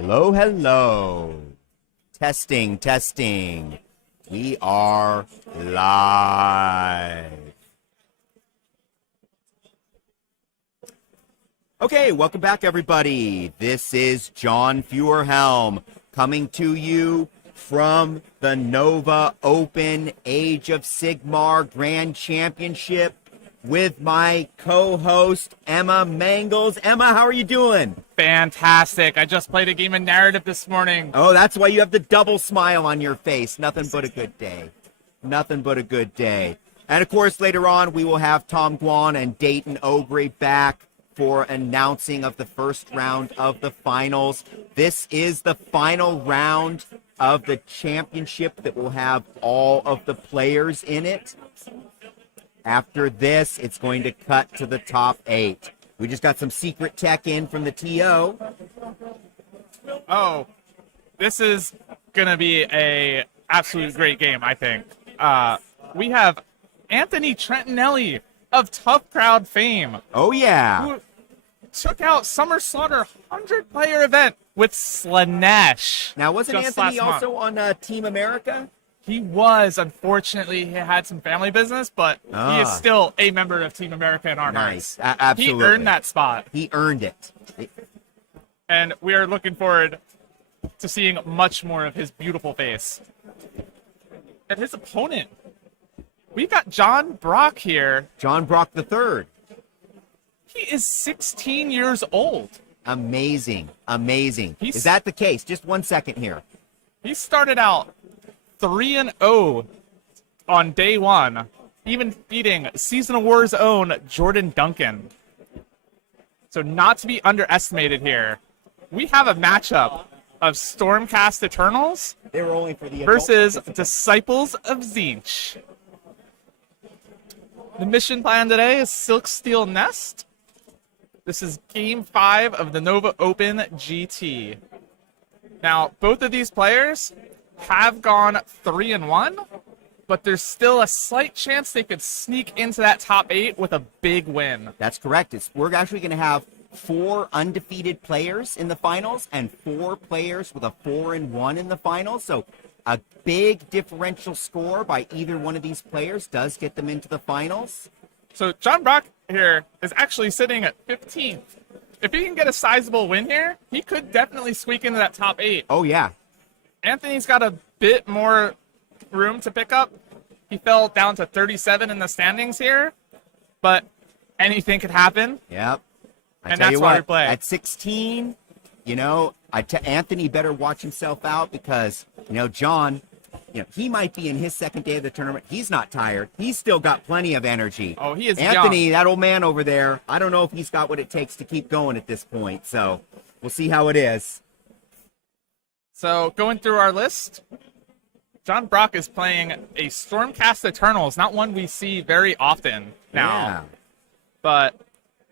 Hello, hello. Testing, testing. We are live. Okay, welcome back, everybody. This is John Feuerhelm coming to you from the Nova Open Age of Sigmar Grand Championship with my co-host, Emma Mangles. Emma, how are you doing? Fantastic. I just played a game of narrative this morning. Oh, that's why you have the double smile on your face. Nothing but a good day. Nothing but a good day. And, of course, later on, we will have Tom Guan and Dayton Ogre back for announcing of the first round of the finals. This is the final round of the championship that will have all of the players in it. After this, it's going to cut to the top 8. We just got some secret tech in from the TO. Oh, this is going to be a absolute great game, I think. We have Anthony Trentinelli of Tough Crowd fame. Oh, yeah. Who took out Summer Slaughter 100-player event with Slanesh. Now, wasn't Anthony also on Team America? He was. Unfortunately, he had some family business, but he is still a member of Team America in our hearts. Nice. Absolutely. He earned that spot. He earned it. And we are looking forward to seeing much more of his beautiful face. And his opponent, we've got John Brock here. John Brock III. He is 16 years old. Amazing. Amazing. Is that the case? Just 1 second here. He started out 3-0 on day one, even beating Season of War's own Jordan Duncan. So not to be underestimated here. We have a matchup of Stormcast Eternals They were only for the versus Disciples of Tzeentch. The mission plan today is Silk Steel Nest. This is Game 5 of the Nova Open GT. Now, both of these players have gone 3-1, but there's still a slight chance they could sneak into that top 8 with a big win. That's correct. We're actually going to have 4 undefeated players in the finals and 4 players with a 4-1 in the finals. So a big differential score by either one of these players does get them into the finals. So John Brock here is actually sitting at 15th. If he can get a sizable win here, he could definitely squeak into that top 8. Oh, yeah. Anthony's got a bit more room to pick up. He fell down to 37 in the standings here, but anything could happen. Yep. And that's why we play. At 16, Anthony better watch himself out because, John, he might be in his second day of the tournament. He's not tired. He's still got plenty of energy. Oh, he is Anthony, young. that old man over there, I don't know if he's got what it takes to keep going at this point. So we'll see how it is. So going through our list, John Brock is playing a Stormcast Eternals, not one we see very often now. Yeah. But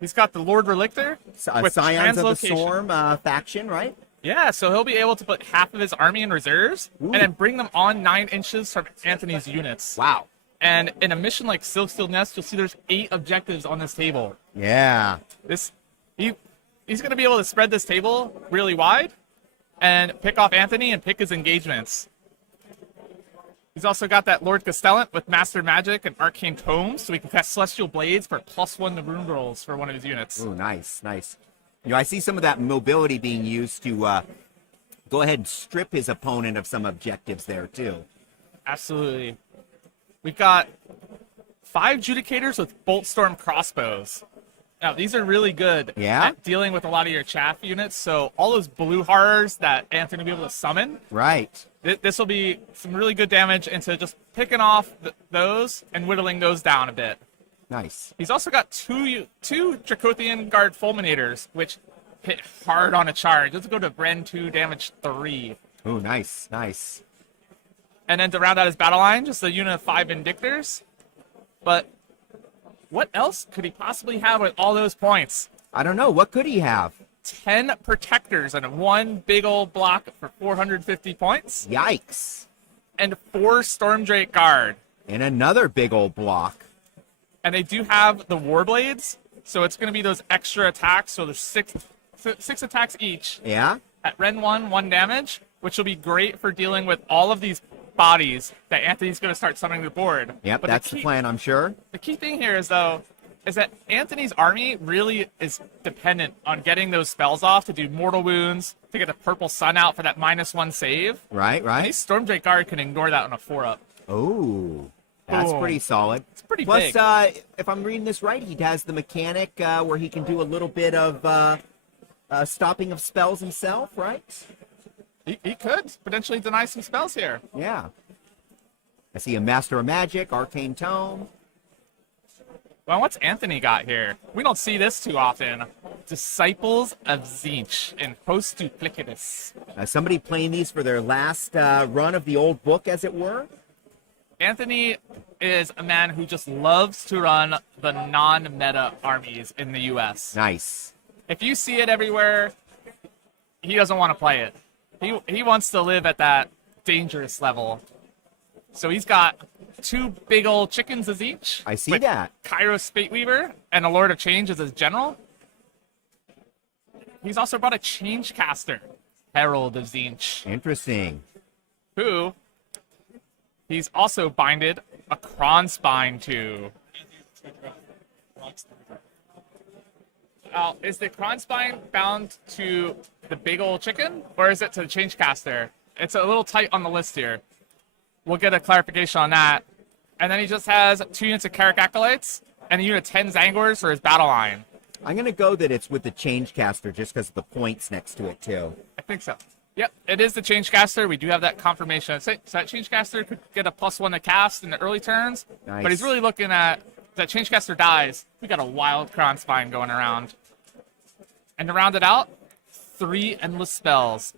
he's got the Lord Relictor with Scions of the Translocation. Storm faction, right? Yeah, so he'll be able to put half of his army in reserves and then bring them on 9 inches from Anthony's units. Wow. And in a mission like Silk Steel Nest, you'll see there's 8 objectives on this table. Yeah. He's going to be able to spread this table really wide and pick off Anthony and pick his engagements. He's also got that Lord Castellant with Master Magic and Arcane Tomes, so he can cast Celestial Blades for +1 to rune rolls for one of his units. Oh, nice, nice. I see some of that mobility being used to go ahead and strip his opponent of some objectives there, too. Absolutely. We've got 5 Judicators with Boltstorm crossbows. Now, these are really good at dealing with a lot of your chaff units, so all those blue horrors that Anthony will be able to summon, right? This will be some really good damage into just picking off those and whittling those down a bit. Nice. He's also got two Dracothian Guard Fulminators, which hit hard on a charge. Let's go to Bren 2, damage 3. Oh, nice, nice. And then to round out his battle line, just a unit of 5 Vindictors. But what else could he possibly have with all those points? I don't know. What could he have? 10 Protectors and 1 big old block for 450 points. Yikes. And 4 Stormdrake Guard. And another big old block. And they do have the Warblades, so it's going to be those extra attacks. So there's six attacks each. Yeah. at Ren 1, 1 damage, which will be great for dealing with all of these bodies that Anthony's going to start summoning to the board. Yep, but that's the plan, I'm sure. The key thing here is, though, is that Anthony's army really is dependent on getting those spells off to do mortal wounds, to get the purple sun out for that -1 save. Right. These Stormdrake Guard can ignore that on a 4-up. Oh, that's pretty solid. It's pretty Plus, big. if I'm reading this right, he has the mechanic where he can do a little bit of stopping of spells himself, right? He could potentially deny some spells here. Yeah. I see a Master of Magic, Arcane Tome. Well, what's Anthony got here? We don't see this too often. Disciples of Tzeentch in Post Duplicatus. Somebody playing these for their last run of the old book, as it were. Anthony is a man who just loves to run the non-meta armies in the U.S. Nice. If you see it everywhere, he doesn't want to play it. He wants to live at that dangerous level. So he's got 2 big old chickens as each. I see that. Kairos Spateweaver and a Lord of Change as his general. He's also brought a Change Caster, Herald of Tzeentch, Interesting. who he's also binded a Kronspine to. Is the Kronspine bound to the big old chicken, or is it to the Change Caster? It's a little tight on the list here. We'll get a clarification on that. And then he just has 2 units of Carrick Acolytes and a unit of 10 Zangors for his battle line. I'm going to go that it's with the Change Caster just because of the points next to it, too. I think so. Yep, it is the Change Caster. We do have that confirmation. So that Change Caster could get a +1 to cast in the early turns. Nice. But he's really looking at that Change Caster dies. We got a wild Kronspine going around. And to round it out, 3 endless spells.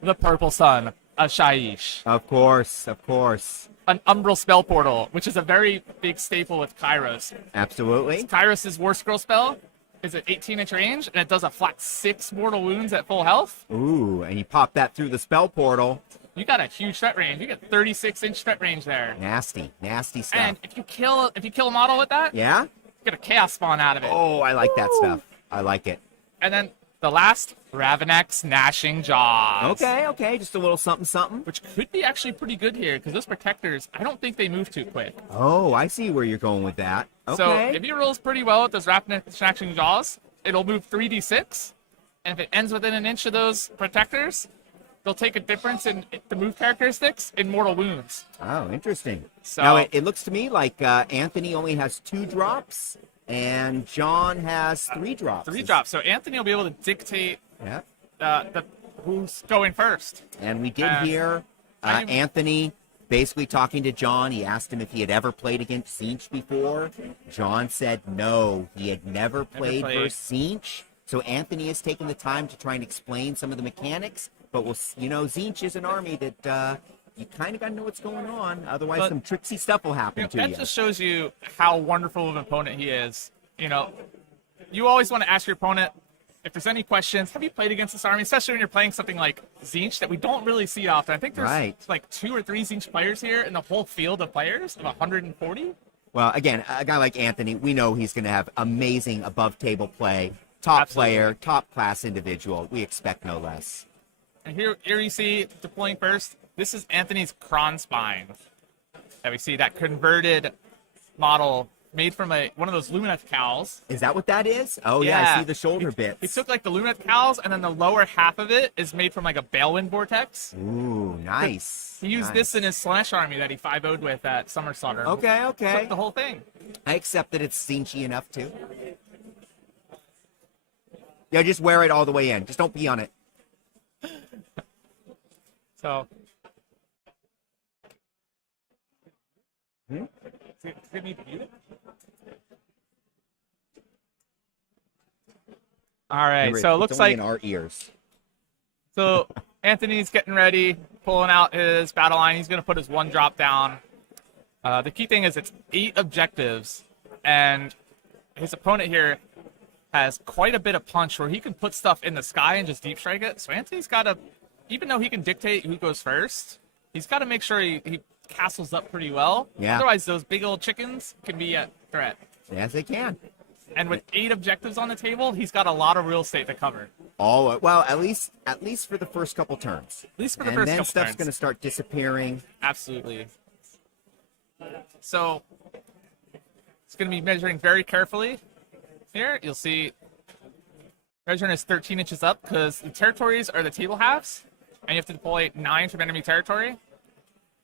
The Purple Sun of Shaiish. Of course. An Umbral Spell Portal, which is a very big staple with Kairos. Absolutely. Kairos' War Scroll spell is at 18-inch range, and it does a flat 6 mortal wounds at full health. Ooh, and you pop that through the spell portal. You got a huge threat range. You get 36-inch threat range there. Nasty stuff. And if you kill a model with that, Yeah? you get a chaos spawn out of it. Oh, I like that stuff. I like it. And then the last, Ravenak's Gnashing Jaws. Okay, just a little something. Which could be actually pretty good here, because those protectors, I don't think they move too quick. Oh, I see where you're going with that. Okay. So if he rolls pretty well with those Ravenak's Gnashing Jaws, it'll move 3d6. And if it ends within an inch of those protectors, they'll take a difference in the move characteristics in mortal wounds. Oh, interesting. So Now, it looks to me like Anthony only has 2 drops, and John has 3 drops. 3 drops. So Anthony will be able to dictate Yeah. who's going first. And we did hear Anthony basically talking to John. He asked him if he had ever played against Tzeentch before. John said no, he had never played versus Tzeentch. So Anthony has taken the time to try and explain some of the mechanics. But Tzeentch is an army that you kind of got to know what's going on. Otherwise, some tricksy stuff will happen to you. That just shows you how wonderful of an opponent he is. You always want to ask your opponent if there's any questions. Have you played against this army? Especially when you're playing something like Tzeentch that we don't really see often. I think there's like 2 or 3 Tzeentch players here in the whole field of players of 140. Well, again, a guy like Anthony, we know he's going to have amazing above-table play. Top player, top-class individual. We expect no less. And here you see, deploying first, this is Anthony's Kronspine. And we see that converted model made from one of those Lumineth cowls. Is that what that is? Oh, yeah, I see the shoulder bits. He took like the Lumineth cowls, and then the lower half of it is made from like a Balewind Vortex. Ooh, nice. He used this in his Slash army that he 5-0'd with at Summer Slaughter. Okay. Took the whole thing. I accept that it's Tzeentchy enough, too. Yeah, just wear it all the way in. Just don't pee on it. So. All right, so it looks like in our ears. So Anthony's getting ready, pulling out his battle line. He's going to put his 1 drop down. The key thing is it's 8 objectives, and his opponent here has quite a bit of punch where he can put stuff in the sky and just deep strike it. So Anthony's got to, even though he can dictate who goes first, he's got to make sure he castles up pretty well. Yeah. Otherwise, those big old chickens can be a threat. Yes, they can. And with 8 objectives on the table, he's got a lot of real estate to cover. All well, at least for the first couple turns. At least for the and first then couple stuff's turns. going to start disappearing. Absolutely. So it's going to be measuring very carefully. Here, you'll see measuring is 13 inches up because the territories are the table halves, and you have to deploy 9 from enemy territory.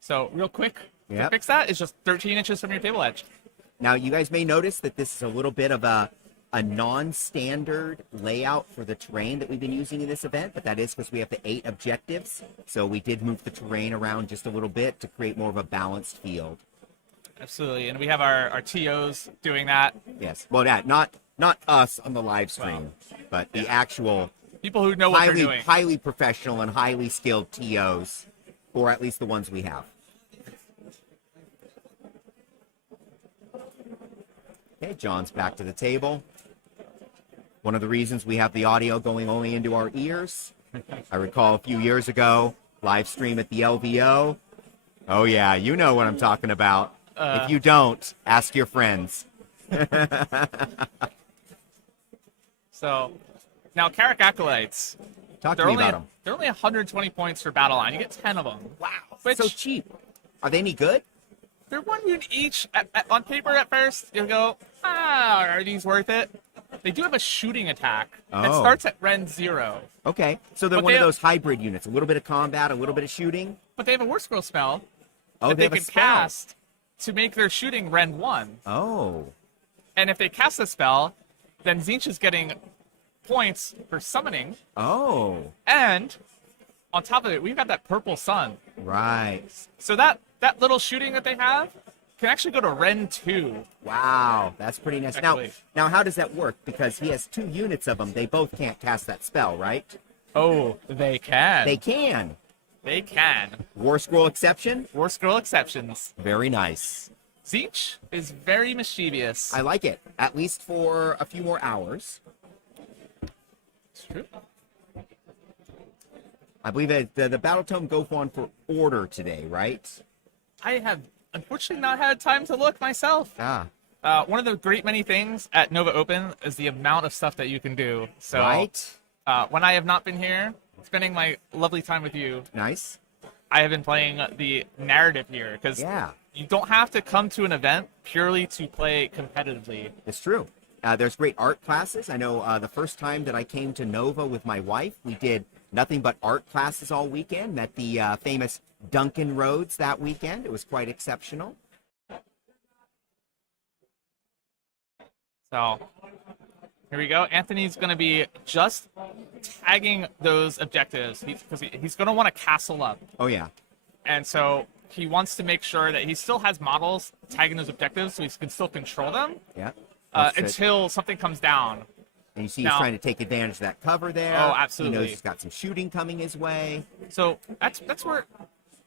So real quick to fix that is just 13 inches from your table edge. Now, you guys may notice that this is a little bit of a non-standard layout for the terrain that we've been using in this event, but that is because we have the 8 objectives. So we did move the terrain around just a little bit to create more of a balanced field. Absolutely, and we have our TOs doing that. Yes, well, not us on the live stream, but the actual people who know what they're doing. Highly professional and highly skilled TOs, or at least the ones we have. Okay, John's back to the table. One of the reasons we have the audio going only into our ears. I recall a few years ago, live stream at the LVO. Oh yeah, you know what I'm talking about. If you don't, ask your friends. So, now Carrick Acolytes. Talk to me about them. They're only 120 points for Battle Line. You get 10 of them. Wow, Which, so cheap. Are they any good? They're 1 unit each. On paper, at first, you'll go, are these worth it? They do have a shooting attack that starts at Ren 0. Okay, so they're one of those hybrid units. A little bit of combat, a little bit of shooting. But they have a War Scroll spell that they can cast to make their shooting Ren 1. Oh. And if they cast a spell, then Tzeentch is getting points for summoning. Oh. And on top of it, we've got that purple sun. Right. So that little shooting that they have can actually go to Ren 2. Wow, that's pretty nice. Now, how does that work? Because he has 2 units of them. They both can't cast that spell, right? Oh, they can. They can. They can. War Scroll exception? War Scroll exceptions. Very nice. Tzeentch is very mischievous. I like it, at least for a few more hours. It's true. I believe that the Battle Tome go on for order today, right? I have unfortunately not had time to look myself. One of the great many things at Nova Open is the amount of stuff that you can do. So, right. When I have not been here, spending my lovely time with you. Nice. I have been playing the narrative here because you don't have to come to an event purely to play competitively. It's true. There's great art classes. I know the first time that I came to Nova with my wife, we did nothing but art classes all weekend. Met the famous Duncan Rhodes that weekend. It was quite exceptional. So here we go. Anthony's going to be just tagging those objectives because he's going to want to castle up. Oh, yeah. And so he wants to make sure that he still has models tagging those objectives so he can still control them until something comes down. And you see he's trying to take advantage of that cover there. Oh, absolutely. He knows he's got some shooting coming his way. So that's where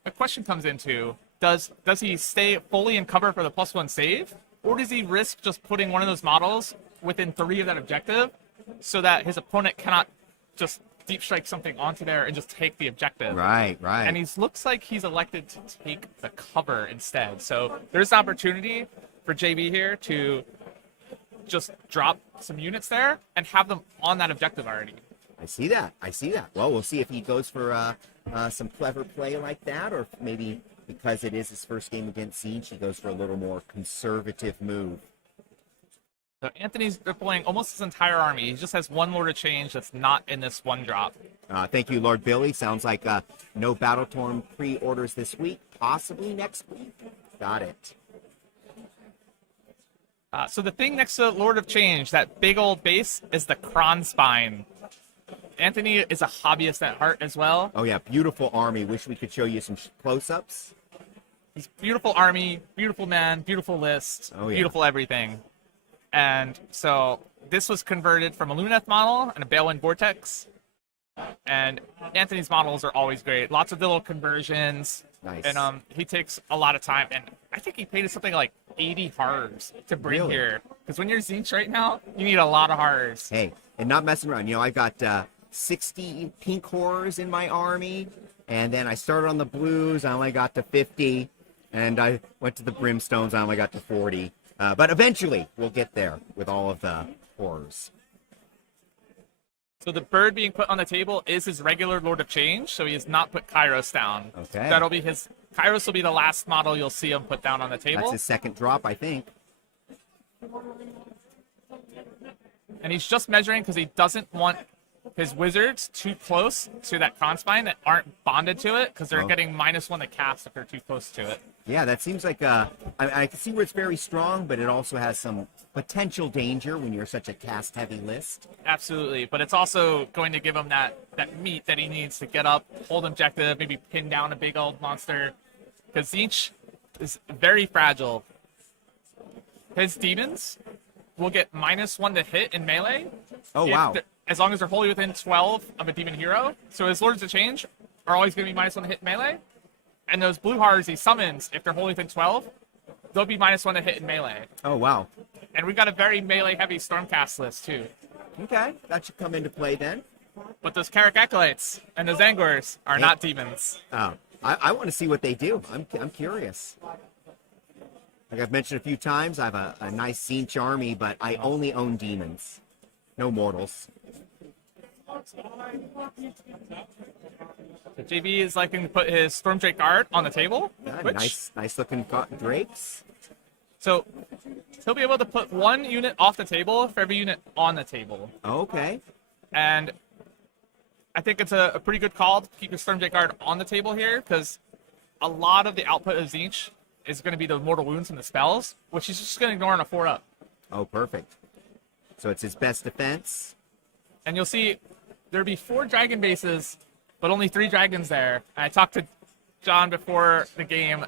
a question comes into. Does he stay fully in cover for the +1 save? Or does he risk just putting one of those models within 3 of that objective so that his opponent cannot just deep strike something onto there and just take the objective? Right. And he looks like he's elected to take the cover instead. So there's an opportunity for JB here to just drop some units there and have them on that objective already. I see that. Well, we'll see if he goes for some clever play like that, or maybe because it is his first game against Tzeentch, he goes for a little more conservative move. So Anthony's deploying almost his entire army. He just has 1 Lord of Change that's not in this 1 drop. Thank you, Lord Billy. Sounds like no Battletorn pre-orders this week, possibly next week. Got it. So the thing next to Lord of Change, that big old base, is the Kron Spine. Anthony is a hobbyist at heart as well. Oh, yeah. Beautiful army. Wish we could show you some close-ups. He's beautiful army, beautiful man, beautiful list, beautiful everything. And so this was converted from a Luneth model and a Balewind Vortex. And Anthony's models are always great. Lots of little conversions. Nice. And he takes a lot of time. And I think he paid us something like 80 horrors to bring here. Because when you're Tzeentch right now, you need a lot of horrors. Hey, and not messing around. You know, I've got 60 pink horrors in my army. And then I started on the blues. I only got to 50. And I went to the brimstones. I only got to 40. But eventually, we'll get there with all of the horrors. So the bird being put on the table is his regular Lord of Change, so he has not put Kairos down. Okay. That'll be his... Kairos will be the last model you'll see him put down on the table. That's his second drop, I think. And he's just measuring because he doesn't want his wizards too close to that Kronspine that aren't bonded to it, because they're getting -1 to cast if they're too close to it. Yeah, that seems like I can see where it's very strong, but it also has some potential danger when you're such a cast-heavy list. Absolutely, but it's also going to give him that meat that he needs to get up, hold objective, maybe pin down a big old monster, because Tzeentch is very fragile. His demons will get -1 to hit in melee. Oh, wow. As long as they're wholly within 12 of a demon hero. So his Lords of Change are always going to be -1 to hit in melee. And those blue horrors he summons, if they're wholly within 12, they'll be -1 to hit in melee. Oh, wow. And we've got a very melee-heavy Stormcast list, too. Okay, that should come into play then. But those Carrick Acolytes and those Angors are not demons. Oh, I want to see what they do. I'm curious. Like I've mentioned a few times, I have a nice Tzeentch army, but I only own demons. No mortals. So JB is liking to put his Stormdrake Guard on the table. Yeah, which, nice looking drakes. So he'll be able to put 1 unit off the table for every unit on the table. Okay. And I think it's a pretty good call to keep your Stormdrake Guard on the table here, because a lot of the output of Tzeentch is going to be the mortal wounds and the spells, which he's just going to ignore on a 4-up. Oh, perfect. So it's his best defense. And you'll see there'll be 4 dragon bases, but only 3 dragons there. And I talked to John before the game.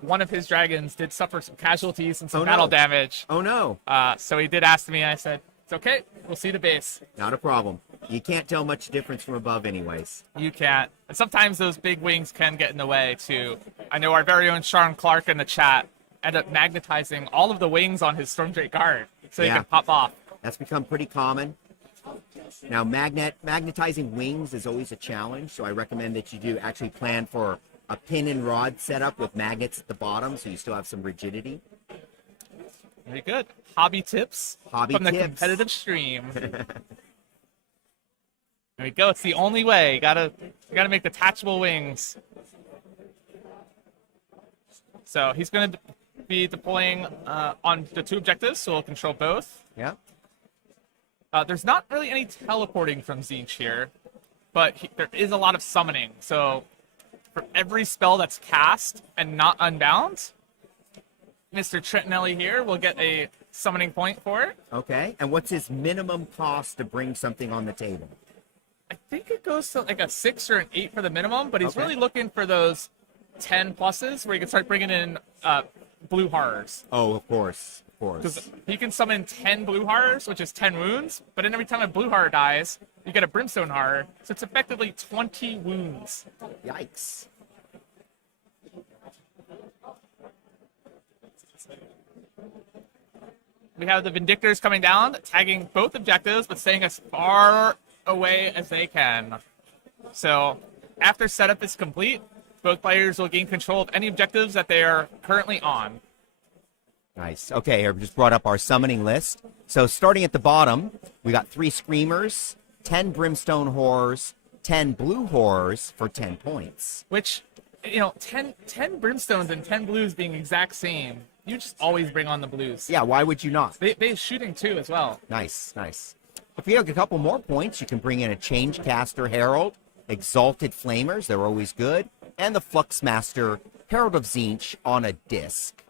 One of his dragons did suffer some casualties and some battle damage. Oh, no. So he did ask me, and I said, it's okay. We'll see the base. Not a problem. You can't tell much difference from above anyways. You can't. And sometimes those big wings can get in the way, too. I know our very own Sean Clark in the chat ended up magnetizing all of the wings on his Stormdrake Guard so he can pop off. That's become pretty common. Now, magnetizing wings is always a challenge, so I recommend that you do actually plan for a pin and rod setup with magnets at the bottom, so you still have some rigidity. Very good. Hobby tips from the competitive stream. There we go. It's the only way. You gotta make detachable wings. So he's gonna be deploying on the 2 objectives, so we'll control both. Yeah. There's not really any teleporting from Tzeentch here, but there is a lot of summoning. So for every spell that's cast and not unbound, Mr. Trentinelli here will get a summoning point for it. Okay. And what's his minimum cost to bring something on the table? I think it goes to like a 6 or an 8 for the minimum, but he's really looking for those 10 pluses where you can start bringing in blue horrors. Oh, of course. Because he can summon 10 blue horrors, which is 10 wounds, but then every time a blue horror dies, you get a brimstone horror, so it's effectively 20 wounds. Yikes. We have the Vindictors coming down, tagging both objectives, but staying as far away as they can. So after setup is complete, both players will gain control of any objectives that they are currently on. Nice. Okay, I just brought up our summoning list. So starting at the bottom, we got 3 Screamers, 10 Brimstone Horrors, 10 Blue Horrors for 10 points. Which, 10 Brimstones and 10 Blues being exact same, you just always bring on the Blues. Yeah, why would you not? They shooting too as well. Nice. If you have a couple more points, you can bring in a Changecaster Herald, Exalted Flamers, they're always good, and the Fluxmaster Herald of Tzeentch on a disc.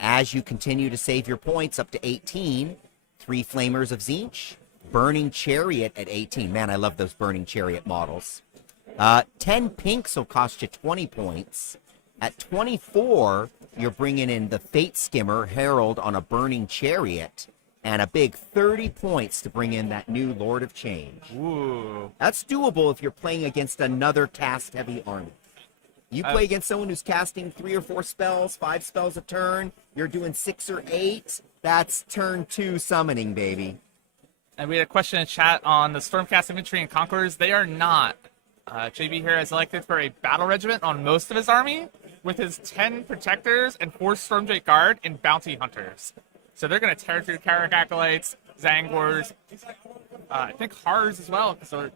As you continue to save your points up to 18, 3 Flamers of Tzeentch, Burning Chariot at 18. Man, I love those Burning Chariot models. 10 pinks will cost you 20 points. At 24, you're bringing in the Fate Skimmer Herald on a Burning Chariot, and a big 30 points to bring in that new Lord of Change. Ooh. That's doable if you're playing against another cast-heavy army. You play against someone who's casting 3 or 4 spells, 5 spells a turn, you're doing 6 or 8, that's turn 2 summoning, baby. And we had a question in chat on the Stormcast Infantry and Conquerors. They are not. JB here has elected for a Battle Regiment on most of his army, with his 10 Protectors and 4 Stormdrake Guard and Bounty Hunters. So they're going to tear through Carrick Acolytes, Zangors, I think Hars as well, because they're...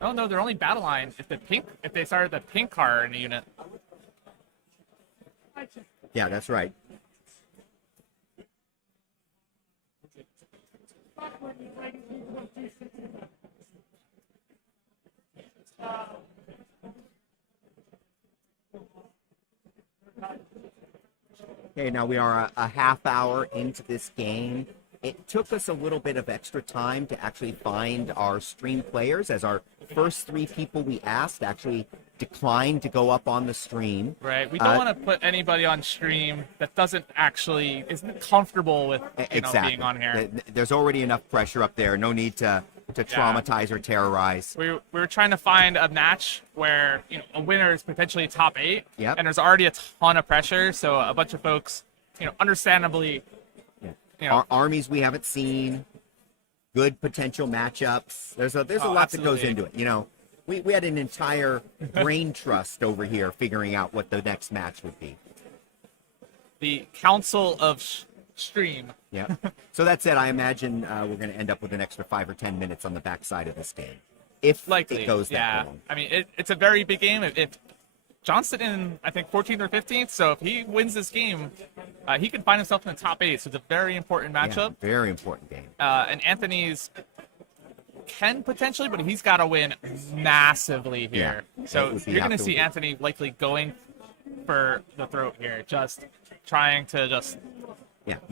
Oh no, they're only battle line if they started the pink car in a unit. Yeah, that's right. Okay, now we are a half hour into this game. It took us a little bit of extra time to actually find our stream players, as our first 3 people we asked actually declined to go up on the stream. Right. We don't want to put anybody on stream that isn't comfortable with exactly. being on here. There's already enough pressure up there. No need to traumatize or terrorize. We were trying to find a match where a winner is potentially top 8, Yep. and there's already a ton of pressure. So a bunch of folks, understandably, armies we haven't seen, good potential matchups. There's a lot that goes into it. We had an entire brain trust over here figuring out what the next match would be. The Council of Stream. Yeah. So that said, I imagine we're going to end up with an extra 5 or 10 minutes on the backside of this game, if Likely, it goes that long. I mean, it's a very big game. If Johnston in, I think, 14th or 15th, so if he wins this game, he can find himself in the top 8. So it's a very important matchup. Yeah, very important game. And Anthony's can potentially, but he's got to win massively here. Yeah, so you're going to see Anthony likely going for the throat here, just trying to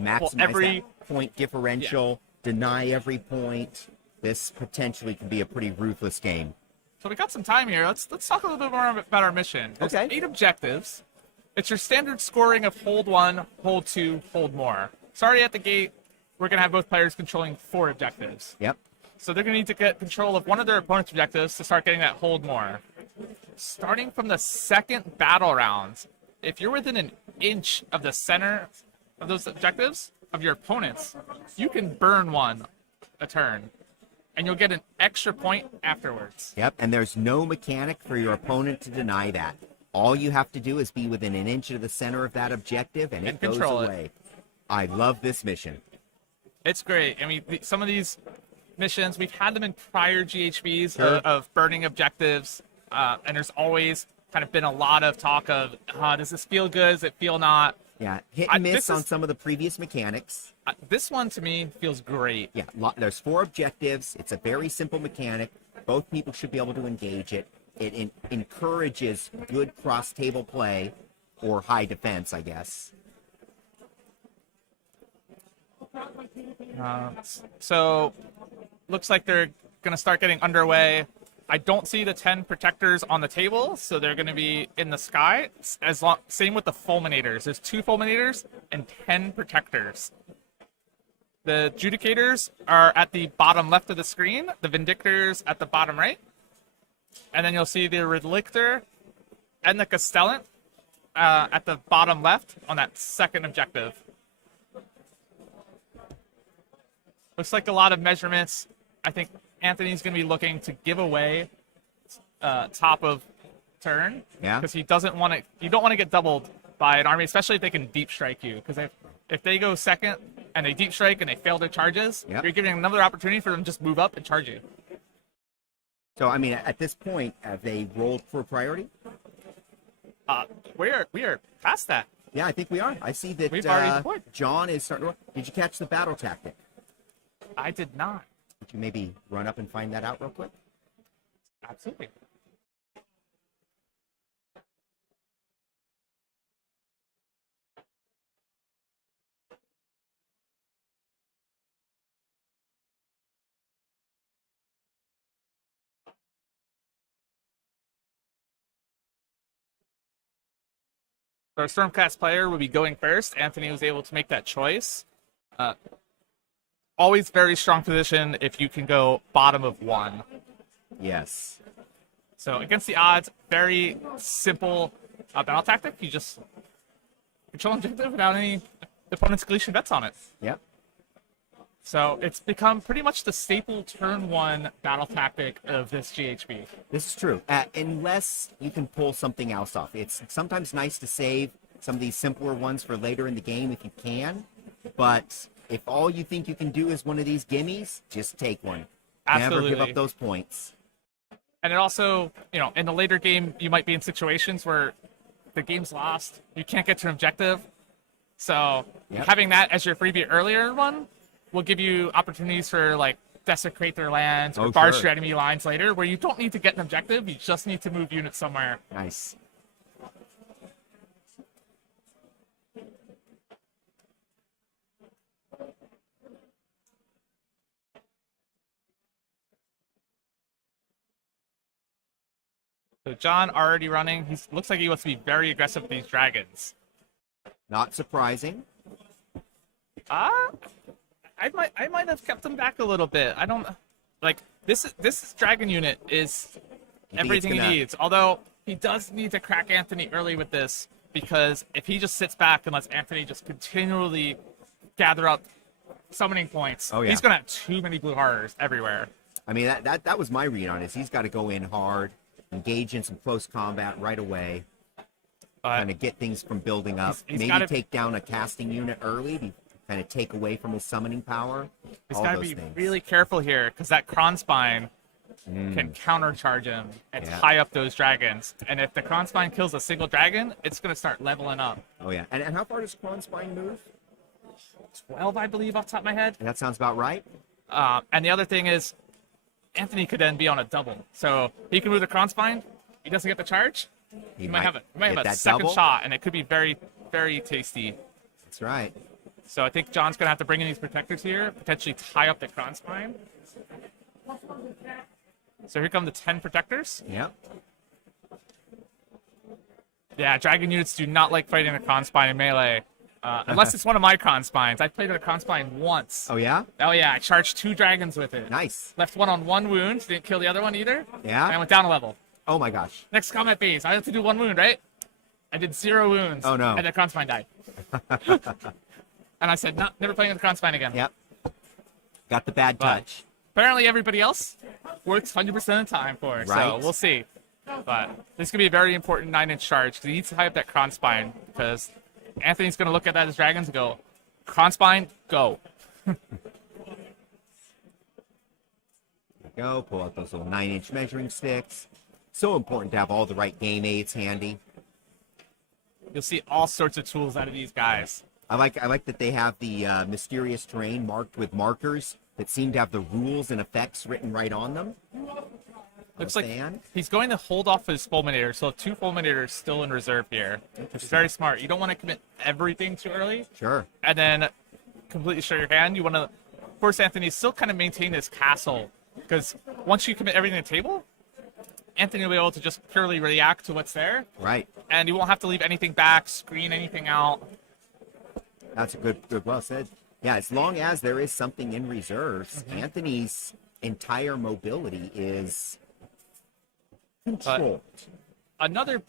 maximize that point differential, deny every point. This potentially could be a pretty ruthless game. So we got some time here. Let's talk a little bit more about our mission. There's 8 objectives. It's your standard scoring of hold 1, hold 2, hold more. Sorry, at the gate, we're going to have both players controlling 4 objectives. Yep. So they're going to need to get control of one of their opponent's objectives to start getting that hold more. Starting from the second battle round, if you're within an inch of the center of those objectives of your opponents, you can burn one a turn, and you'll get an extra point afterwards. Yep, and there's no mechanic for your opponent to deny that. All you have to do is be within an inch of the center of that objective, and it goes away. I love this mission. It's great. I mean, some of these missions, we've had them in prior GHBs of burning objectives, and there's always kind of been a lot of talk of, does this feel good? Does it feel not? Yeah, hit and miss on some of the previous mechanics. This one, to me, feels great. Yeah, there's 4 objectives. It's a very simple mechanic. Both people should be able to engage it. It encourages good cross-table play, or high defense, I guess. So, looks like they're going to start getting underway. I don't see the 10 protectors on the table, so they're going to be in the sky. Same with the fulminators. There's 2 fulminators and 10 protectors. The judicators are at the bottom left of the screen, the vindictors at the bottom right, and then you'll see the relictor and the castellant at the bottom left on that second objective. Looks like a lot of measurements. I think Anthony's going to be looking to give away top of turn. Yeah. Because you don't want to get doubled by an army, especially if they can deep strike you. Because if they go second and they deep strike and they fail their charges, you're giving another opportunity for them to just move up and charge you. So, I mean, at this point, have they rolled for priority? We are past that. Yeah, I think we are. I see that We've already deployed. John is starting to... Did you catch the battle tactic? I did not. Could you maybe run up and find that out real quick? Absolutely. Our Stormcast player will be going first. Anthony was able to make that choice. Always very strong position if you can go bottom of 1. Yes. So against the odds, very simple battle tactic. You just control objective without any opponent's Galician bets on it. Yep. So it's become pretty much the staple turn 1 battle tactic of this GHB. This is true. Unless you can pull something else off. It's sometimes nice to save some of these simpler ones for later in the game if you can. But if all you think you can do is one of these gimmies, just take one. Absolutely. Never give up those points. And it also, in the later game, you might be in situations where the game's lost. You can't get to an objective. So having that as your freebie earlier one will give you opportunities for, like, desecrate their lands or barge your enemy lines later, where you don't need to get an objective. You just need to move units somewhere. Nice. So John already running. He looks like he wants to be very aggressive with these dragons. Not surprising. I might have kept him back a little bit. I don't like this dragon unit is everything he needs. Although he does need to crack Anthony early with this, because if he just sits back and lets Anthony just continually gather up summoning points, he's gonna have too many blue horrors everywhere. I mean, that was my read on it. He's got to go in hard, engage in some close combat right away, kind of get things from building up. Maybe take down a casting unit early to kind of take away from his summoning power. He's got to be really careful here, because that Kronspine can countercharge him and tie up those dragons. And if the Kronspine kills a single dragon, it's going to start leveling up. Oh, yeah. And how far does Kronspine move? 12, I believe, off the top of my head. That sounds about right. And the other thing is, Anthony could then be on a double. So he can move the Kronspine. He doesn't get the charge. He might have a second shot, and it could be very, very tasty. That's right. So I think John's going to have to bring in these protectors here, potentially tie up the Kronspine. So here come the 10 protectors. Yep. Yeah, dragon units do not like fighting a Kronspine in melee. Unless it's one of my Kronspines. I played with a Kronspine once. Oh, yeah? Oh, yeah. I charged 2 dragons with it. Nice. Left one on 1 wound. Didn't kill the other one either. Yeah? And I went down a level. Oh, my gosh. Next combat phase. I have to do 1 wound, right? I did 0 wounds. Oh, no. And the Kronspine died. And I said, no, never playing with the Kronspine again. Yep. Got the bad touch. Apparently everybody else works 100% of the time for it. Right. So we'll see. But this is going to be a very important 9-inch charge, because he needs to tie up that Kronspine, because Anthony's going to look at that as dragons and go, Kronspine, go. Go. Pull out those little 9-inch measuring sticks. So important to have all the right game aids handy. You'll see all sorts of tools out of these guys. I like that they have the mysterious terrain marked with markers that seem to have the rules and effects written right on them. Looks like he's going to hold off his Fulminator, so 2 Fulminators still in reserve here. Which is very smart. You don't want to commit everything too early. Sure. And then completely show your hand. You want to force Anthony still kind of maintain this castle, because once you commit everything to the table, Anthony will be able to just purely react to what's there. Right. And you won't have to leave anything back, screen anything out. That's a good well said. Yeah, as long as there is something in reserves, Anthony's entire mobility is controlled. Another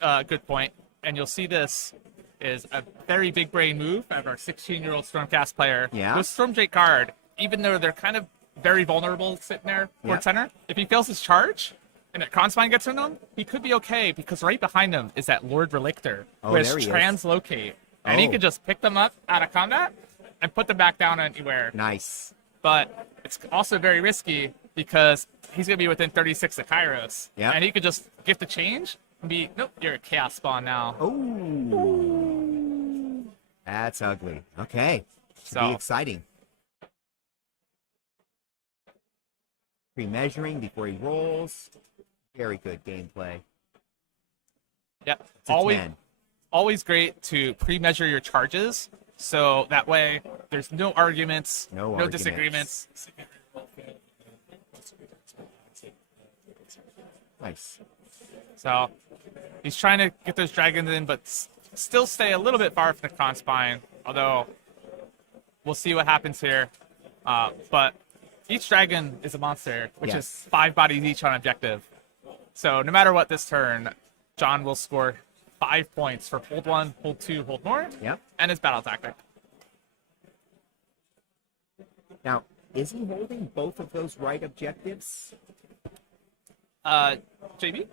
good point, and you'll see this, is a very big brain move of our 16-year-old Stormcast player. Yeah. With Stormcast card, even though they're kind of very vulnerable sitting there toward center, if he fails his charge and that Kronspine gets on him, he could be okay, because right behind him is that Lord Relictor, who has translocate. And he can just pick them up out of combat and put them back down anywhere. Nice. But it's also very risky, because he's going to be within 36 of Kairos. Yeah. And he could just gift the change and be, nope, you're a Chaos Spawn now. Oh. That's ugly. Okay. Should be exciting. Pre-measuring before he rolls. Very good gameplay. Yep. It's a 10. Always great to pre-measure your charges, so that way there's no arguments, no disagreements. Nice. So he's trying to get those dragons in, but still stay a little bit far from the Kronspine, although we'll see what happens here. But each dragon is a monster, which is 5 bodies each on objective. So no matter what this turn, John will score 5 points for hold 1, hold 2, hold more, and his battle tactic. Now, is he holding both of those right objectives? JB?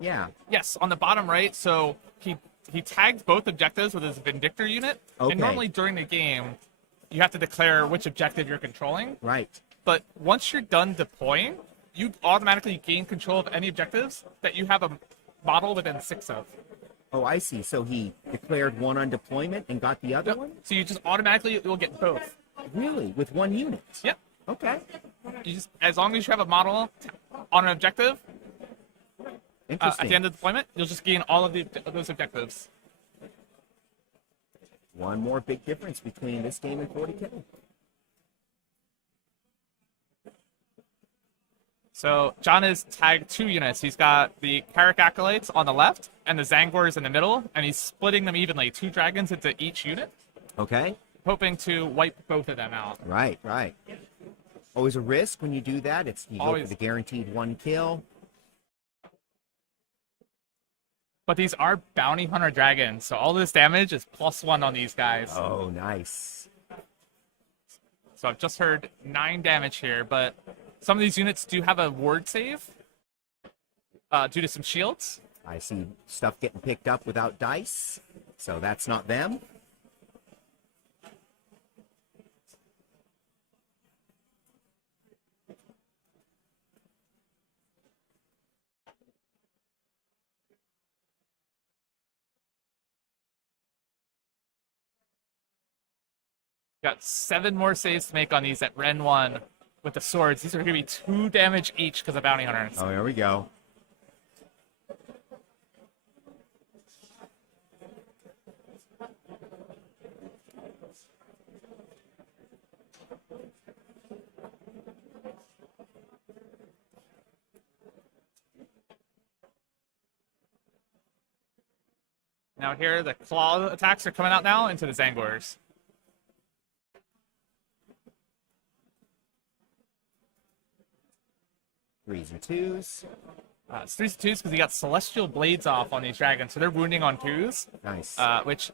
Yeah. Yes, on the bottom right. So he tagged both objectives with his Vindictor unit. And normally during the game, you have to declare which objective you're controlling. Right. But once you're done deploying, you automatically gain control of any objectives that you have a model within 6 of. Oh, I see. So he declared one on deployment and got the other one? So you just automatically will get both. Really? With one unit? Yep. Okay. You just, as long as you have a model on an objective, at Interesting. the end of deployment, you'll just gain all of those objectives. One more big difference between this game and 40K. So John has tagged 2 units. He's got the Carrick Acolytes on the left and the Zangors in the middle, and he's splitting them evenly, 2 dragons into each unit, Okay. hoping to wipe both of them out. Right, right. Always a risk when you do that. You go Always. for the guaranteed 1 kill. But these are bounty hunter dragons, so all this damage is +1 on these guys. Oh, nice. So I've just heard 9 damage here, but some of these units do have a ward save due to some shields. I see stuff getting picked up without dice, so that's not them. Got 7 more saves to make on these at Ren 1 with the swords. These are going to be 2 damage each because of bounty hunters. Oh, here we go. Now here, the claw attacks are coming out now into the Zangors. Threes and twos. It's 3s and 2s because he got Celestial Blades off on these dragons, so they're wounding on 2s. Nice. Which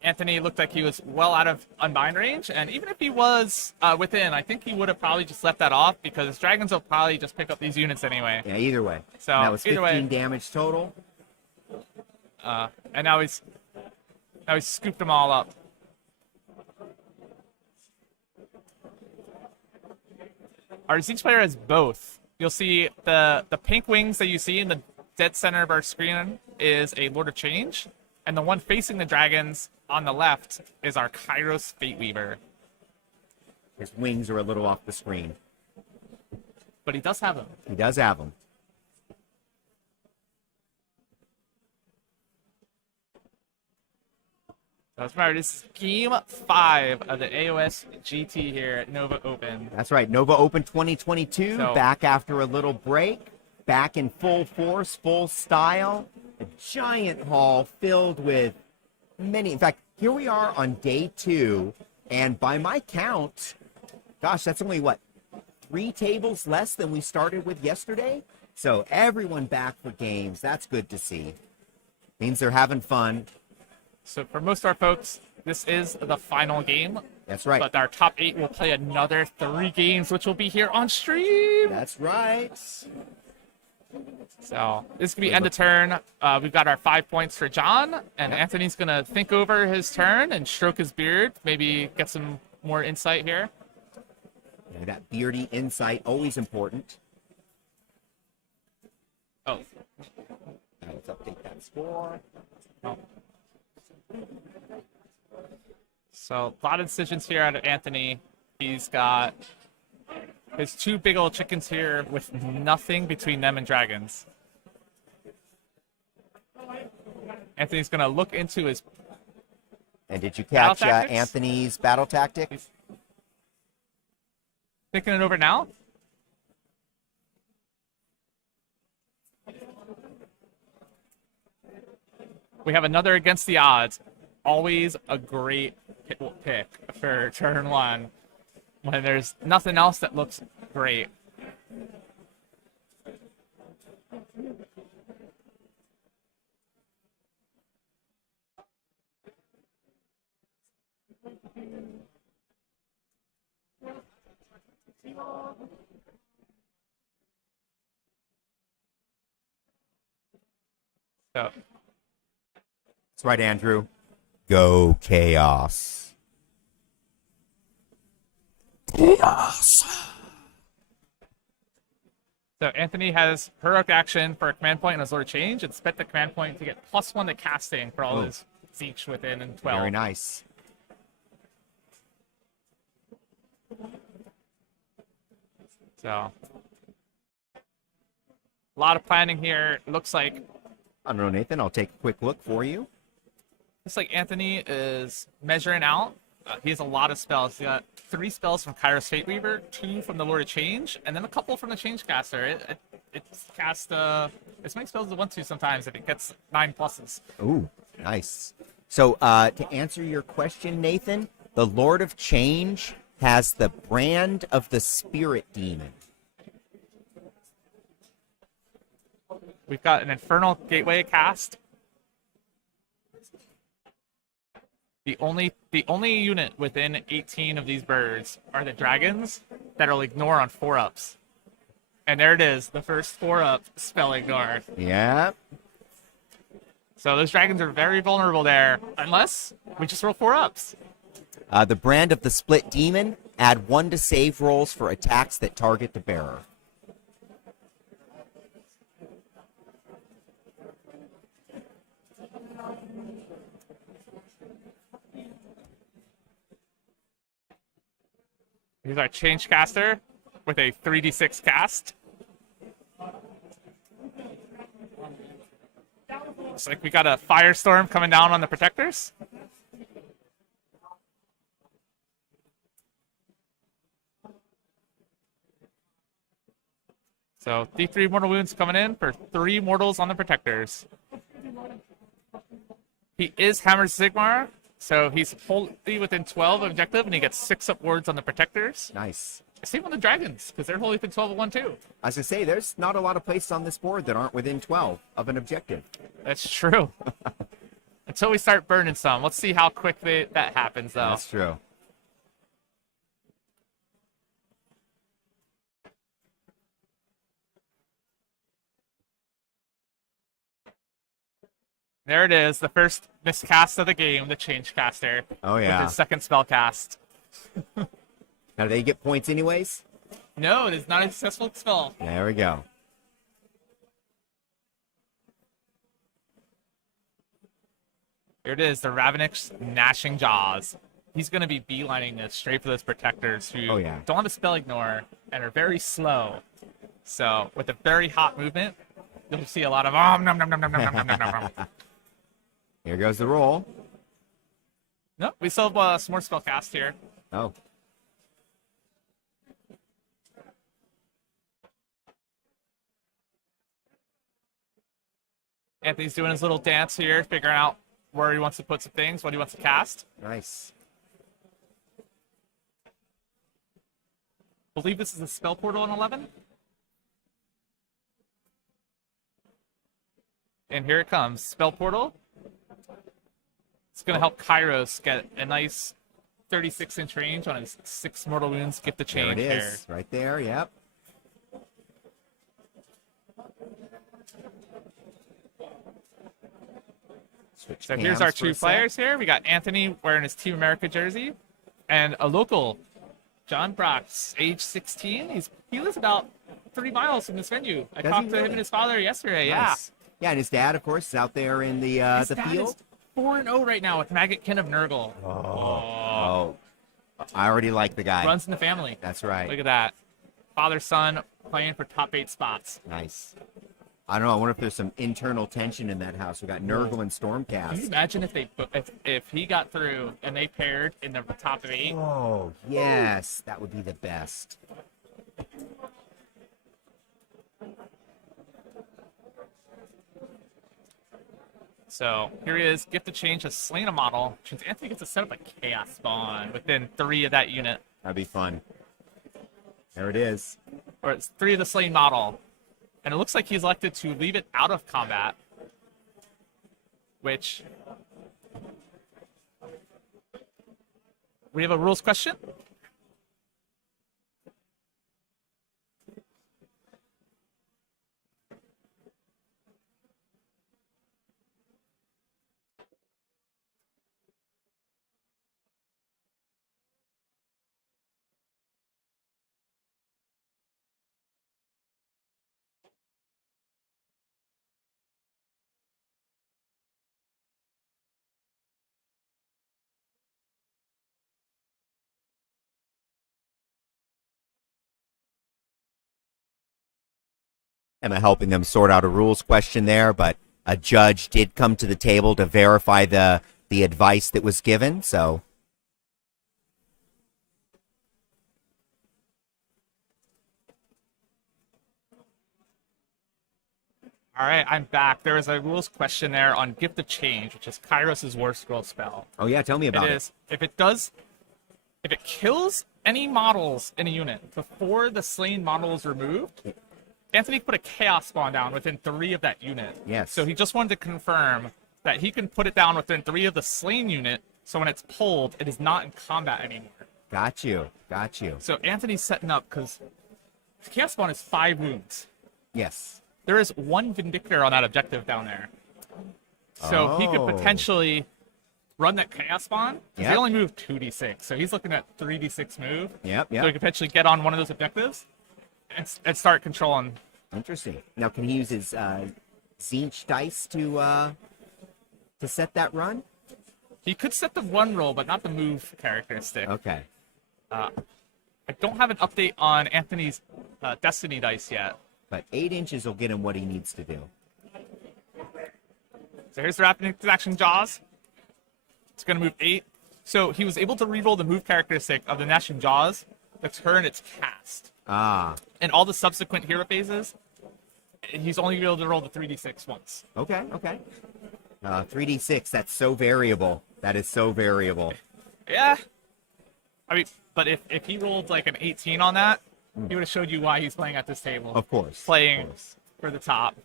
Anthony looked like he was well out of unbind range, and even if he was within, I think he would have probably just left that off because his dragons will probably just pick up these units anyway. Yeah, either way. So that was 15 either way, damage total. and now he's scooped them all up. Our Tzeentch player has both. You'll see the pink wings that you see in the dead center of our screen is a Lord of Change, and the one facing the dragons on the left is our Kairos Fate Weaver. His wings are a little off the screen. But he does have them. He does have them. That's right. This is Game 5 of the AOS GT here at Nova Open. That's right. Nova Open 2022, So- back after a little break, back in full force, full style. A giant hall filled with many. In fact, here we are on day 2, and by my count, gosh, that's only what, 3 tables less than we started with yesterday? So everyone back for games. That's good to see. Means they're having fun. So for most of our folks, this is the final game. That's right. But our top 8 will play another 3 games, which will be here on stream. That's right. So this could be end of turn. We've got our 5 points for John, and Anthony's gonna think over his turn and stroke his beard, maybe get some more insight here. Yeah, that beardy insight, always important. Oh, Now let's update that score. oh. So a lot of decisions here out of Anthony. He's got his 2 big old chickens here with nothing between them and dragons. Anthony's gonna look into his And did you Battle catch tactics? Anthony's battle tactic? thinking it over now. We have another against the odds. Always a great pick for turn 1 when there's nothing else that looks great. So That's right, Andrew. Go Chaos. Chaos. So Anthony has heroic action for a command point and his Lord of Change, and spent the command point to get +1 to casting for all his Tzeentch within and 12. Very nice. So a lot of planning here. Looks like I don't know, Nathan. I'll take a quick look for you. Anthony is measuring out. He has a lot of spells. He got 3 spells from Kairos Fate Weaver, 2 from the Lord of Change, and then a couple from the Change Caster. It casts as many spells as it wants to sometimes if it gets 9 pluses. Ooh, nice. So to answer your question, Nathan, the Lord of Change has the brand of the Spirit Demon. We've got an Infernal Gateway cast. The only unit within 18 of these birds are the dragons that'll ignore on 4-ups. And there it is, the first 4-up spell ignore. Yeah. So those dragons are very vulnerable there, unless we just roll 4-ups. The brand of the Split Demon, add 1 to save rolls for attacks that target the bearer. Here's our Change Caster with a 3d6 cast. Looks like we got a Firestorm coming down on the Protectors. So D3 Mortal Wounds coming in for 3 mortals on the Protectors. He is Hammer Sigmar, so he's wholly within 12 objective, and he gets 6 up wards on the Protectors. Nice. Same on the Dragons, because they're wholly within 12 of 1 too. As I say, there's not a lot of places on this board that aren't within 12 of an objective. That's true. Until we start burning some. Let's see how quickly that happens, though. That's true. There it is, the first miscast of the game, the Change Caster. Oh, yeah. With his second spell cast. Now, do they get points anyways? No, it is not a successful spell. There we go. Here it is, the Ravenix Gnashing Jaws. He's going to be beelining this straight for those Protectors who don't have a spell ignore and are very slow. So, with a very hot movement, you'll see a lot of nom nom nom nom nom nom nom nom nom. Here goes the roll. Nope, we still have some more spell cast here. Oh. Anthony's doing his little dance here, figuring out where he wants to put some things, what he wants to cast. Nice. I believe this is a spell portal in 11. And here it comes, spell portal. It's going to help Kairos get a nice 36-inch range on his 6 mortal wounds. Gift the change there it here. is, right there. Yep. Switch So here's our hands for 2 a sec. players here. We got Anthony wearing his Team America jersey, and a local, John Brox, age 16. He lives about 3 miles from this venue. I talked to him and his father yesterday. Nice. Yeah, and his dad, of course, is out there in the His dad field. is 4-0 right now with Maggotkin of Nurgle. Oh, I already like the guy. Runs in the family. That's right. Look at that. Father, son, playing for top 8 spots. Nice. I don't know. I wonder if there's some internal tension in that house. We got Nurgle and Can you Stormcast. imagine if he got through and they paired in the top 8? Oh, yes. That would be the best. So here he is. Gift to change has slain a model, which means Anthony gets to set up a chaos spawn within 3 of that unit. That'd be fun. There it is. Or it's 3 of the slain model. And it looks like he's elected to leave it out of combat. Which... We have a rules question. Emma helping them sort out a rules question there, but a judge did come to the table to verify the advice that was given, so. All right, I'm back. There is a rules question there on Gift of Change, which is Kairos' War Scroll spell. Oh yeah, tell me about it. It is, if it kills any models in a unit before the slain model is removed, Anthony put a chaos spawn down within 3 of that unit. Yes. So he just wanted to confirm that he can put it down within 3 of the slain unit, so when it's pulled, it is not in combat anymore. Got you. So Anthony's setting up, because chaos spawn is 5 wounds. Yes. There is 1 Vindictor on that objective down there. So he could potentially run that chaos spawn. Yep. They only move 2d6, so he's looking at 3d6 move. Yep. So he could potentially get on one of those objectives and start controlling. Interesting. Now, can he use his Tzeentch dice to set that run? He could set the run roll, but not the move characteristic. Okay. I don't have an update on Anthony's Destiny dice yet. But 8 inches will get him what he needs to do. So here's the Rapid Action Jaws. It's going to move 8. So he was able to reroll the move characteristic of the Gnashing Jaws the turn it's cast. Ah. And all the subsequent hero phases, he's only able to roll the 3d6 once. Okay. 3d6, that's so variable. That is so variable. Yeah. I mean, but if he rolled like an 18 on that, he would have showed you why he's playing at this table. Of course. Playing for the top.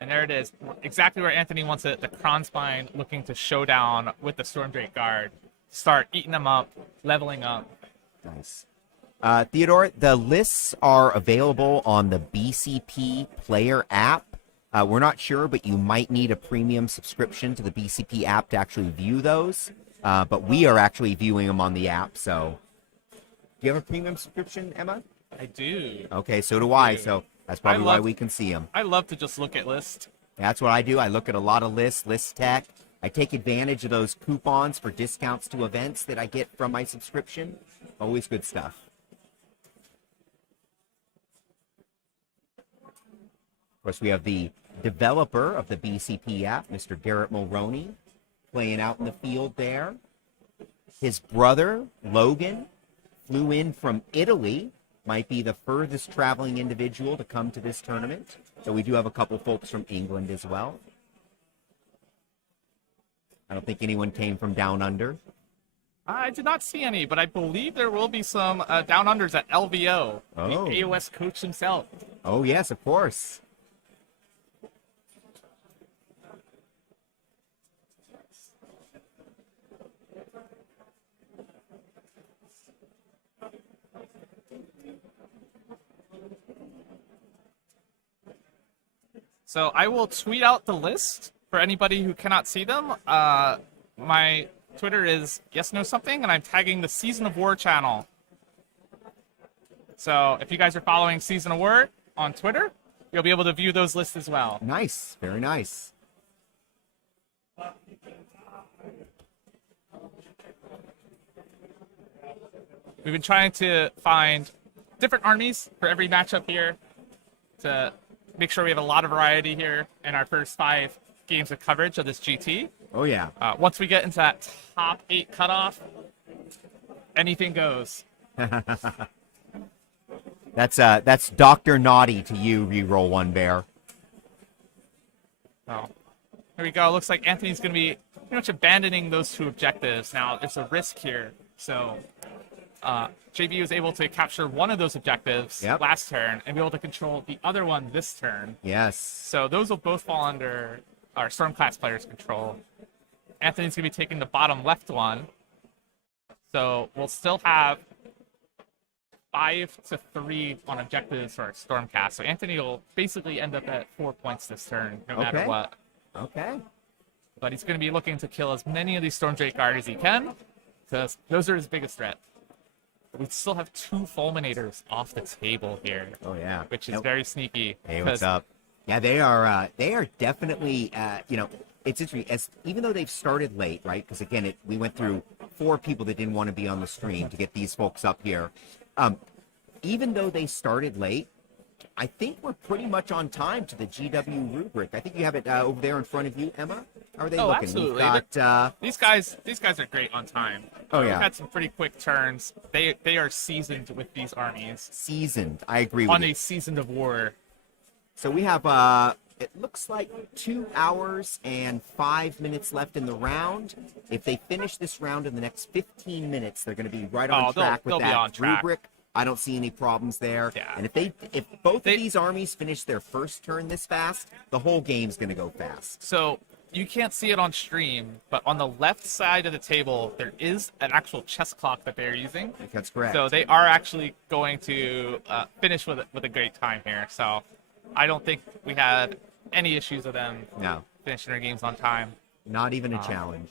And there it is. Exactly where Anthony wants it. The Kronspine looking to show down with the Stormdrake Guard. Start eating them up, leveling up. Nice. Theodore, the lists are available on the BCP Player app. We're not sure, but you might need a premium subscription to the BCP app to actually view those. But we are actually viewing them on the app, so. Do you have a premium subscription, Emma? I do. Okay, so do I, so that's probably why we can see them. I love to just look at lists. That's what I do. I look at a lot of lists, list tech. I take advantage of those coupons for discounts to events that I get from my subscription. Always good stuff. Of course, we have the developer of the BCP app, Mr. Garrett Mulroney, playing out in the field there. His brother, Logan, flew in from Italy, might be the furthest traveling individual to come to this tournament. So we do have a couple folks from England as well. I don't think anyone came from down under. I did not see any, but I believe there will be some down unders at LVO, the AOS coach himself. Oh, yes, of course. So I will tweet out the list for anybody who cannot see them. My Twitter is yes no something, and I'm tagging the Season of War channel. So if you guys are following Season of War on Twitter, you'll be able to view those lists as well. Nice, very nice. We've been trying to find different armies for every matchup here to make sure we have a lot of variety here in our first 5 games of coverage of this GT. Oh, yeah. Once we get into that top 8 cutoff, anything goes. That's Dr. Naughty to you, reroll one bear. Oh, here we go. Looks like Anthony's going to be pretty much abandoning those 2 objectives. Now, there's a risk here. So JB was able to capture one of those objectives last turn and be able to control the other one this turn. Yes. So those will both fall under our Stormcast player's control. Anthony's going to be taking the bottom left one. So we'll still have 5 to 3 on objectives for our Stormcast. So Anthony will basically end up at 4 points this turn, no matter what. Okay. But he's going to be looking to kill as many of these Stormdrake Guard as he can, because those are his biggest threat. We still have 2 Fulminators off the table here. Oh, yeah. Which is very sneaky. Hey, what's up? Yeah, they are definitely, it's interesting, even though they've started late, right? Because, again, we went through 4 people that didn't want to be on the stream to get these folks up here. Even though they started late, I think we're pretty much on time to the GW rubric. I think you have it over there in front of you, Emma. How are they looking? Absolutely. We've got, these guys are great on time. Oh, yeah. We've had some pretty quick turns. They are seasoned with these armies. Seasoned. I agree with on you. a season of war. So we have, it looks like 2 hours and 5 minutes left in the round. If they finish this round in the next 15 minutes, they're going to be right on track with they'll that be on track. rubric. I don't see any problems there. Yeah. And if both of these armies finish their first turn this fast, the whole game's going to go fast. So you can't see it on stream, but on the left side of the table, there is an actual chess clock that they're using. That's correct. So they are actually going to finish with a great time here. So I don't think we had any issues with them finishing their games on time. Not even a challenge.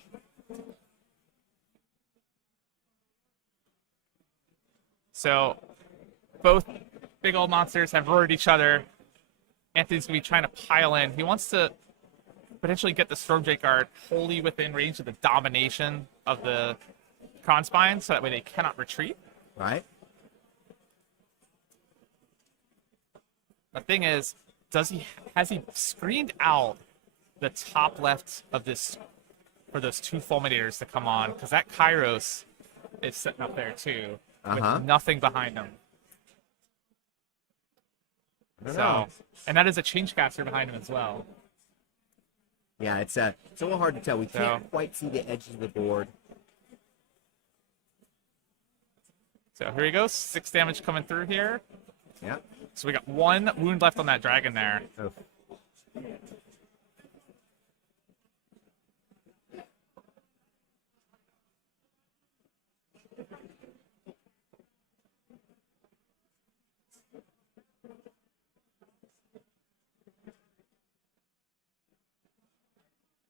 So both big old monsters have roared each other. Anthony's going to be trying to pile in. He wants to potentially get the Stormcast Guard wholly within range of the domination of the Kronspine, so that way they cannot retreat. Right. The thing is, has he screened out the top left of this for those 2 fulminators to come on? Because that Kairos is sitting up there too, with nothing behind him. So, and that is a Changecaster behind him as well. Yeah, it's a little hard to tell. We can't quite see the edges of the board. So here he goes. 6 damage coming through here. Yeah. So we got 1 wound left on that dragon there. Oh.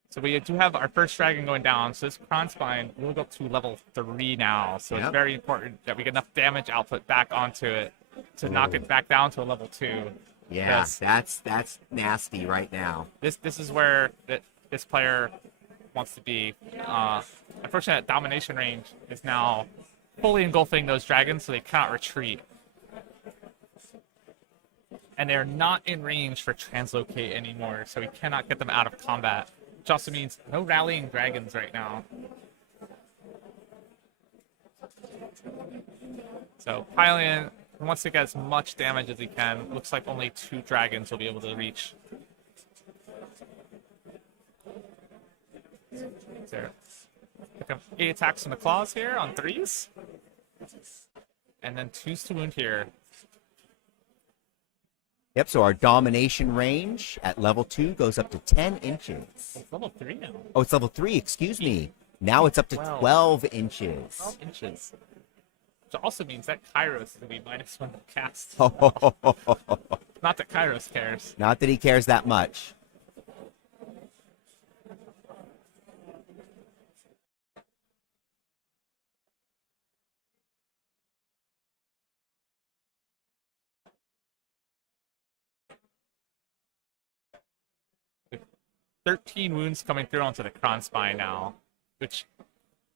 So we do have our first dragon going down. So this Kronspine will go up to level 3 now. So it's very important that we get enough damage output back onto it to knock it back down to a level 2. Yeah, that's nasty right now. This is where this player wants to be. Unfortunately, domination range is now fully engulfing those dragons, so they cannot retreat. And they're not in range for translocate anymore, so we cannot get them out of combat. Which also means no rallying dragons right now. So piling in, wants to get as much damage as he can. Looks like only 2 dragons will be able to reach. There. Pick up 8 attacks from the claws here on 3s. And then 2s to wound here. Yep, so our domination range at level 2 goes up to 10 inches. It's level 3 now. Oh, it's level 3, excuse me. Now it's up to 12 inches. 12 inches. Which also means that Kairos is going to be -1 to cast. Not that Kairos cares. Not that he cares that much. With 13 wounds coming through onto the Kronspine now, which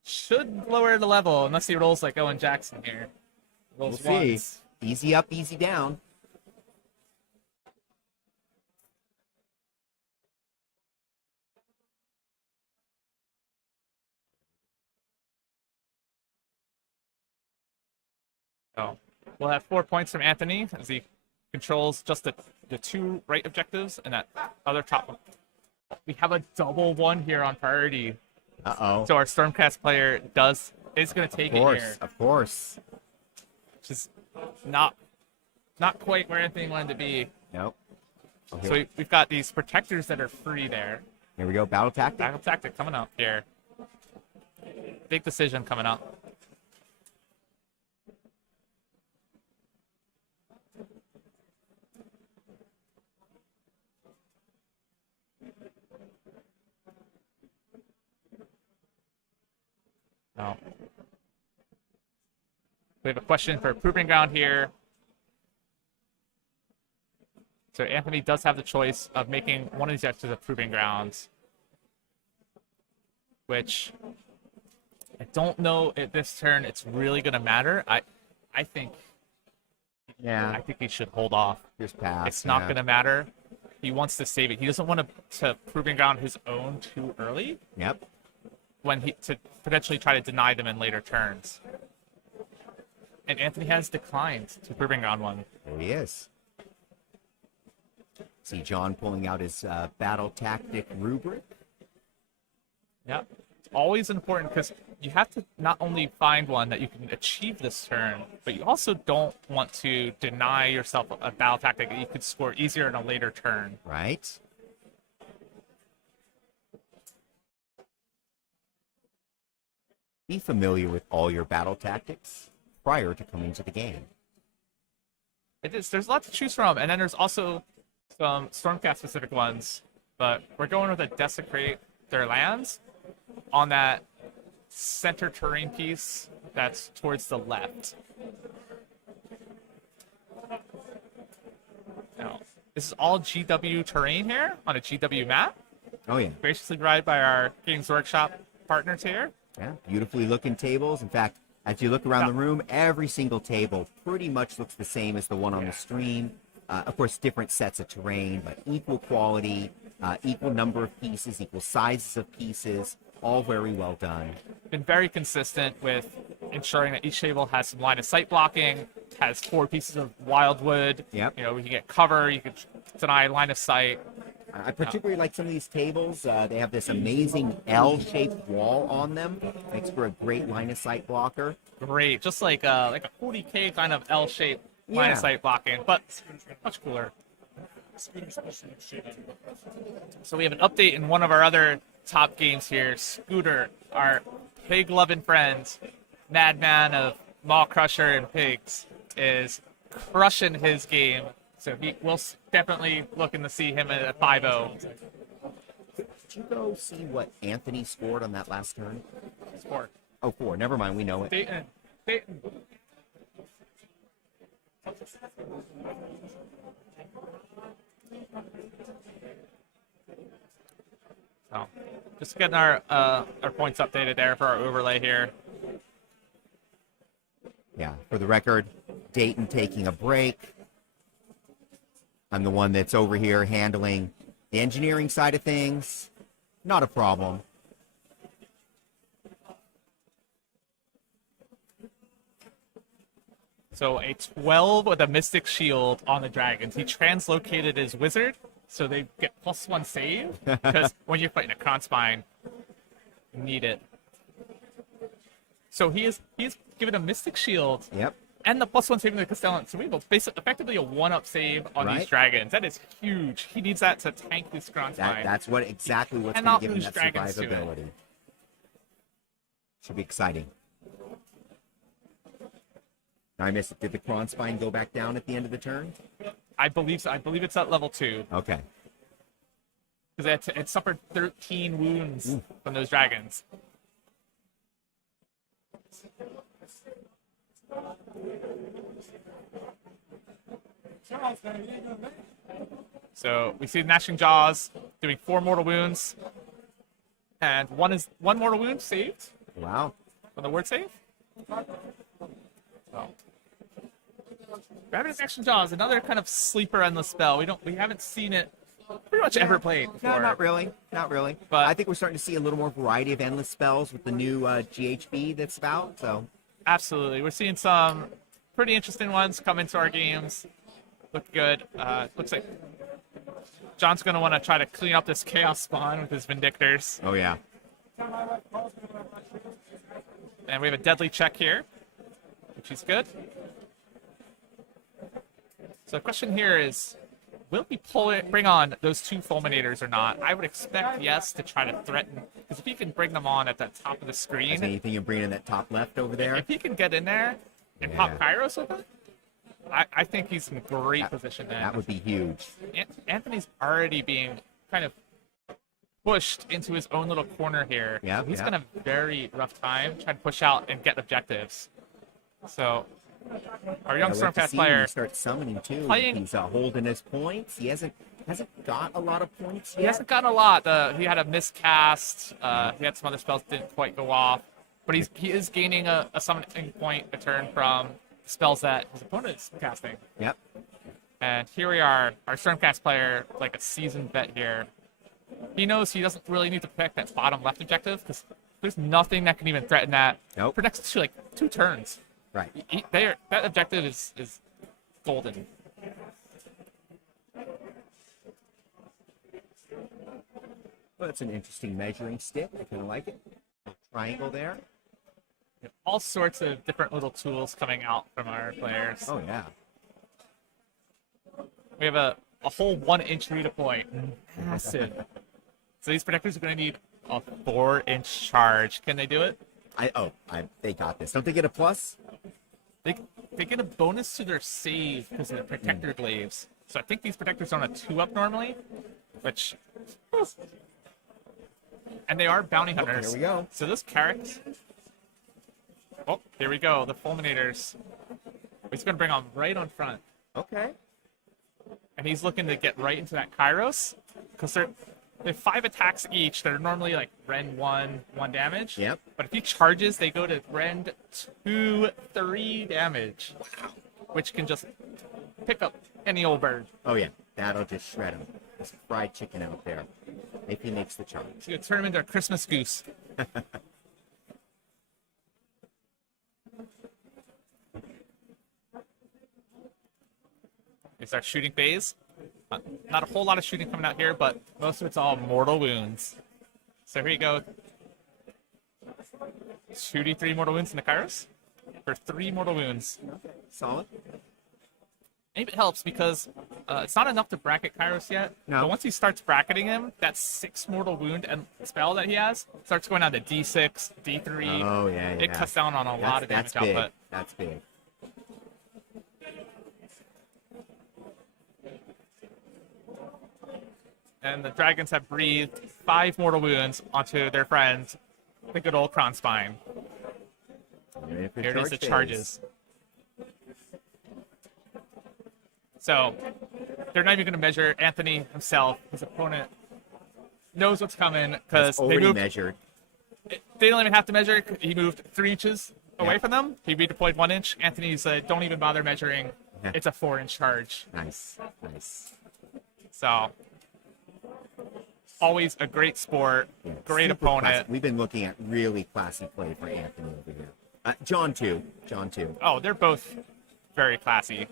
should lower the level unless he rolls like Owen Jackson here. Rolls We'll see. ones. Easy up, easy down. So we'll have 4 points from Anthony as he controls just the 2 right objectives and that other top one. We have a double 1 here on priority. Uh-oh. So our Stormcast player is going to take it here. Of course. Which is not quite where Anthony wanted to be. Nope. Oh, So we've got these protectors that are free there. here we go, battle tactic. Battle tactic coming up here. Big decision coming up. Oh. We have a question for Proving Ground here. So Anthony does have the choice of making one of these extras of Proving Grounds, which I don't know if this turn it's really going to matter. I think he should hold off. Just pass. It's not going to matter. He wants to save it. He doesn't want to proving ground his own too early. Yep. To potentially try to deny them in later turns. And Anthony has declined to proving ground one. There he is. See John pulling out his battle tactic rubric. Yep. It's always important because you have to not only find one that you can achieve this turn, but you also don't want to deny yourself a battle tactic that you could score easier in a later turn. Right. Be familiar with all your battle tactics prior to coming to the game. It is. There's a lot to choose from, and then there's also some Stormcast specific ones, but we're going with a Desecrate their lands on that center terrain piece that's towards the left. Now, this is all GW terrain here on a GW map. Oh, yeah. Graciously provided by our Games Workshop partners here. Yeah, beautifully looking tables. In fact, as you look around the room, every single table pretty much looks the same as the one on the stream. Of course, different sets of terrain, but equal quality, equal number of pieces, equal sizes of pieces, all very well done. Been very consistent with ensuring that each table has some line of sight blocking, has 4 pieces of wildwood. Yep. You know, we can get cover, you can deny line of sight. I particularly like some of these tables. They have this amazing L-shaped wall on them. Makes for a great line of sight blocker. Great, just like a 40K kind of L-shaped line of sight blocking, but much cooler. So we have an update in one of our other top games here. Scooter, our pig-loving friend, madman of Maw Crusher and Pigs, is crushing his game. So we'll definitely looking to see him at a 5-0. Did you go see what Anthony scored on that last turn? 4. Oh, 4. Never mind. We know it. Dayton. So, just getting our points updated there for our overlay here. Yeah, for the record, Dayton taking a break. I'm the one that's over here handling the engineering side of things. Not a problem. So a 12 with a Mystic Shield on the Dragons. He translocated his Wizard, so they get +1 save. Because when you're fighting a Conspine, you need it. So he's given a Mystic Shield. Yep. And the +1 save in the Castellan. So we have effectively a 1-up save on these Dragons. That is huge. He needs that to tank this Conspine. That's exactly what's going to give him that survivability. Should be exciting. I missed it. Did the Conspine go back down at the end of the turn? I believe so. I believe it's at level 2. Okay. Because it suffered 13 wounds from those Dragons. So we see the Gnashing Jaws doing 4 mortal wounds, and one mortal wound saved. Wow. From the word save. So. Ravenous Gnashing Jaws, another kind of sleeper endless spell. We haven't seen it pretty much ever played before. No, not really. But I think we're starting to see a little more variety of endless spells with the new GHB that's about. So absolutely, we're seeing some pretty interesting ones come into our games. Look good. Looks like John's going to want to try to clean up this Chaos Spawn with his Vindictors. Oh, yeah. And we have a Deadly Check here, which is good. So the question here is, will he bring on those 2 Fulminators or not? I would expect yes to try to threaten, because if he can bring them on at the top of the screen. Is anything you're bringing in that top left over there? If he can get in there and pop Kairos with it, I think he's in great position then. That would be huge. Anthony's already being kind of pushed into his own little corner here. Yeah, so he's going to have a very rough time trying to push out and get objectives. So our young Stormcast player starts summoning too. Playing, he's holding his points. He hasn't got a lot of points yet. He hasn't gotten a lot. He had a miscast. He had some other spells that didn't quite go off. But he is gaining a summoning point a turn from spells that his opponent is casting. Yep. And here we are, our Stormcast player, like a seasoned vet here. He knows he doesn't really need to protect that bottom left objective because there's nothing that can even threaten that Nope. for next to like 2 turns. Right. That objective is golden. Well, that's an interesting measuring stick. I kind of like it. Triangle there. All sorts of different little tools coming out from our players. Oh, yeah. We have a whole 1-inch redeploy. Massive. So these protectors are going to need a 4-inch charge. Can they do it? They got this. Don't they get a plus? They get a bonus to their save because of the protector glaives. So I think these protectors are on a 2-up normally, which... And they are bounty hunters. Here we go. So those carrots... Oh, here we go. The fulminators. He's going to bring on right on front. Okay. And he's looking to get right into that Kairos. Because they have 5 attacks each. They're normally like rend 1 damage. Yep. But if he charges, they go to rend 2, 3 damage. Wow. Which can just pick up any old bird. Oh, yeah. That'll just shred him. There's fried chicken out there. If he makes the charge. So you turn him into a Christmas goose. It's our shooting phase. Not a whole lot of shooting coming out here, but most of it's all mortal wounds. So here you go. 2d3 mortal wounds in the Kairos for 3 mortal wounds. Okay. Solid. Maybe it helps because it's not enough to bracket Kairos yet. No. But once he starts bracketing him, that 6 mortal wound and spell that he has starts going down to D6, D3. Oh, yeah. It cuts down on a lot of damage that's big. output. That's big. And the dragons have breathed 5 mortal wounds onto their friend, the good old Kronspine. Here it is, the charges. So, they're not even going to measure Anthony himself. His opponent knows what's coming because they already moved. measured. They don't even have to measure. He moved 3 inches away Yeah. from them. He redeployed 1 inch. Anthony's don't even bother measuring. Yeah. It's a 4-inch charge. Nice. Nice. So, always a great sport, Yeah, great super opponent. classy. We've been looking at really classy play for Anthony over here. John too. Oh, they're both very classy.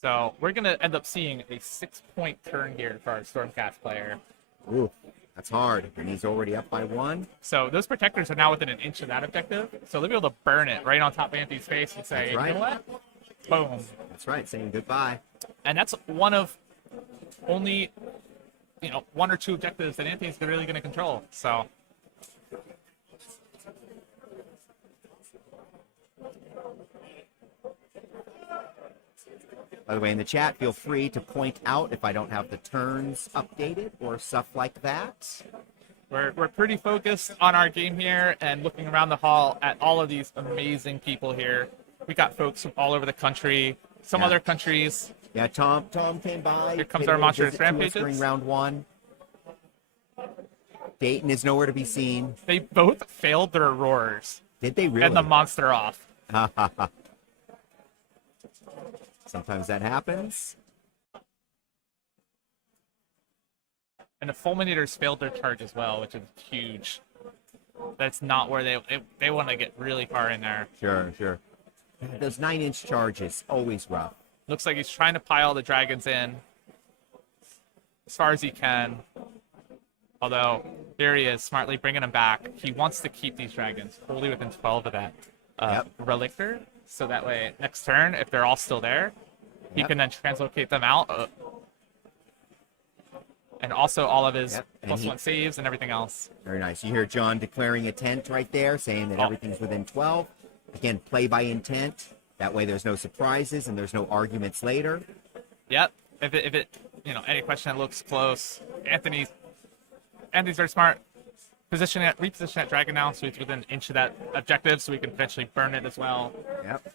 So we're going to end up seeing a 6-point turn here for our Stormcast player. Ooh, that's hard. And he's already up by 1. So those protectors are now within 1 inch of that objective. So they'll be able to burn it right on top of Anthony's face and say, That's right. you know what? Boom. That's right. Saying goodbye. And that's one of only, 1 or 2 objectives that Anthony's really going to control. So By the way, in the chat, feel free to point out if I don't have the turns updated or stuff like that. we're pretty focused on our game here and looking around the hall at all of these amazing people here. We got folks from all over the country, some Yeah. other countries. Yeah, Tom came by. Here comes paid a our little monstrous visit to us rampages. during round 1. Dayton is nowhere to be seen. They both failed their roars Did they really? and the monster off. Sometimes that happens. And the fulminators failed their charge as well, which is huge. That's not where they want to get really far in there. Sure. Those 9-inch charges, always rough. Looks like he's trying to pile the dragons in as far as he can. Although, there he is, smartly bringing them back. He wants to keep these dragons wholly within 12 of that relictor. So that way, next turn, if they're all still there, he can then translocate them out. And also all of his +1 saves and everything else. Very nice. You hear John declaring a tent right there, saying that everything's within 12. Again, play by intent. That way there's no surprises and there's no arguments later. Yep. If it any question that looks close, Anthony's very smart. Reposition that dragon now so he's within 1 inch of that objective so we can eventually burn it as well. Yep.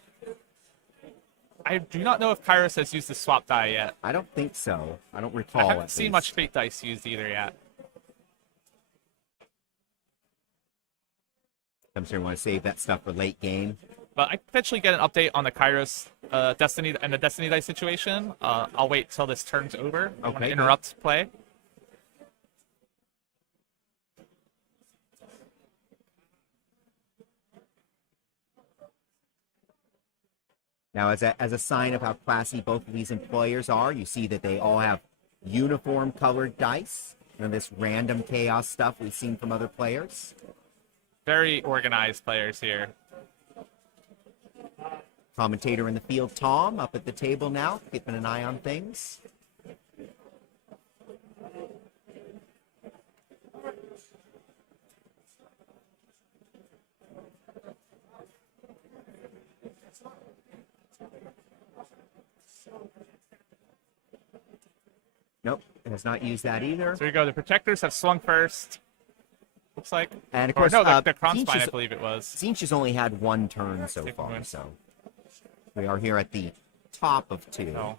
I do not know if Kairos has used the swap die yet. I don't think so. I don't I recall. haven't at seen least. much fate dice used either yet. I'm sure you want to save that stuff for late game. But I could potentially get an update on the Kairos Destiny and the Destiny dice situation. I'll wait till this turn's over. I want to Okay, interrupt play. Now, as a sign of how classy both of these employers are, you see that they all have uniform colored dice. And this random chaos stuff we've seen from other players. Very organized players here. Commentator in the field, Tom, up at the table now, keeping an eye on things. Nope, it has not used that either. So here we go. The Protectors have swung first. Looks like. And of course, no, the Tzeentch Kronspine, I has- believe it was. Tzeentch has only had one turn so Take far, one. so we are here at the top of two. No.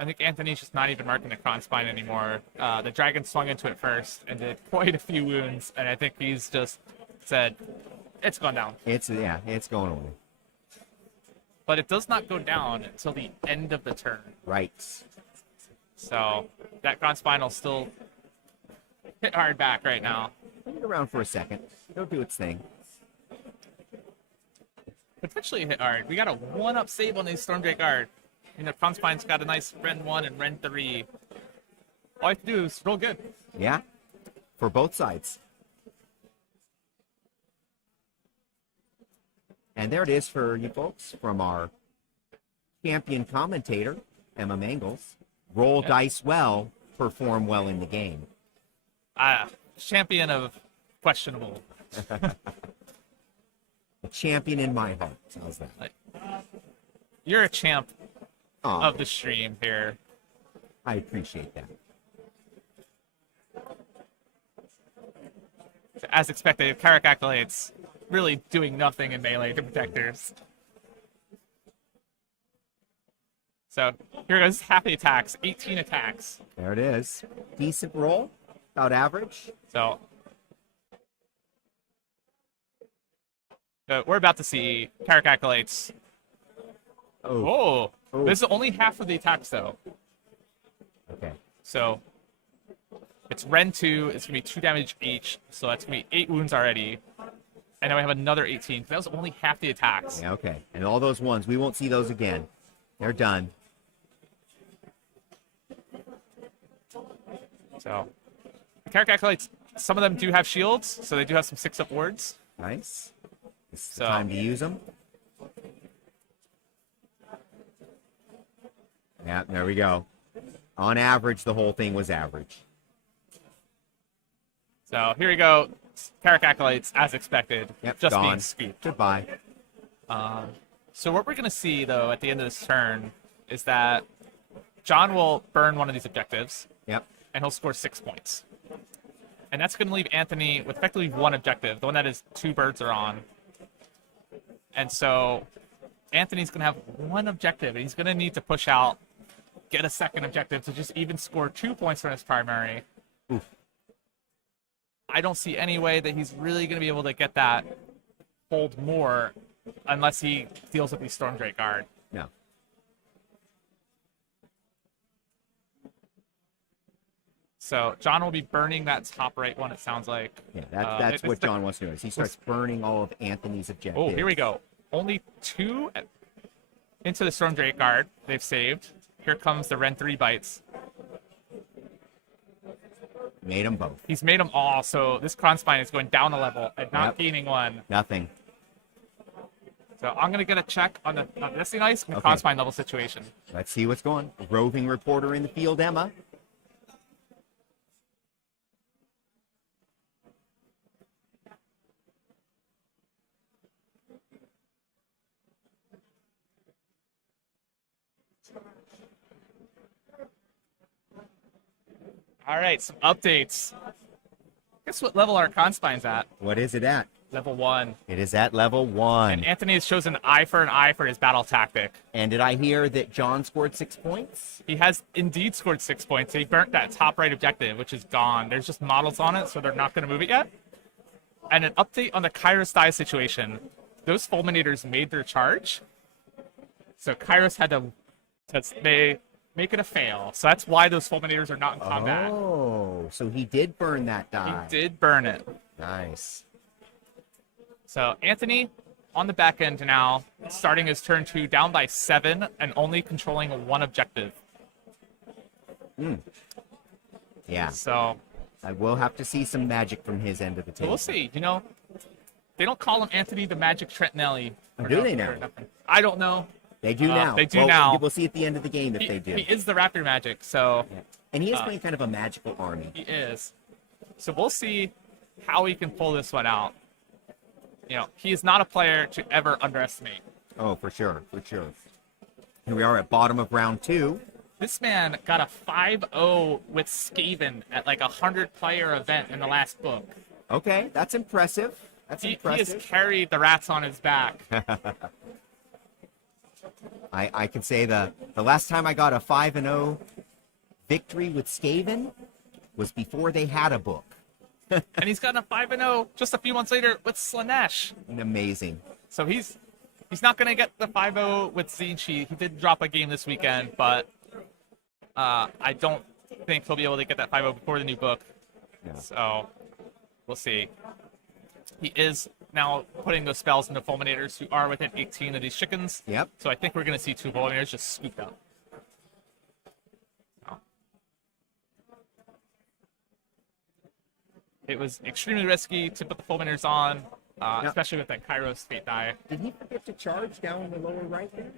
I think Anthony's just not even marking the Kronspine anymore. The Dragon swung into it first and did quite a few wounds, and I think he's just said, it's gone down. It's going away. But it does not go down until the end of the turn. Right. So that Kronspine will still hit hard back right now. Leave it around for a second. It'll do its thing. Potentially hit hard. We got a 1-up save on the Stormdrake Guard. You know, Kronspine's got a nice Ren 1 and Ren 3. All I have to do is roll good. Yeah, for both sides. And there it is for you folks from our champion commentator, Emma Mangles. Roll dice well, perform well in the game. Champion of questionable. A champion in my heart. How's that? You're a champ Aw, of the stream here. I appreciate that. As expected, Carrick Accolades really doing nothing in melee to Protectors. So here goes half the attacks, 18 attacks. There it is. Decent roll, about average. So we're about to see Carrick Accolades. Oh, Oh, this is only half of the attacks though. okay. So it's Ren 2, it's gonna be 2 damage each, so that's gonna be 8 wounds already. And then we have another 18. That was only half the attacks. Yeah, okay. And all those ones, we won't see those again. They're done. So Carrick Acolytes, some of them do have shields, so they do have some 6-up wards. Nice. This is So- the time to use them. Yeah, there we go. On average, the whole thing was average. So here we go. Carrick Acolytes, as expected, Yep, just gone. being scooped. Goodbye. So what we're going to see, though, at the end of this turn is that John will burn one of these objectives, Yep. and he'll score 6 points. And that's going to leave Anthony with effectively one objective, the one that his 2 birds are on. And so Anthony's going to have one objective, and he's going to need to push out, get a second objective to just even score 2 points from his primary. Oof. I don't see any way that he's really going to be able to get that hold more unless he deals with the Stormdrake Guard. No. So John will be burning that top right one, it sounds like. Yeah, that's it's what the- John wants to do. Is he starts burning all of Anthony's objectives. Oh, here we go. Only 2 into the Stormdrake Guard they've saved. Here comes the Ren 3 bites. Made them both. He's made them all, so this Kronspine is going down a level and not Yep. gaining one. Nothing. So I'm going to get a check on the Destiny Ice and the Okay. Kronspine level situation. Let's see what's going. Roving reporter in the field, Emma. All right, some updates. Guess what level our Kronspine's at? What is it at? Level 1. It is at level 1. And Anthony has chosen eye for an eye for his battle tactic. And did I hear that John scored 6 points? He has indeed scored 6 points. He burnt that top right objective, which is gone. There's just models on it, so they're not going to move it yet. And an update on the Kairos die situation. Those fulminators made their charge. So Kairos had to make it a fail. So that's why those fulminators are not in combat. Oh, so he did burn that die. He did burn it. Nice. So Anthony on the back end now, starting his turn 2, down by 7 and only controlling 1 objective. Yeah. So I will have to see some magic from his end of the table. we'll see. You know, they don't call him Anthony the Magic Trentinelli. Do they now? I don't know. They do now. They do well, now. We'll see at the end of the game if they do. He is the Raptor Magic, so Yeah. And he is playing kind of a magical army. he is. So we'll see how he can pull this one out. You know, he is not a player to ever underestimate. Oh, for sure, for sure. Here we are at bottom of round 2. This man got a 5-0 with Skaven at like a 100-player event in the last book. Okay, that's impressive. That's He impressive. has carried the rats on his back. I can say the last time I got a 5-0 victory with Skaven was before they had a book. And he's gotten a 5-0 just a few months later with Slanesh. Amazing. So he's not going to get the 5-0 with Tzeentch. He did drop a game this weekend, but I don't think he'll be able to get that 5-0 before the new book. Yeah. So we'll see. He is now putting those spells into fulminators who are within 18 of these chickens. Yep. So I think we're going to see 2 fulminators just scooped up. It was extremely risky to put the fulminators on, especially with that Kairos fate die. Did he forget to charge down in the lower right there?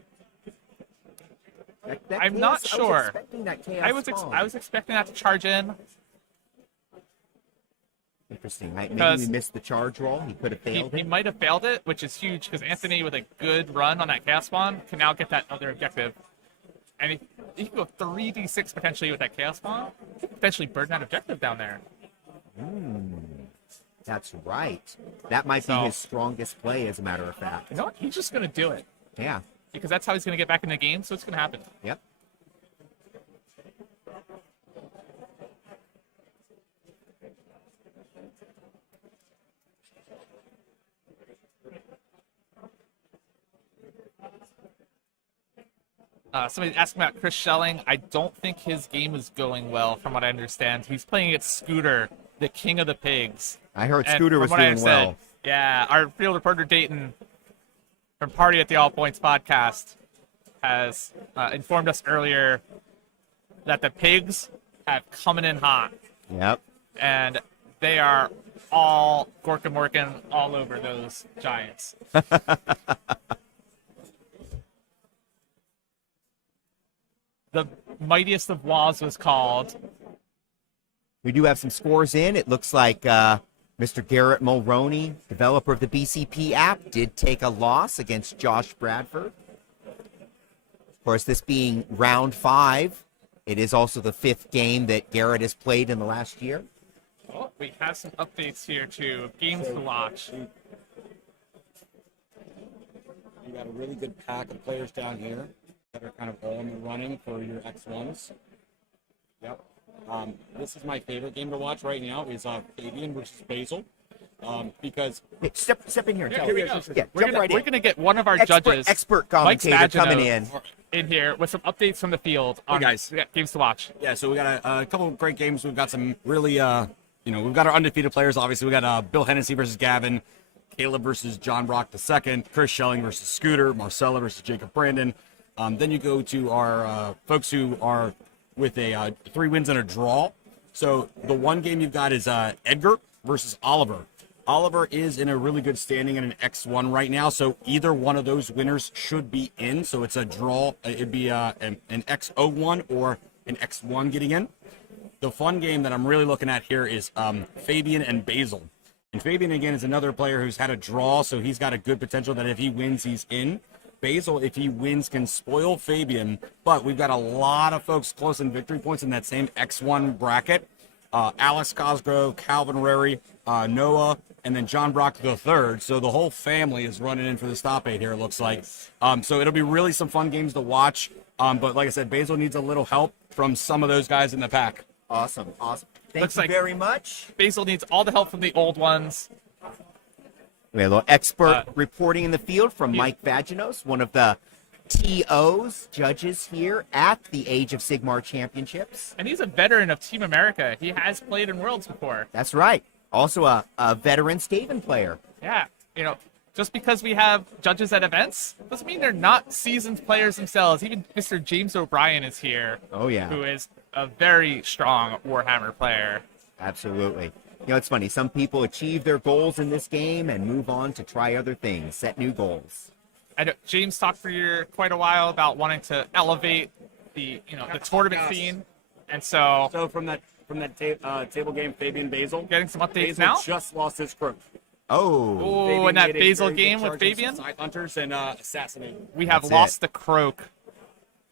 That I'm not chaos- sure. I was expecting that chaos spawn. I was expecting that to charge in. Interesting. Maybe because we missed the charge roll. He could have failed He it. might have failed it, which is huge because Anthony, with a good run on that chaos spawn, can now get that other objective. And he can go 3d6 potentially with that chaos spawn. He could potentially burn that objective down there. That's right. That might be So- his strongest play, as a matter of fact. You know what? He's just going to do it Yeah. because that's how he's going to get back in the game, so it's going to happen. Yep. Somebody asked me about Chris Schelling. I don't think his game is going well, from what I understand. He's playing against Scooter, the king of the pigs. I heard And Scooter from was what I doing well. understand, yeah, our field reporter Dayton from Party at the All Points podcast has informed us earlier that the pigs have coming in hot, Yep. and they are all Gorka Morgan all over those giants. The mightiest of Waz was called. We do have some scores in. It looks like Mr. Garrett Mulroney, developer of the BCP app, did take a loss against Josh Bradford. Of course, this being round 5, it is also the 5th game that Garrett has played in the last year. Oh, we have some updates here too. Games to watch. You got a really good pack of players down here that are kind of all in the running for your X1s. Yep. This is my favorite game to watch right now is Fabian versus Basil. Because Hey, step in here. And tell Here we us. go. Yeah, jump right We're in. gonna get one of our judges, Expert Mike commentator coming Spagino, in. in here with some updates from the field on guys. games to watch. yeah, so we got a couple of great games. We've got some really we've got our undefeated players. Obviously, we got Bill Hennessy versus Gavin, Caleb versus John Brock II, Chris Schelling versus Scooter, Marcella versus Jacob Brandon. Then you go to our folks who are with a 3 wins and a draw. So the one game you've got is Edgar versus Oliver. Oliver is in a really good standing in an X1 right now, so either one of those winners should be in. So it's a draw. It'd be an X01 or an X1 getting in. The fun game that I'm really looking at here is Fabian and Basil. And Fabian, again, is another player who's had a draw, so he's got a good potential that if he wins, he's in. Basil, if he wins, can spoil Fabian, but we've got a lot of folks close in victory points in that same X1 bracket. Alex Cosgrove, Calvin Rary, Noah, and then John Brock the third. So the whole family is running in for the top 8 here, it looks like. So it'll be really some fun games to watch. But like I said, Basil needs a little help from some of those guys in the pack. Awesome. Thank Looks you like- very much. Basil needs all the help from the old ones. We have a little expert reporting in the field from Mike Vaginos, one of the TOs, judges here at the Age of Sigmar Championships. And he's a veteran of Team America. He has played in Worlds before. That's right. Also a veteran Skaven player. Yeah, just because we have judges at events doesn't mean they're not seasoned players themselves. Even Mr. James O'Brien is here. Oh, yeah. Who is a very strong Warhammer player. Absolutely. It's funny. Some people achieve their goals in this game and move on to try other things, set new goals. I know James talked for quite a while about wanting to elevate the the tournament scene, and so from that table game, Fabian Basil getting some updates Basil now. just lost his croak. Oh, Oh, in that made a Basil very good game with charge Fabian, against Side Hunters and assassinated. we have That's lost it. the Croak.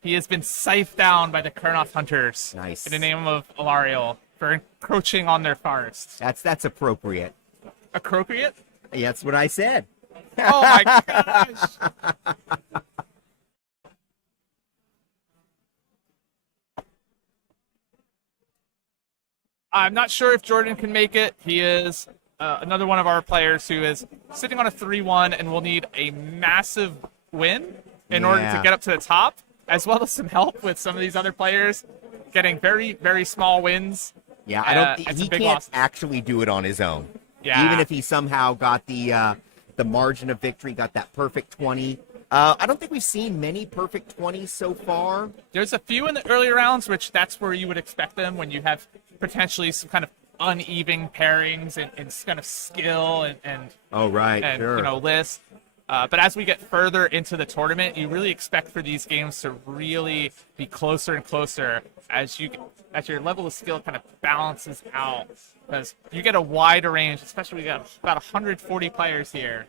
He has been scythed down by the Kurnoth Hunters. Nice. In the name of Alariel for encroaching on their forest. that's appropriate. Appropriate? Yeah, that's what I said. Oh my gosh! I'm not sure if Jordan can make it. He is another one of our players who is sitting on a 3-1 and will need a massive win in order to get up to the top, as well as some help with some of these other players getting very, very small wins. Yeah, I don't. and He some big can't losses. actually do it on his own. Yeah. Even if he somehow got the margin of victory, got that perfect 20. I don't think we've seen many perfect 20s so far. There's a few in the early rounds, which that's where you would expect them when you have potentially some kind of uneven pairings and kind of skill and Oh, right, sure. lists. But as we get further into the tournament, you really expect for these games to really be closer and closer as your level of skill kind of balances out. Because you get a wider range, especially we got about 140 players here.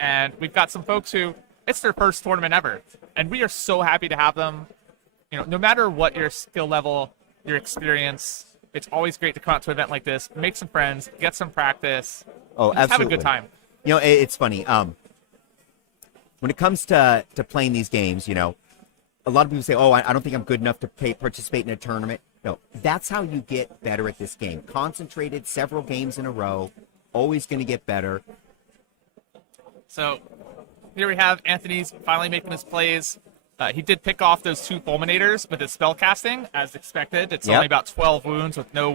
And we've got some folks who it's their first tournament ever. And we are so happy to have them. No matter what your skill level, your experience, it's always great to come out to an event like this, make some friends, get some practice, Oh, just absolutely. have a good time. It's funny. When it comes to playing these games, a lot of people say, "Oh, I don't think I'm good enough to participate in a tournament." No, that's how you get better at this game. Concentrated several games in a row, always going to get better. So here we have Anthony's finally making his plays. He did pick off those 2 fulminators with his spell casting, as expected. It's Yep. only about 12 wounds with no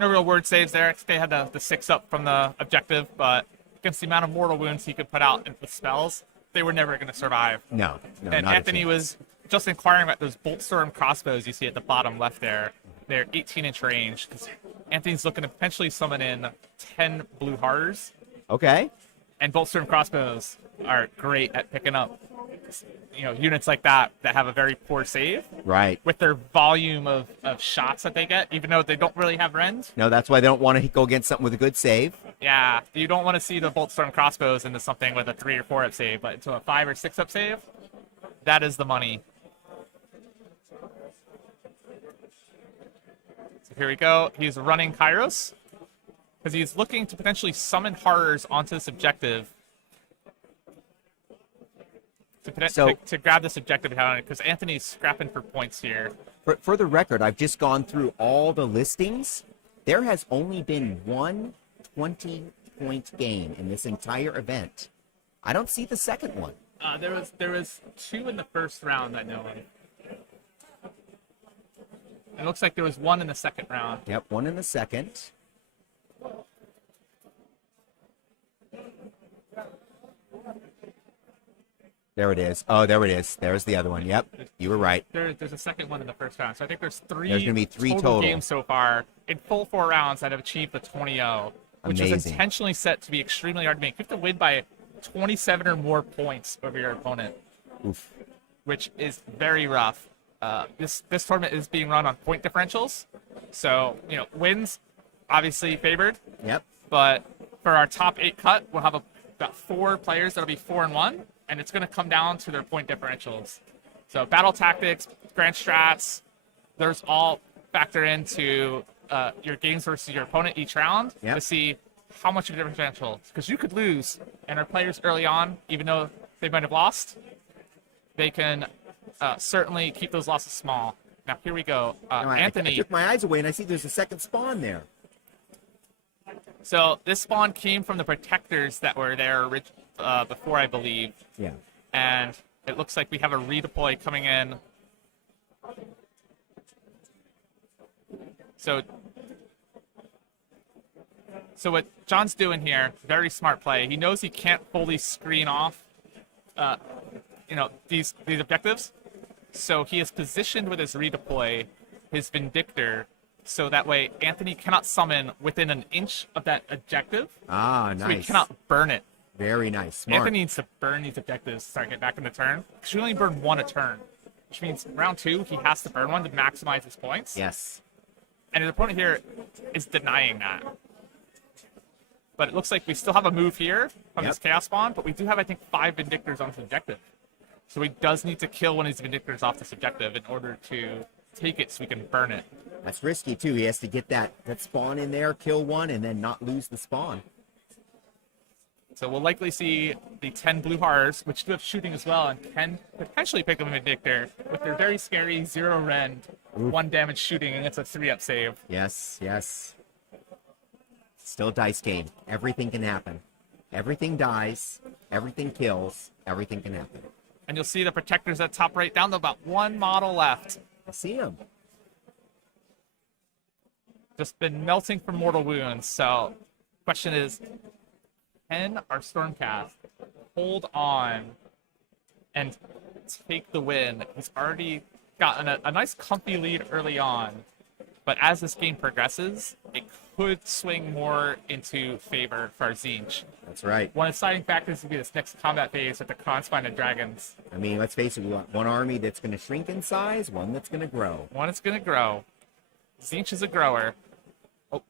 real word saves there. They had the 6 up from the objective, but against the amount of mortal wounds he could put out with spells, they were never going to survive. No, And not a Anthony chance. was just inquiring about those bolt storm crossbows you see at the bottom left there. They're 18-inch range. 'Cause Anthony's looking to potentially summon in 10 blue horrors. Okay. And bolt storm crossbows are great at picking up units like that have a very poor save Right. with their volume of shots that they get, even though they don't really have rend. No, that's why they don't want to go against something with a good save. Yeah, you don't want to see the bolt storm crossbows into something with a 3 or 4 up save, but into a 5 or 6 up save, that is the money. So here we go. He's running Kairos because he's looking to potentially summon horrors onto this objective to grab this objective because Anthony's scrapping for points here. For the record, I've just gone through all the listings. There has only been one 20-point game in this entire event. I don't see the second one. There was 2 in the first round I know of. It looks like there was 1 in the second round. Yep, one in the second. There it is. Oh, there it is. There's the other one. Yep, you were right. There's a second one in the first round. So I think there's There's gonna be 3 total. games so far in full 4 rounds that have achieved the 20-0, which is Amazing. intentionally set to be extremely hard to make. You have to win by 27 or more points over your opponent, Oof. which is very rough. This tournament is being run on point differentials, so wins obviously favored. Yep. But for our top 8 cut, we'll have about 4 players that'll be 4-1, and it's going to come down to their point differentials. So battle tactics, grand strats, those all factor into your games versus your opponent each round Yep. to see how much of a differential. Because you could lose, and our players early on, even though they might have lost, they can certainly keep those losses small. Now here we go, I Anthony. took my eyes away, and I see there's a second spawn there. So this spawn came from the protectors that were there before, I believe. Yeah. And it looks like we have a redeploy coming in. So what John's doing here, very smart play. He knows he can't fully screen off, these objectives. So he is positioned with his redeploy, his Vindictor, so that way Anthony cannot summon within an inch of that objective. Ah, So he nice. cannot burn it. Very nice. Smart. Anthony needs to burn these objectives to start getting back in the turn. Because we only burn one a turn, which means round 2 he has to burn one to maximize his points. Yes. And his opponent here is denying that. But it looks like we still have a move here from this Chaos Spawn, but we do have, I think, 5 Vindictors on this objective. So he does need to kill one of these Vindictors off this objective in order to take it so we can burn it. That's risky, too. He has to get that spawn in there, kill one, and then not lose the spawn. So we'll likely see the 10 blue horrors, which do have shooting as well, and can potentially pick up a Vindictor with their very scary 0 rend, 1 damage shooting, and it's a 3-up save. Yes, yes. Still a dice game. Everything can happen. Everything dies. Everything kills. Everything can happen. And you'll see the protectors at top right, down to about 1 model left. I see him. Just been melting from mortal wounds. So, question is, can our Stormcast hold on and take the win? He's already gotten a nice comfy lead early on, but as this game progresses, it could swing more into favor for our Tzeentch. That's right. One of the deciding factors will be this next combat phase with the Conspine of Dragons. I mean, let's face it, we want one army that's going to shrink in size, one that's going to grow. One is going to grow. Tzeentch is a grower. Oh.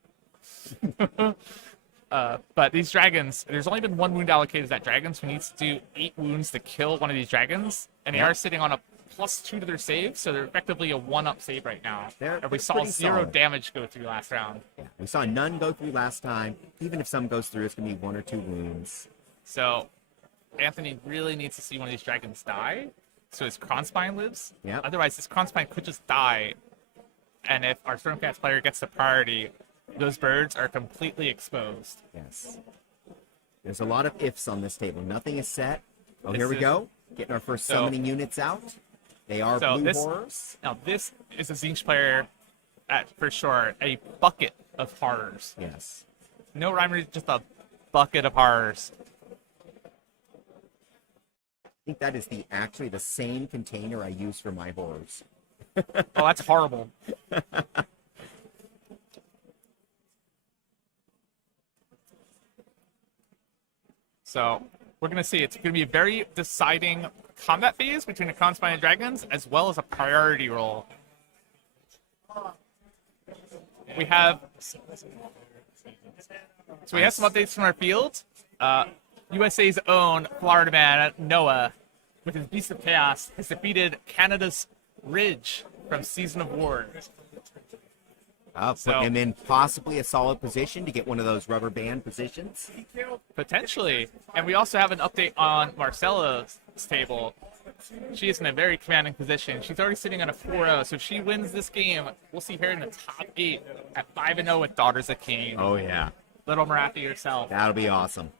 But these dragons, there's only been 1 wound allocated to that dragon, so we need to do 8 wounds to kill one of these dragons. And they are sitting on a +2 to their save, so they're effectively a 1-up save right now. And we saw pretty 0 solid. damage go through last round. Yeah. We saw none go through last time. Even if some goes through, it's going to be 1 or 2 wounds. So Anthony really needs to see one of these dragons die, so his Cronspine lives. Yeah. Otherwise, this Cronspine could just die. And if our Stormcast player gets the priority, those birds are completely exposed. Yes. There's a lot of ifs on this table. Nothing is set. Oh, here we is- go. Getting our first summoning units out. They are blue horrors. Now, this is a Tzeentch player, for sure, a bucket of horrors. Yes. No rhyme, or just a bucket of horrors. I think that is actually the same container I use for my horrors. Oh, that's horrible. So, we're going to see. It's going to be a very deciding combat phase between the Conspine and Dragons, as well as a priority roll. We have... So we have some updates from our field. USA's own Florida man, Noah, with his Beast of Chaos, has defeated Canada's Ridge from Season of War. Putting him in possibly a solid position to get one of those rubber band positions. Potentially. And we also have an update on Marcella's table. She is in a very commanding position. She's already sitting on a 4-0, so if she wins this game, we'll see her in the top 8 at 5-0 with Daughters of Cain. Oh, yeah. Little Marathi herself. That'll be awesome.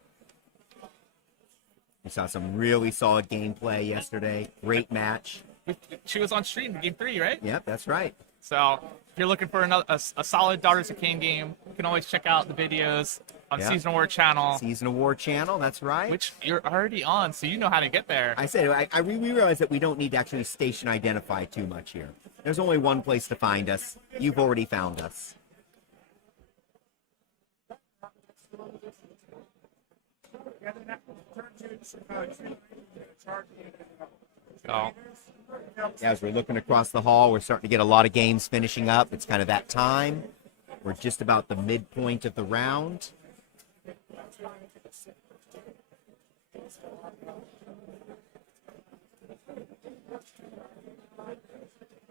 We saw some really solid gameplay yesterday. Great match. She was on stream in Game 3, right? Yep, that's right. So if you're looking for a solid Daughters of Cain game, you can always check out the videos on Season of War channel. Season of War channel, that's right. Which you're already on, so you know how to get there. I said, we realize that we don't need to actually station identify too much here. There's only one place to find us. You've already found us. So, As we're looking across the hall, we're starting to get a lot of games finishing up. It's kind of that time. We're just about the midpoint of the round.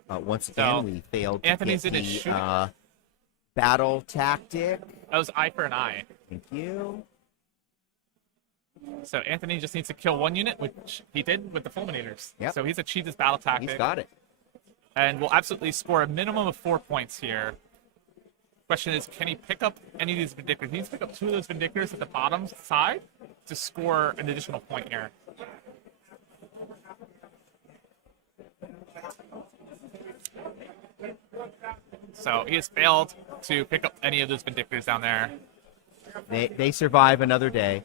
Once again, we failed to Anthony's get in his the, shooting. Battle tactic. That was eye for an eye. Thank you. So Anthony just needs to kill one unit, which he did with the Fulminators. Yep. So he's achieved his battle tactic. He's got it. And will absolutely score a minimum of 4 points here. Question is, can he pick up any of these Vindictors? He needs to pick up 2 of those Vindictors at the bottom side to score an additional point here. So he has failed to pick up any of those Vindictors down there. They survive another day.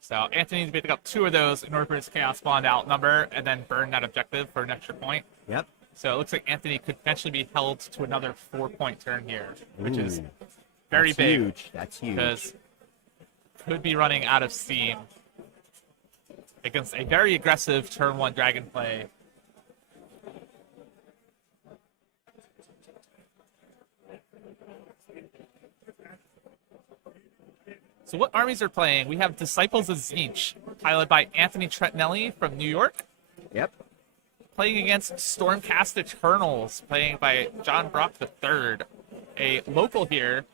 So Anthony needs to pick up 2 of those in order for his Chaos Spawn to outnumber and then burn that objective for an extra point. Yep. So it looks like Anthony could potentially be held to another 4-point turn here, which is Ooh, very that's big. huge. That's huge. Because could be running out of steam against a very aggressive turn 1 dragon play. So what armies are playing? We have Disciples of Tzeentch, piloted by Anthony Trentinelli from New York, Yep. playing against Stormcast Eternals, playing by John Brock III, a local here,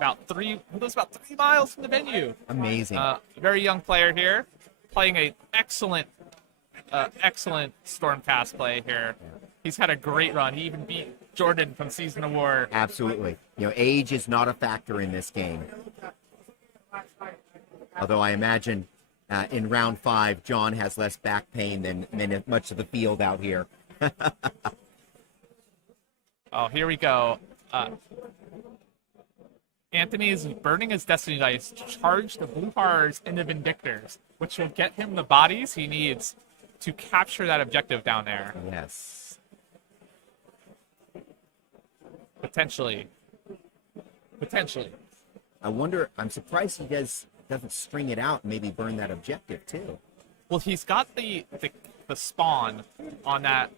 he lives about 3 miles from the venue. Amazing. Very young player here, playing a excellent Stormcast play here. He's had a great run. He even beat Jordan from Season of War. Absolutely. Age is not a factor in this game. Although I imagine in round 5, John has less back pain than much of the field out here. Oh, here we go. Anthony is burning his Destiny Dice to charge the blue horrors into Vindictors, which will get him the bodies he needs to capture that objective down there. Yes. Potentially. I'm surprised he doesn't string it out and maybe burn that objective too. Well, he's got the spawn on that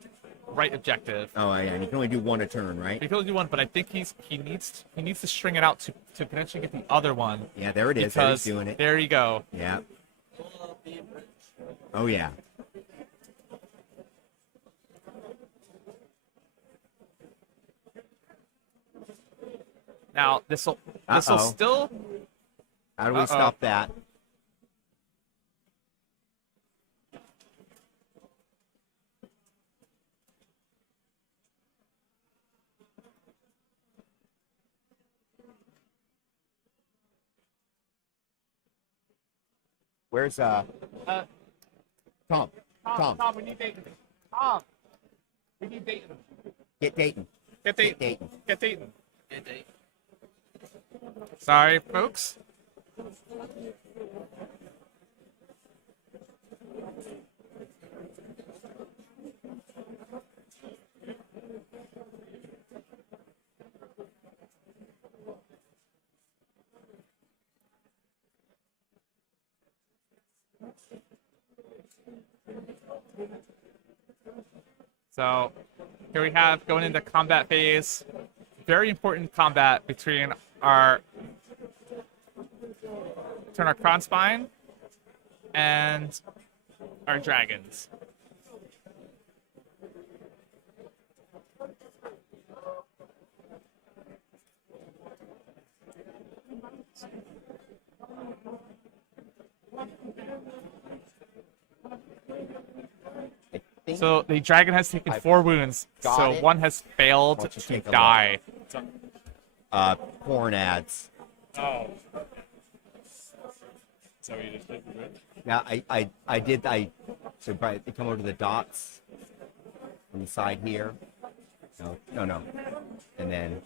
right objective. Oh, yeah, and you can only do 1 a turn, right? He can only do 1, but I think he needs to string it out to potentially get the other one. Yeah, there it is. There he's Because doing it. there you go. Yeah. Oh, yeah. Now this'll Uh-oh. still. How do we stop that? Where's Tom? Tom, Tom, we need Dayton. Tom, we need Dayton. get Dayton. Get Dayton. Dayton. Get Dayton. Sorry, folks. So here we have going into combat phase. Very important combat between our Kronspine and our dragons. So the dragon has taken 4 wounds, so it. 1 has failed Why don't you to take a die. Porn ads. Oh. So you just did it? Yeah, I did. So they come over to the dots on the side here. No. And then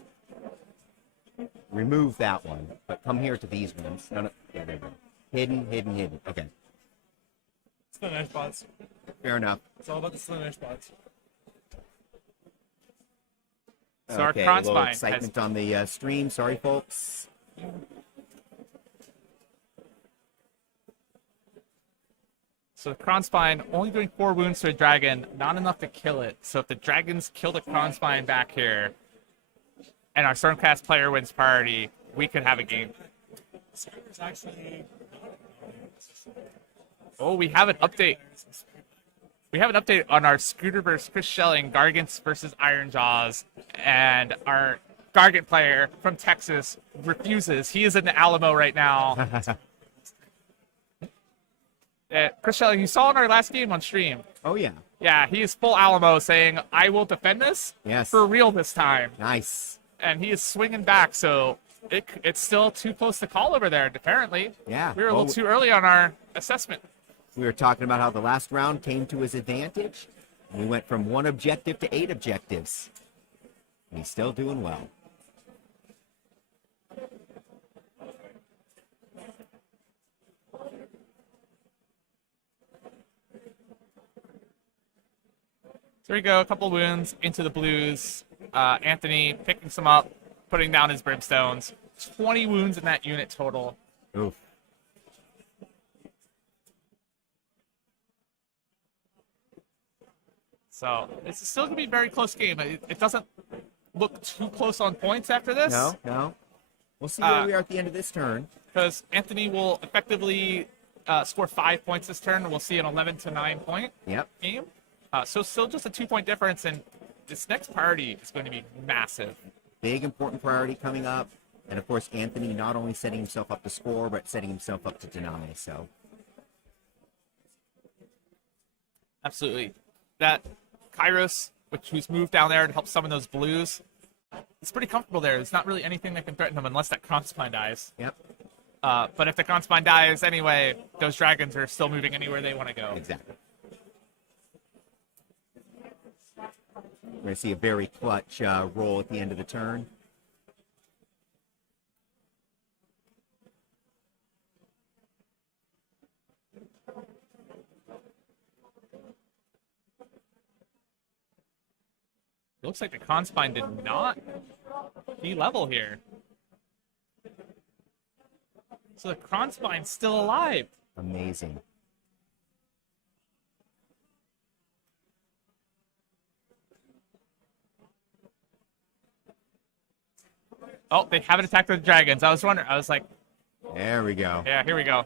remove that one, but come here to these ones. No. Yeah, there we go. Hidden. Okay, It's the nice spots. fair enough. It's all about the nice spots. So our Okay, a little Kronspine excitement on the stream. Sorry, folks. So the Kronspine only doing 4 wounds to a dragon, not enough to kill it. So if the dragons kill the Kronspine back here, and our Stormcast player wins priority, we could have a game. Scooter's actually. Oh, we have an update. We have an update on our Scooter versus Chris Schelling, Gargants versus Iron Jaws, and our Gargant player from Texas refuses. He is in the Alamo right now. Chris Shelley, you saw in our last game on stream. Oh, yeah. Yeah, he is full Alamo saying, I will defend this Yes. for real this time. Nice. And he is swinging back, so it's still too close to call over there, apparently. Yeah. We were a little too early on our assessment. We were talking about how the last round came to his advantage. We went from 1 objective to 8 objectives. And he's still doing well. So there we go, a couple wounds into the blues. Anthony picking some up, putting down his brimstones. 20 wounds in that unit total. Oof. So it's still going to be a very close game. It doesn't look too close on points after this. No. We'll see where we are at the end of this turn. Because Anthony will effectively score 5 points this turn. We'll see an 11-9 point game. So still just a 2-point difference, and this next priority is going to be massive. Big, important priority coming up. And, of course, Anthony not only setting himself up to score, but setting himself up to deny. So, Absolutely. That Kairos, who's moved down there to help summon those blues, it's pretty comfortable there. There's not really anything that can threaten him unless that Conspine dies. yep, But if the Conspine dies anyway, those dragons are still moving anywhere they want to go. exactly. We're going to see a very clutch roll at the end of the turn. It looks like the Conspine did not de-level here. So the Conspine's still alive. Amazing. Oh, they haven't attacked the dragons. I was wondering. I was like, There we go. yeah, here we go.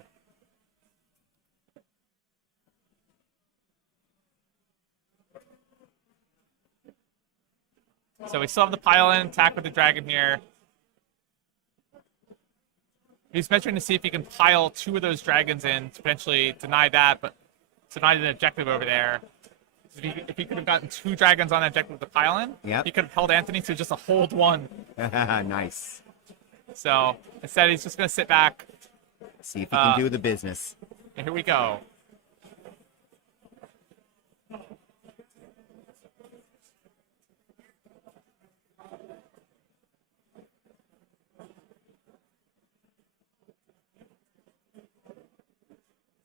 So we still have the pile-in attack with the dragon here. He's measuring to see if he can pile 2 of those dragons in to potentially deny that, but deny the objective over there. If he could have gotten 2 dragons on the objective with the pile-in, Yep. he could have held Anthony to just a hold 1. Nice. So instead, he's just going to sit back. See if he can do the business. And here we go.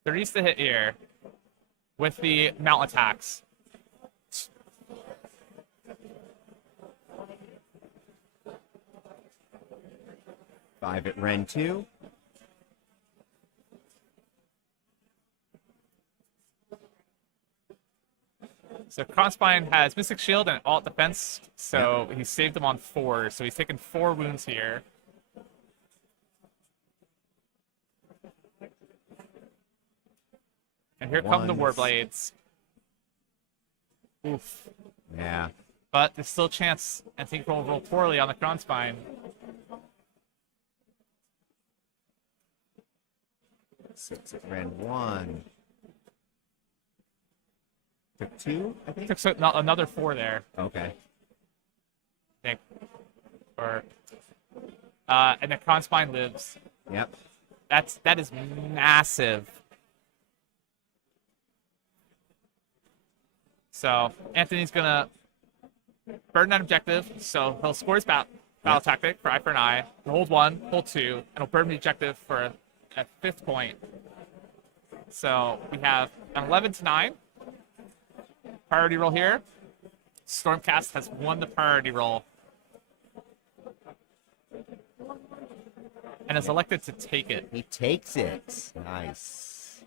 They're used to hit here with the mount attacks. Five at Ren 2. So Conspine has Mystic Shield and Alt Defense, so he saved them on 4. So he's taken 4 wounds here. And here come the Ones. Warblades. Oof. Yeah. But there's still a chance I think will roll poorly on the Conspine. 6 at Ren 1. Took 2, I think. Took another 4 there, Okay. I think. Or, and the Conspine lives. Yep. That is massive. So Anthony's gonna burn that objective. So he'll score his battle tactic for eye for an eye. He'll hold 1, hold 2, and he'll burn the objective for a 5th point. So we have an 11-9 priority roll here. Stormcast has won the priority roll and is elected to take it. He takes it. Nice.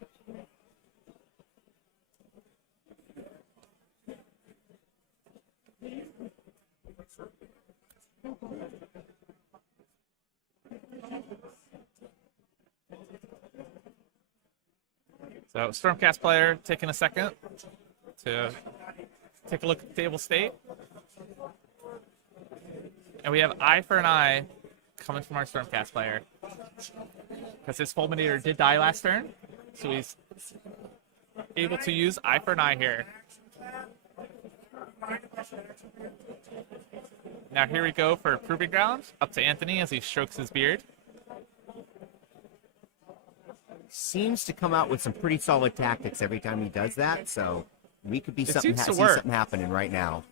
So Stormcast player taking a second to take a look at the table state. And we have eye for an eye coming from our Stormcast player. Because his Fulminator did die last turn, so he's able to use eye for an eye here. Now here we go for Proving Ground, up to Anthony as he strokes his beard. Seems to come out with some pretty solid tactics every time he does that, so we could be It something seems to see work. something happening right now.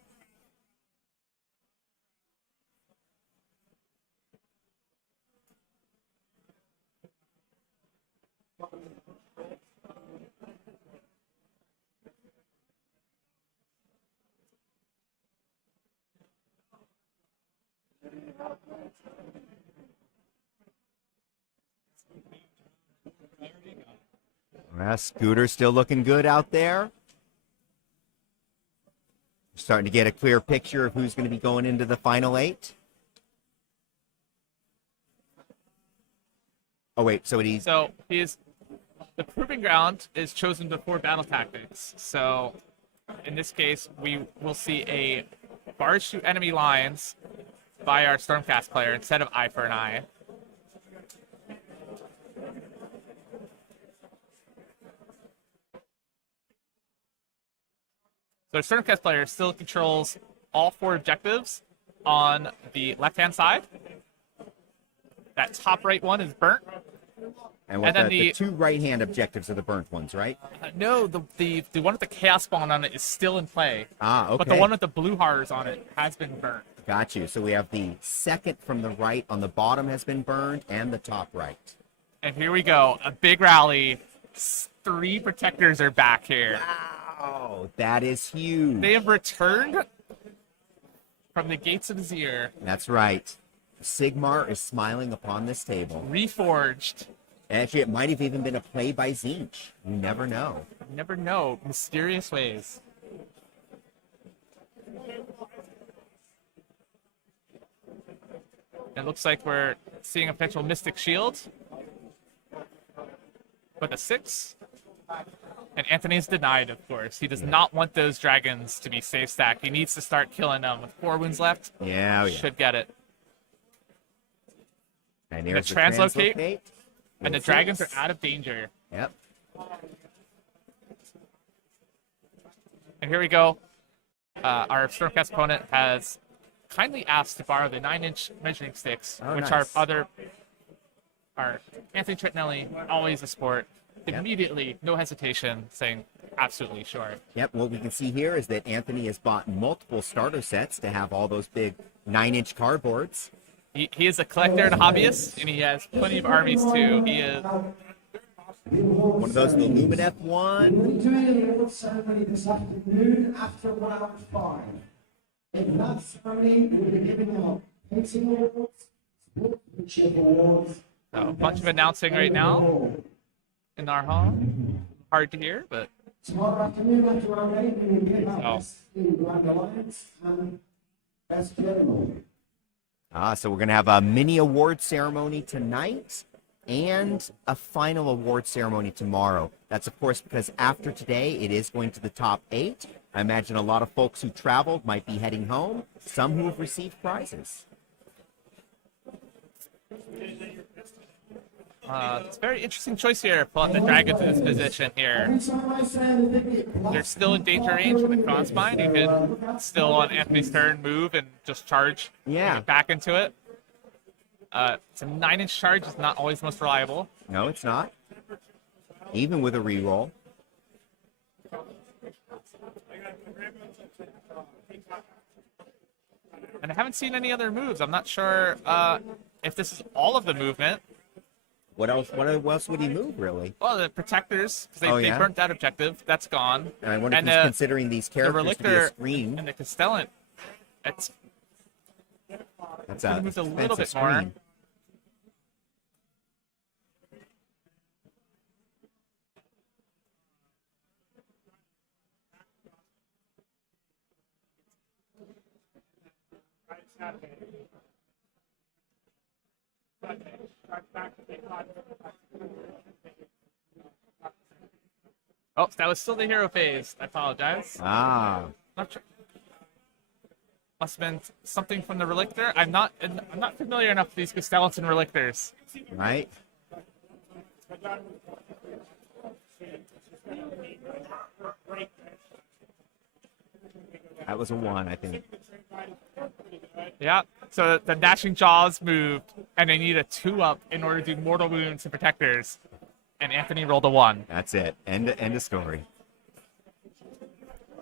Scooter's still looking good out there. Starting to get a clear picture of who's going to be going into the final 8. Oh wait, so he's So the Proving Ground is chosen before battle tactics. So in this case, we will see a barge through enemy lines by our Stormcast player instead of eye for an eye. So Stormcast player still controls all 4 objectives on the left-hand side. That top right one is burnt. and what and then the the- 2 right-hand objectives are the burnt ones, right? No, the one with the Chaos Spawn on it is still in play. Ah, okay. But the one with the blue hearts on it has been burnt. Got you. So we have the second from the right on the bottom has been burned, and the top right. And here we go. A big rally. 3 protectors are back here. Wow, that is huge. They have returned from the gates of Azir, That's right. Sigmar is smiling upon this table. reforged. Actually, it might have even been a play by Tzeentch. You never know. You never know. Mysterious ways. It looks like we're seeing a potential Mystic Shield with a 6. And Anthony's denied, of course. He does not want those dragons to be safe stack. He needs to start killing them. With 4 wounds left, Yeah, oh yeah. should get it. And here's the translocate. And the With dragons are 6. out of danger. Yep. And here we go. Our Stormcast opponent has kindly asked to borrow the 9-inch measuring sticks, Oh, which nice. our Anthony Trettinelli, always a sport. Yep. Immediately, no hesitation, saying absolutely sure. Yep. What we can see here is that Anthony has bought multiple starter sets to have all those big 9-inch cardboards. He is a collector and a hobbyist, and he has plenty of armies too. He is One of those, the Lumineth one. We're doing an award ceremony this afternoon after round 5. In that ceremony, we'll be giving out painting awards, sportsmanship awards. a bunch of announcing right now in our hall. Hard to hear, but Tomorrow afternoon after round 8, we will give out Oh. best in Grand Alliance and best general. So we're going to have a mini award ceremony tonight and a final award ceremony tomorrow. That's, of course, because after today, it is going to the top 8. I imagine a lot of folks who traveled might be heading home, some who have received prizes. it's a very interesting choice here, pulling the dragons in this position here. Every time I say anything, They're still in danger range with the Crossbind. You could still, on Anthony's turn, move and just charge Yeah. back into it. It's a 9-inch charge is not always the most reliable. No, it's not. Even with a reroll. And I haven't seen any other moves. I'm not sure if this is all of the movement. What else? What else would he move, really? Well, the protectors, because Oh, they yeah? burnt that objective. That's gone. And I wonder if And, he's uh, considering these The characters to be a Relictor screen. and the Castellan. It's That's a moved a little expensive bit more. screen. Oh, that was still the hero phase. I apologize. Ah. Not sure. Must have been something from the Relictor. I'm not familiar enough with these Castellans and Relictors. Right? That was a 1, I think. Yeah. So the Gnashing Jaws moved, and they need a 2-up in order to do Mortal Wounds to Protectors. And Anthony rolled a 1. That's it. End of story.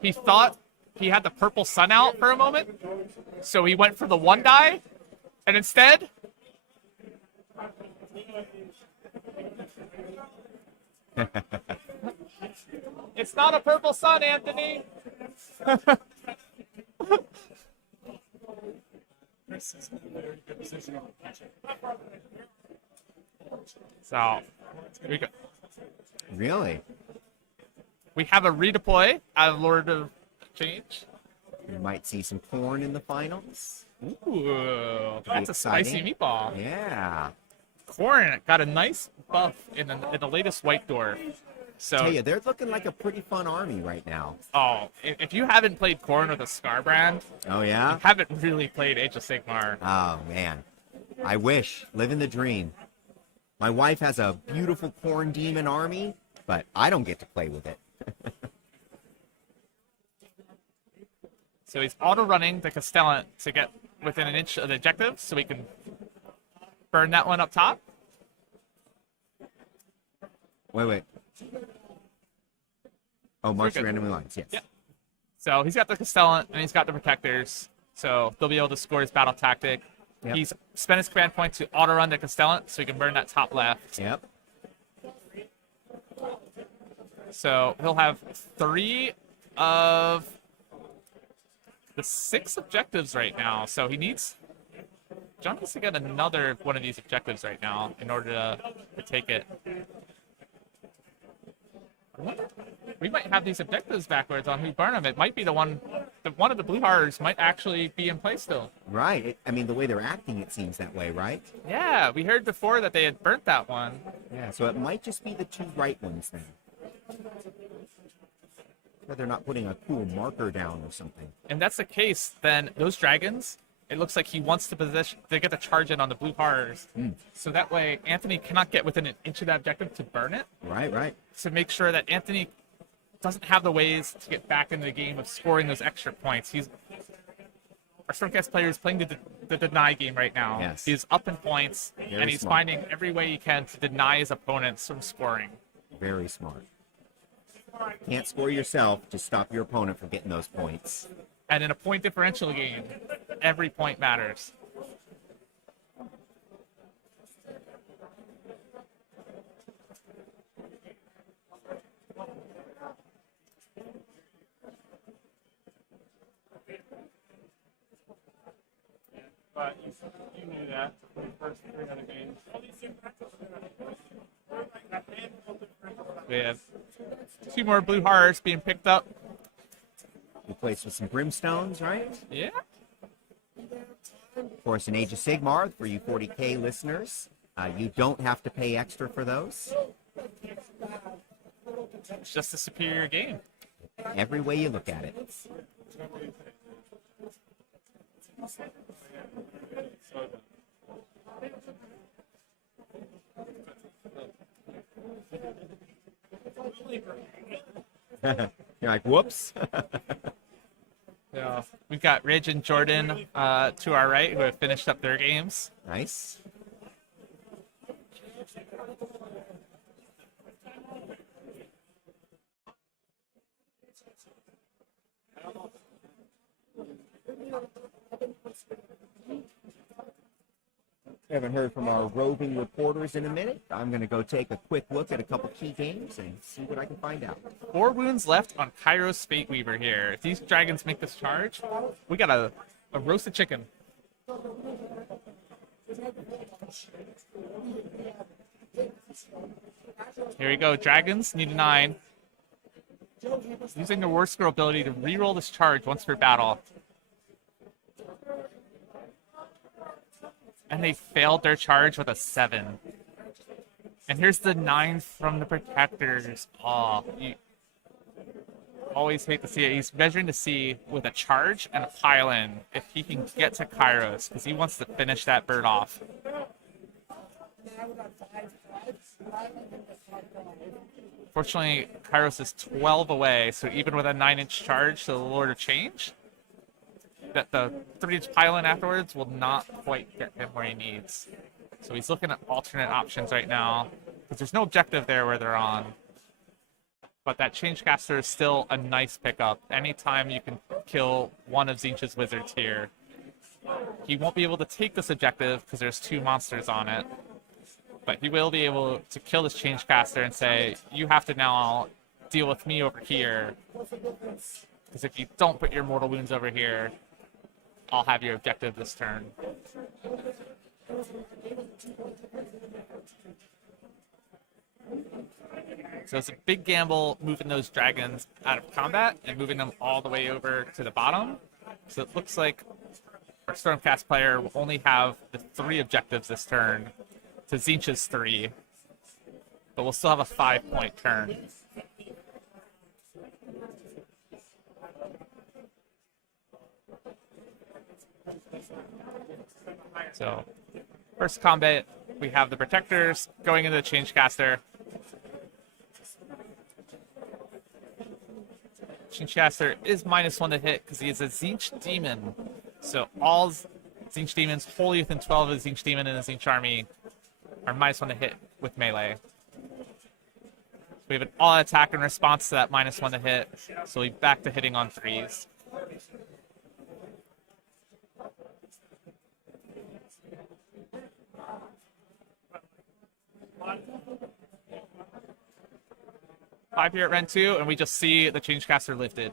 He thought he had the purple sun out for a moment, so he went for the 1 die, and instead... It's not a purple sun, Anthony! Chris is in a very good position on the pitch. So, Really? we have a redeploy out of Lord of Change. We might see some corn in the finals. Ooh, that's a spicy exciting. meatball. Yeah. Corn got a nice buff in the latest White Dwarf. So, Tell you, they're looking like a pretty fun army right now. oh, if you haven't played Corn with a Scarbrand, Oh, you yeah? haven't really played Age of Sigmar. Oh, man. I wish. Living the dream. My wife has a beautiful corn demon army, but I don't get to play with it. So he's auto-running the Castellan to get within an inch of the objective, so we can burn that one up top. Wait. Oh, march good. randomly lines, yes. Yeah. So he's got the Castellan, and he's got the Protectors, so they'll be able to score his battle tactic. Yep. He's spent his command point to auto-run the Castellan, so he can burn that top left. Yep. So he'll have 3 of the 6 objectives right now. So he needs... John needs to get another one of these objectives right now in order to take it. We might have these objectives backwards on who burn them. It might be one of the blue horrors might actually be in play still. Right. I mean, the way they're acting, it seems that way, right? Yeah, we heard before that they had burnt that one. Yeah, so it might just be the 2 right ones then. Or they're not putting a cool marker down or something. If that's the case, then those dragons, it looks like he wants to get the charge in on the blue horrors. So that way Anthony cannot get within an inch of that objective to burn it. Right. To make sure that Anthony doesn't have the ways to get back into the game of scoring those extra points. Our Stormcast player is playing the deny game right now. Yes. He's up in points, Very and he's smart. finding every way he can to deny his opponents from scoring. Very smart. Can't score yourself, just stop your opponent from getting those points. And in a point differential game, every point matters. But you knew that for the first 300 games. We have 2 more blue horrors being picked up. Replaced with some brimstones, right? Yeah. Of course, in Age of Sigmar, for you 40K listeners, you don't have to pay extra for those. It's just a superior game. Every way you look at it. You're like, whoops. Yeah. We've got Ridge and Jordan to our right who have finished up their games. Nice. Haven't heard from our roving reporters in a minute. I'm going to go take a quick look at a couple key games and see what I can find out. 4 wounds left on Kairos Fate Weaver here. If these dragons make this charge, we got a roasted chicken. Here we go. Dragons need a 9. Using the War Scroll ability to reroll this charge once per battle. And they failed their charge with a 7. And here's the 9 from the Protectors. Oh, Always hate to see it. He's measuring to see with a charge and a pile in if he can get to Kairos, because he wants to finish that bird off. Fortunately, Kairos is 12 away, so even with a 9-inch charge to the Lord of Change, that the 3-inch pile-in afterwards will not quite get him where he needs. So he's looking at alternate options right now, because there's no objective there where they're on. But that Changecaster is still a nice pickup. Anytime you can kill one of Tzeentch's wizards here. He won't be able to take this objective because there's 2 monsters on it. But he will be able to kill this Changecaster and say, you have to now deal with me over here. Because if you don't put your mortal wounds over here, I'll have your objective this turn. So it's a big gamble moving those dragons out of combat and moving them all the way over to the bottom. So it looks like our Stormcast player will only have the 3 objectives this turn to Tzeentch's 3, but we'll still have a 5-point turn. So first combat, we have the Protectors going into the Changecaster. Changecaster is -1 to hit because he is a Tzeentch Demon. So all Tzeentch Demons wholly within 12 of the Tzeentch Demon in the Tzeentch army are -1 to hit with melee. So we have an all attack in response to that -1 to hit. So we'll be back to hitting on 3s. Five here at Ren 2, and we just see the Changecaster lifted.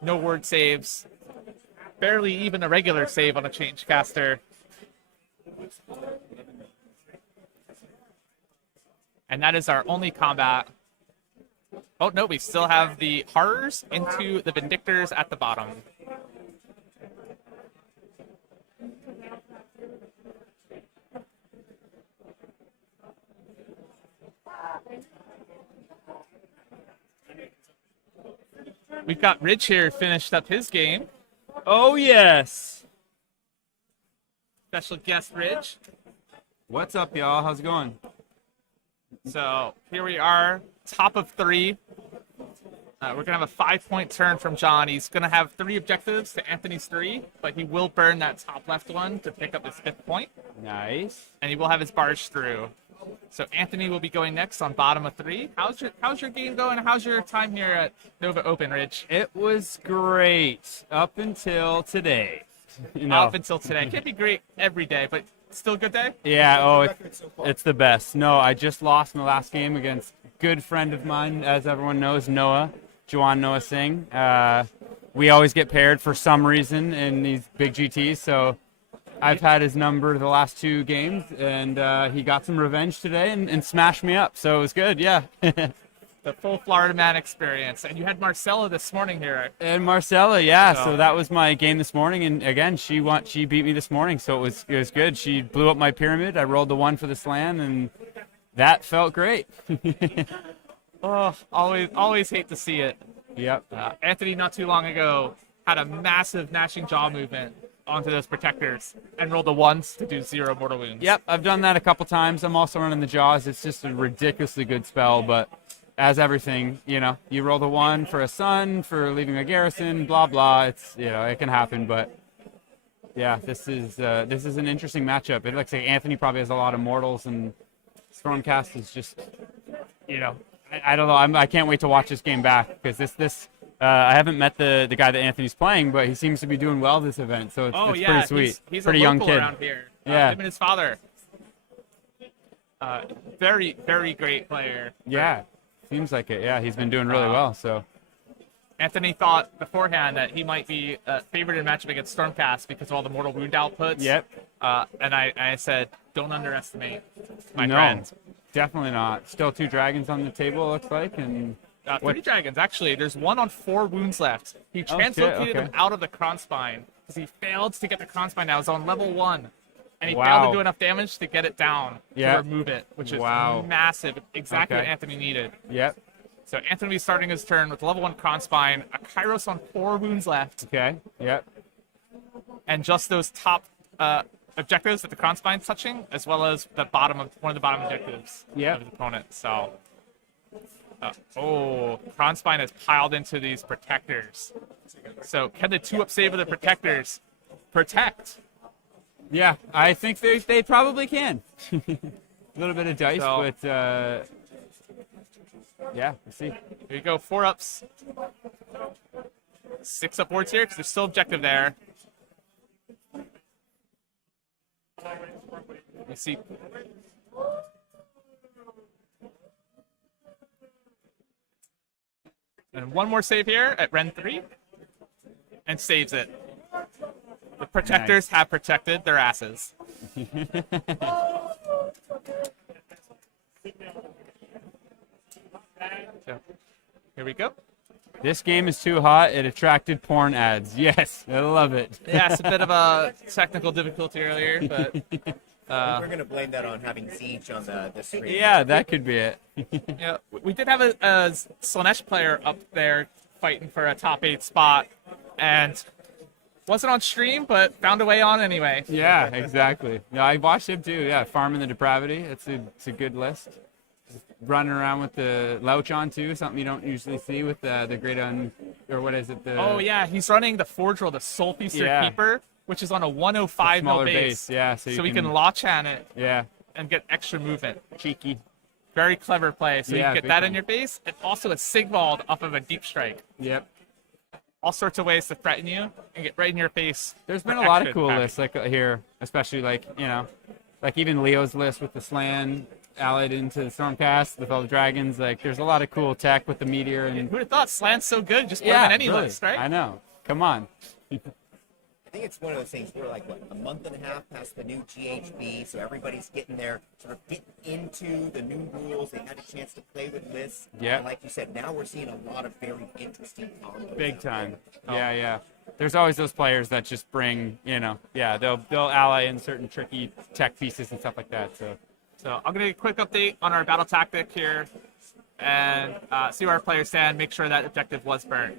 No word saves. Barely even a regular save on a Changecaster. And that is our only combat. Oh, no, we still have the Horrors into the Vindictors at the bottom. We've got Rich here finished up his game. Oh, yes. Special guest Rich. What's up, y'all? How's it going? So here we are, top of 3. We're going to have a 5-point turn from John. He's going to have 3 objectives to Anthony's 3, but he will burn that top left one to pick up his 5th point. Nice. And he will have his barge through. So Anthony will be going next on bottom of 3. How's your game going? How's your time here at Nova Open, Rich? It was great up until today. Up until today. Can't be great every day, but still a good day? Yeah, it's the best. No, I just lost my last game against a good friend of mine, as everyone knows, Noah, Juwan Noah Singh. We always get paired for some reason in these big GTs, so I've had his number the last 2 games, and he got some revenge today and smashed me up, so it was good, yeah. The full Florida man experience. And you had Marcella this morning here. And Marcella, yeah, so that was my game this morning, and again, she beat me this morning, so it was good. She blew up my pyramid, I rolled the 1 for the slam, and that felt great. Oh, always hate to see it. Yep. Anthony, not too long ago, had a massive gnashing jaw movement onto those Protectors and rolled the 1s to do 0 mortal wounds. Yep, I've done that a couple times. I'm also running the jaws. It's just a ridiculously good spell, but as everything, you roll the 1 for a sun, for leaving a garrison, blah blah. It's it can happen, but yeah, this is an interesting matchup. It looks like Anthony probably has a lot of mortals, and Stormcast is just I don't know. I can't wait to watch this game back, because this I haven't met the guy that Anthony's playing, but he seems to be doing well this event, so it's pretty sweet. He's pretty a young local kid around here. Yeah, him and his father. Very, very great player. Yeah, seems like it. Yeah, he's been doing really well. So Anthony thought beforehand that he might be favored in a matchup against Stormcast because of all the mortal wound outputs. Yep. And I said, don't underestimate my no, friend. Definitely not. Still 2 dragons on the table, it looks like, and 3 dragons, actually. There's 1 on 4 wounds left. He translocated them out of the Kron Spine because he failed to get the Kron Spine now. It's on level 1. And he failed to do enough damage to get it down to remove it, which is massive. Exactly what Anthony needed. Yep. So Anthony will be starting his turn with level 1 Kronspine, a Kairos on 4 wounds left, Okay. Yep. and just those top objectives that the Kronspine's touching, as well as the bottom of one of the bottom objectives Yep. of his opponent. So, Kronspine has piled into these protectors. So can the 2-up save of the protectors protect? Yeah, I think they probably can. A little bit of dice, So- but yeah, we'll see. Here you go, 4-ups. 6-up boards here, because there's still objective there. You see. And one more save here at Ren 3. And saves it. The protectors have protected their asses. So, here we go. This game is too hot. It attracted porn ads. Yes, I love it. Yeah, it's a bit of a technical difficulty earlier, but We're going to blame that on having Tzeentch on the stream. Yeah, that could be it. yeah, we did have a Slaanesh player up there fighting for a top 8 spot, and wasn't on stream, but found a way on anyway. Yeah, exactly. Yeah, I watched him too. Yeah, Farming the Depravity. It's a good list. Running around with the Louch on too, something you don't usually see with the great or what is it? Oh yeah, he's running the Forge Roll, the Soul Feaster Yeah. Keeper, which is on a 105 mil smaller base. Yeah, So we can launch on it Yeah, and get extra movement. cheeky. Very clever play. So Yeah, you get big that time. in your base, and also a Sigvald off of a Deep Strike. Yep. All sorts of ways to threaten you and get right in your face. There's for been a lot of extra cool attack. lists like here, especially like like even Leo's list with the Slan allied into the Stormcast with all the dragons. Like there's a lot of cool tech with the meteor and Who'd have thought Slan's so good? Just put yeah, him in any really. list, right? I know. Come on. I think it's one of those things we're like, what, a month and a half past the new GHB, so everybody's getting there, sort of getting into the new rules. They had a chance to play with lists. Yeah. And like you said, now we're seeing a lot of very interesting combos. Big time. Yeah. There's always those players that just bring, they'll ally in certain tricky tech pieces and stuff like that. So I'm going to get a quick update on our battle tactic here and see where our players stand, make sure that objective was burnt.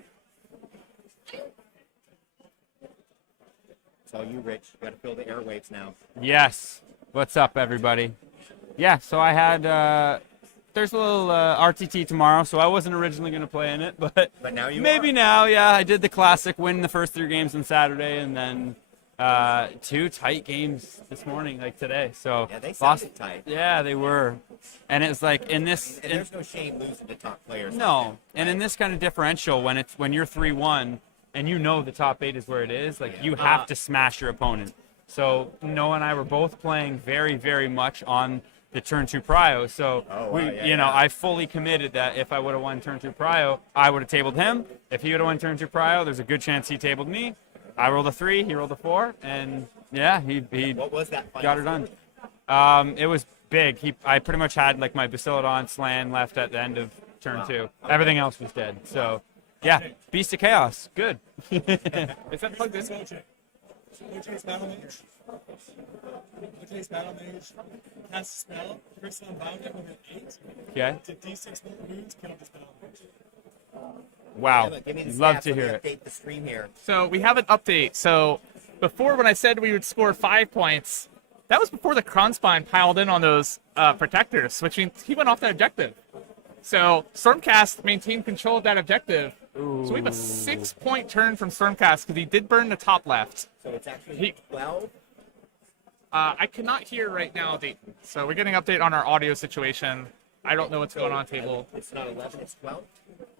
It's all you, Rich. You got to fill the airwaves now. Yes. What's up, everybody? Yeah. So I had there's a little RTT tomorrow, so I wasn't originally going to play in it, but now you maybe are. now. Yeah, I did the classic, win the first 3 games on Saturday, and then 2 tight games this morning, like today. So Yeah, they lost. sounded tight. Yeah, they were, and it's like in this. And there's no shame losing to top players. No, and in this kind of differential, when you're 3-1 and you know the top 8 is where it is, like you have to smash your opponent. So Noah and I were both playing very, very much on the turn 2 prio. So I fully committed that if I would have won turn 2 prio, I would have tabled him. If he would have won turn 2 prio, there's a good chance he tabled me. I rolled a 3, he rolled a 4, and yeah, he What was that final got it done. It was big. I pretty much had like my Basilodon Slan left at the end of turn 2. Everything else was dead. So yeah, Beast of Chaos, good. Is that plugged in? OJ's Battle Mage. OJ's Battle Mage casts a spell, crits on bounded with an 8. Okay. To D6 wounds, kill this Battle Mage. Wow. Give me the Love stats. to Let me hear it. update the stream here. So we have an update. So before, when I said we would score 5 points, that was before the Kronspine piled in on those protectors, which means he went off that objective. So Stormcast maintained control of that objective. So we have a 6-point turn from Stormcast because he did burn the top left. So it's actually 12. I cannot hear right now, Dayton. So we're getting an update on our audio situation. I don't know what's going on table. It's not 11, it's 12.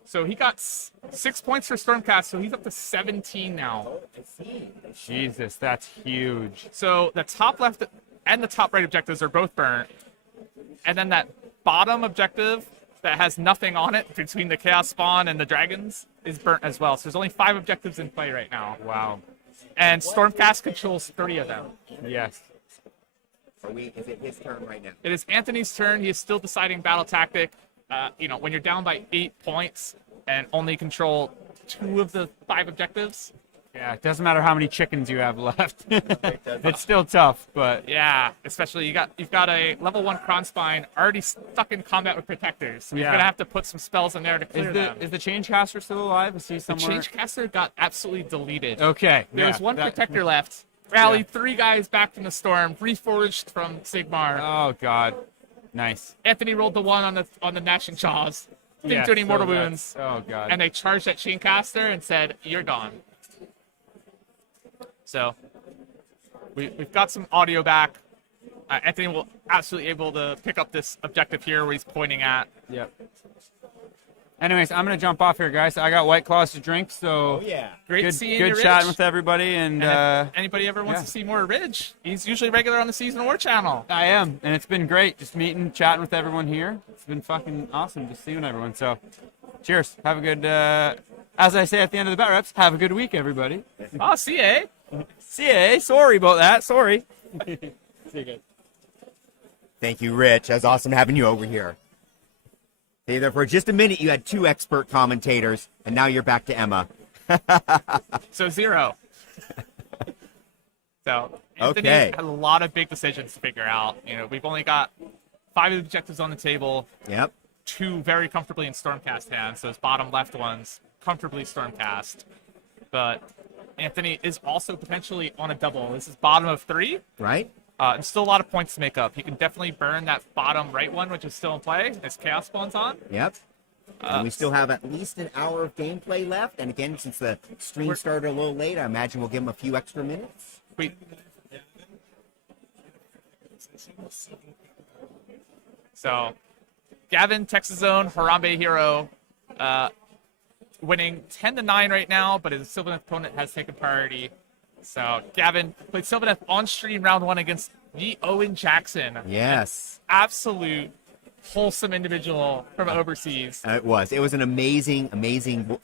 So he got 6 points for Stormcast, so he's up to 17 now. Oh, I see. Jesus, that's huge. So the top left and the top right objectives are both burnt. And then that bottom objective that has nothing on it between the Chaos Spawn and the Dragons is burnt as well. So there's only 5 objectives in play right now. Wow. And Stormcast controls 30 of them. Yes. Is it his turn right now? It is Anthony's turn. He is still deciding battle tactic. When you're down by 8 points and only control 2 of the 5 objectives, Yeah, it doesn't matter how many chickens you have left. It's still tough, but Yeah, especially you've got a level 1 Kronspine already stuck in combat with protectors. So you're Yeah. gonna have to put some spells in there to clear them. is the Change Caster still alive? Is he The somewhere? Change Caster got absolutely deleted. Okay. There was yeah, one that- protector left. Rallied Yeah. 3 guys back from the storm, reforged from Sigmar. Oh God. Nice. Anthony rolled the 1 on the Gnashing Jaws. Didn't Yeah, do any so mortal that's- wounds. Oh God. And they charged at Chain Caster and said, "You're gone." So we've got some audio back. Anthony will absolutely able to pick up this objective here where he's pointing at. Yep. Anyways, I'm gonna jump off here, guys. I got White Claws to drink, so Yeah. Great good, seeing good you, chatting Rich. with everybody. And And if anybody ever wants yeah. to see more of Ridge, he's usually regular on the Season War channel. I am, and it's been great just meeting, chatting with everyone here. It's been fucking awesome just seeing everyone. So, cheers. Have a good. As I say at the end of the bet reps, have a good week, everybody. Oh, CA. See ya. Sorry about that. Sorry. See you guys. Thank you, Rich. That's awesome having you over here. Hey there, for just a minute, you had 2 expert commentators, and now you're back to Emma. So 0. So Anthony Okay. had a lot of big decisions to figure out. You know, we've only got 5 objectives on the table. Yep. 2 very comfortably in Stormcast hands. Those bottom left ones comfortably Stormcast. But Anthony is also potentially on a double. This is bottom of 3. Right? And still a lot of points to make up. He can definitely burn that bottom right one, which is still in play, as Chaos spawns on. Yep. And we still have at least an hour of gameplay left. And again, since the stream started a little late, I imagine we'll give him a few extra minutes. We, so, Gavin, Texas Zone, Harambe Hero, winning 10-9 right now, but his Sylvaneth opponent has taken priority. So, Gavin played Sylvaneth on stream round 1 against the Owen Jackson. Yes. Absolute wholesome individual from overseas. It was. It was an amazing, amazing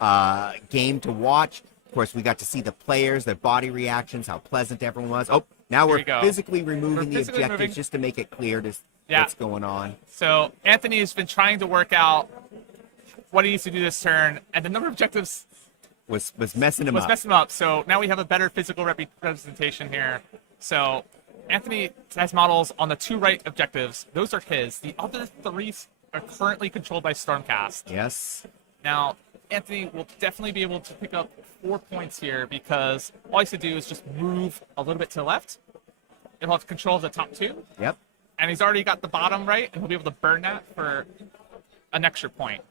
game to watch. Of course, we got to see the players, their body reactions, how pleasant everyone was. Oh, now we're we go. physically removing the physically objectives removing- just to make it clear to Yeah. what's going on. So Anthony has been trying to work out what he needs to do this turn, and the number of objectives Was messing him was up. messing him up. So now we have a better physical representation here. So Anthony has models on the 2 right objectives. Those are his. The other 3 are currently controlled by Stormcast. Yes. Now, Anthony will definitely be able to pick up 4 points here because all he has to do is just move a little bit to the left. He'll have control of the top 2. Yep. And he's already got the bottom right, and he'll be able to burn that for an extra point.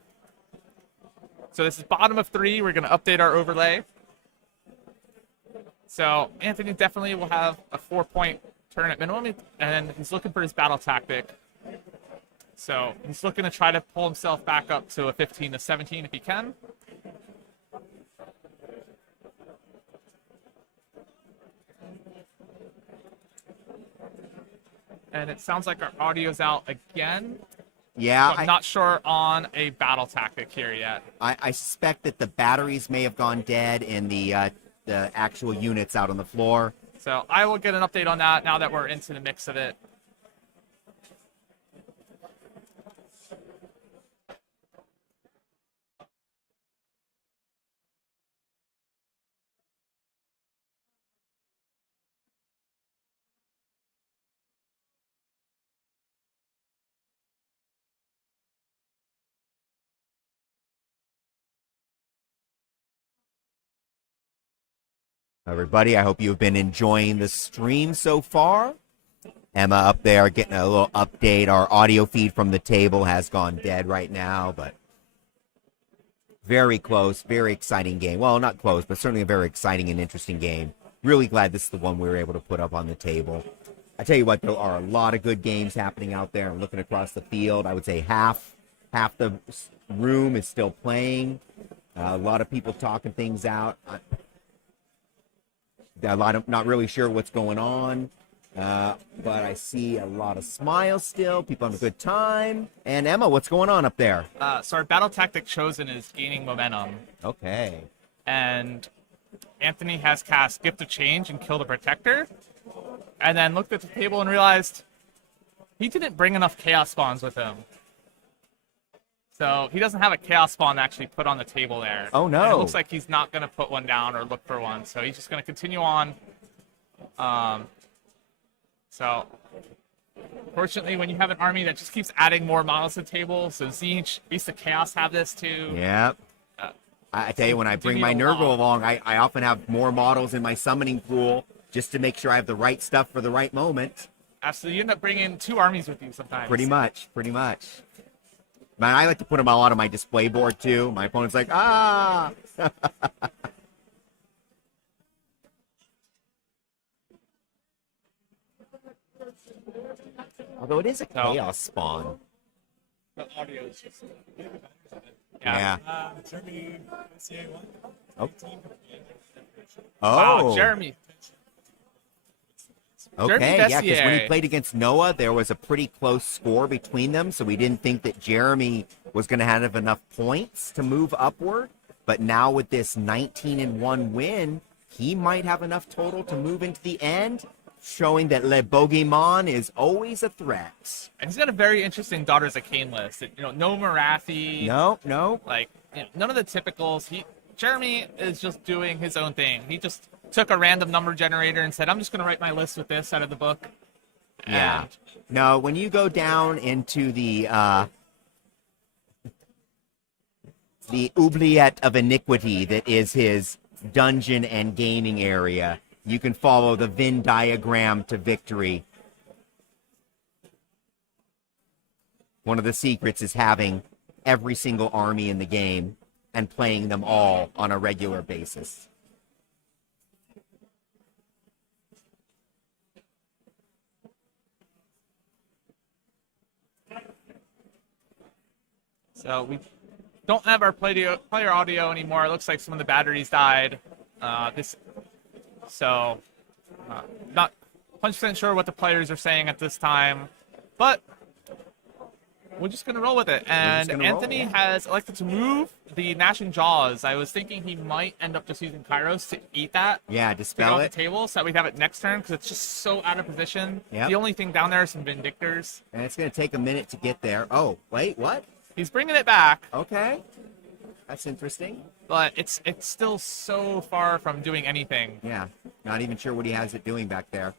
So this is bottom of 3. We're going to update our overlay. So Anthony definitely will have a 4-point turn at minimum, and he's looking for his battle tactic. So he's looking to try to pull himself back up to a 15 to 17 if he can. And it sounds like our audio's out again. Yeah. So I'm not sure on a battle tactic here yet. I suspect that the batteries may have gone dead in the actual units out on the floor. So I will get an update on that now that we're into the mix of it. Everybody, I hope you've been enjoying the stream so far. Emma up there getting a little update. Our audio feed from the table has gone dead right now, but very close, very exciting game. Well, not close, but certainly a very exciting and interesting game. Really glad this is the one we were able to put up on the table. I tell you what, there are a lot of good games happening out there. I'm looking across the field. I would say half the room is still playing. A lot of people talking things out. Not really sure what's going on, but I see a lot of smiles still. People having a good time. And Emma, what's going on up there? So our battle tactic chosen is gaining momentum. Okay. And Anthony has cast Gift of Change and killed a Protector. And then looked at the table and realized he didn't bring enough Chaos Spawns with him. So he doesn't have a Chaos Spawn to actually put on the table there. Oh, no. And it looks like he's not going to put one down or look for one. So he's just going to continue on. So fortunately, when you have an army that just keeps adding more models to the table, so Tzeentch, Beast of Chaos have this too. Yep. I tell you, when I bring my Nurgle along, I often have more models in my summoning pool just to make sure I have the right stuff for the right moment. Absolutely. You end up bringing 2 armies with you sometimes. Pretty much. Man, I like to put them all on my display board too. My opponent's like, ah! Although it is a Chaos Spawn. The audio is just... Yeah. Germany, NCAA 1. Oh. Wow, Oh. Jeremy. Okay, yeah, because when he Bessier. played against Noah, there was a pretty close score between them, so we didn't think that Jeremy was going to have enough points to move upward. But now with this 19-1 win, he might have enough total to move into the end, showing that Le Bogeyman is always a threat. And he's got a very interesting Daughters of Cain list. No Marathi. No. Like, none of the typicals. Jeremy is just doing his own thing. He just took a random number generator and said, I'm just going to write my list with this out of the book. Yeah. And No, when you go down into the oubliette of iniquity that is his dungeon and gaming area, you can follow the Venn diagram to victory. One of the secrets is having every single army in the game and playing them all on a regular basis. so we don't have our player audio anymore. It looks like some of the batteries died. Not 100% sure what the players are saying at this time, but we're just going to roll with it. And gonna Anthony roll. has elected to move the Gnashing Jaws. I was thinking he might end up just using Kairos to eat that. Yeah, To get dispel off it. the table so that we'd have it next turn because it's just so out of position. Yep. The only thing down there is some Vindictors. And it's going to take a minute to get there. Oh, wait, what? He's bringing it back, Okay. That's interesting. but it's still so far from doing anything. Yeah, not even sure what he has it doing back there.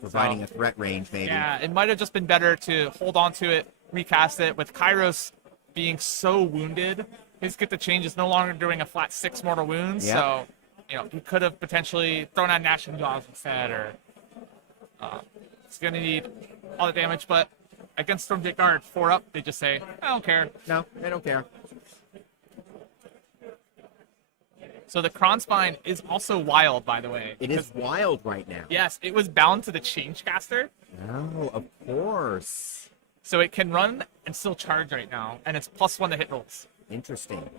Providing a threat range, maybe. Yeah, it might have just been better to hold on to it, recast it. With Kairos being so wounded, his get the change is no longer doing a flat 6 mortal wounds. Yep. So, he could have potentially thrown out Gnashing Jaws instead, or it's going to need all the damage. But against Stormcast Guard, 4 up, they just say, I don't care. No, I don't care. So the Kronspine is also wild, by the way. It is wild right now. Yes, it was bound to the Change Caster. Oh, of course. So it can run and still charge right now, and it's +1 to hit rolls. Interesting.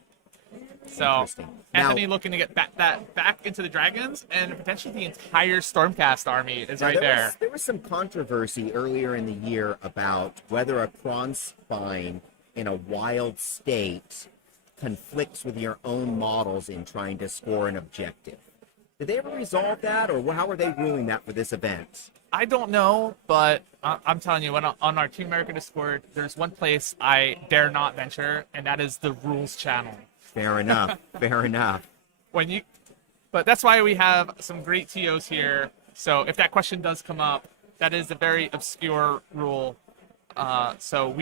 So Interesting. Anthony Now- looking to get back into the Dragons, and potentially the entire Stormcast army is Now, right there. There was some controversy earlier in the year about whether a Kronspine in a wild state conflicts with your own models in trying to score an objective. Did they ever resolve that, or how are they ruling that for this event? I don't know, but I'm telling you, on our Team America Discord, there's one place I dare not venture, and that is the rules channel. Fair enough. Fair enough. But that's why we have some great TOs here. So if that question does come up, that is a very obscure rule. So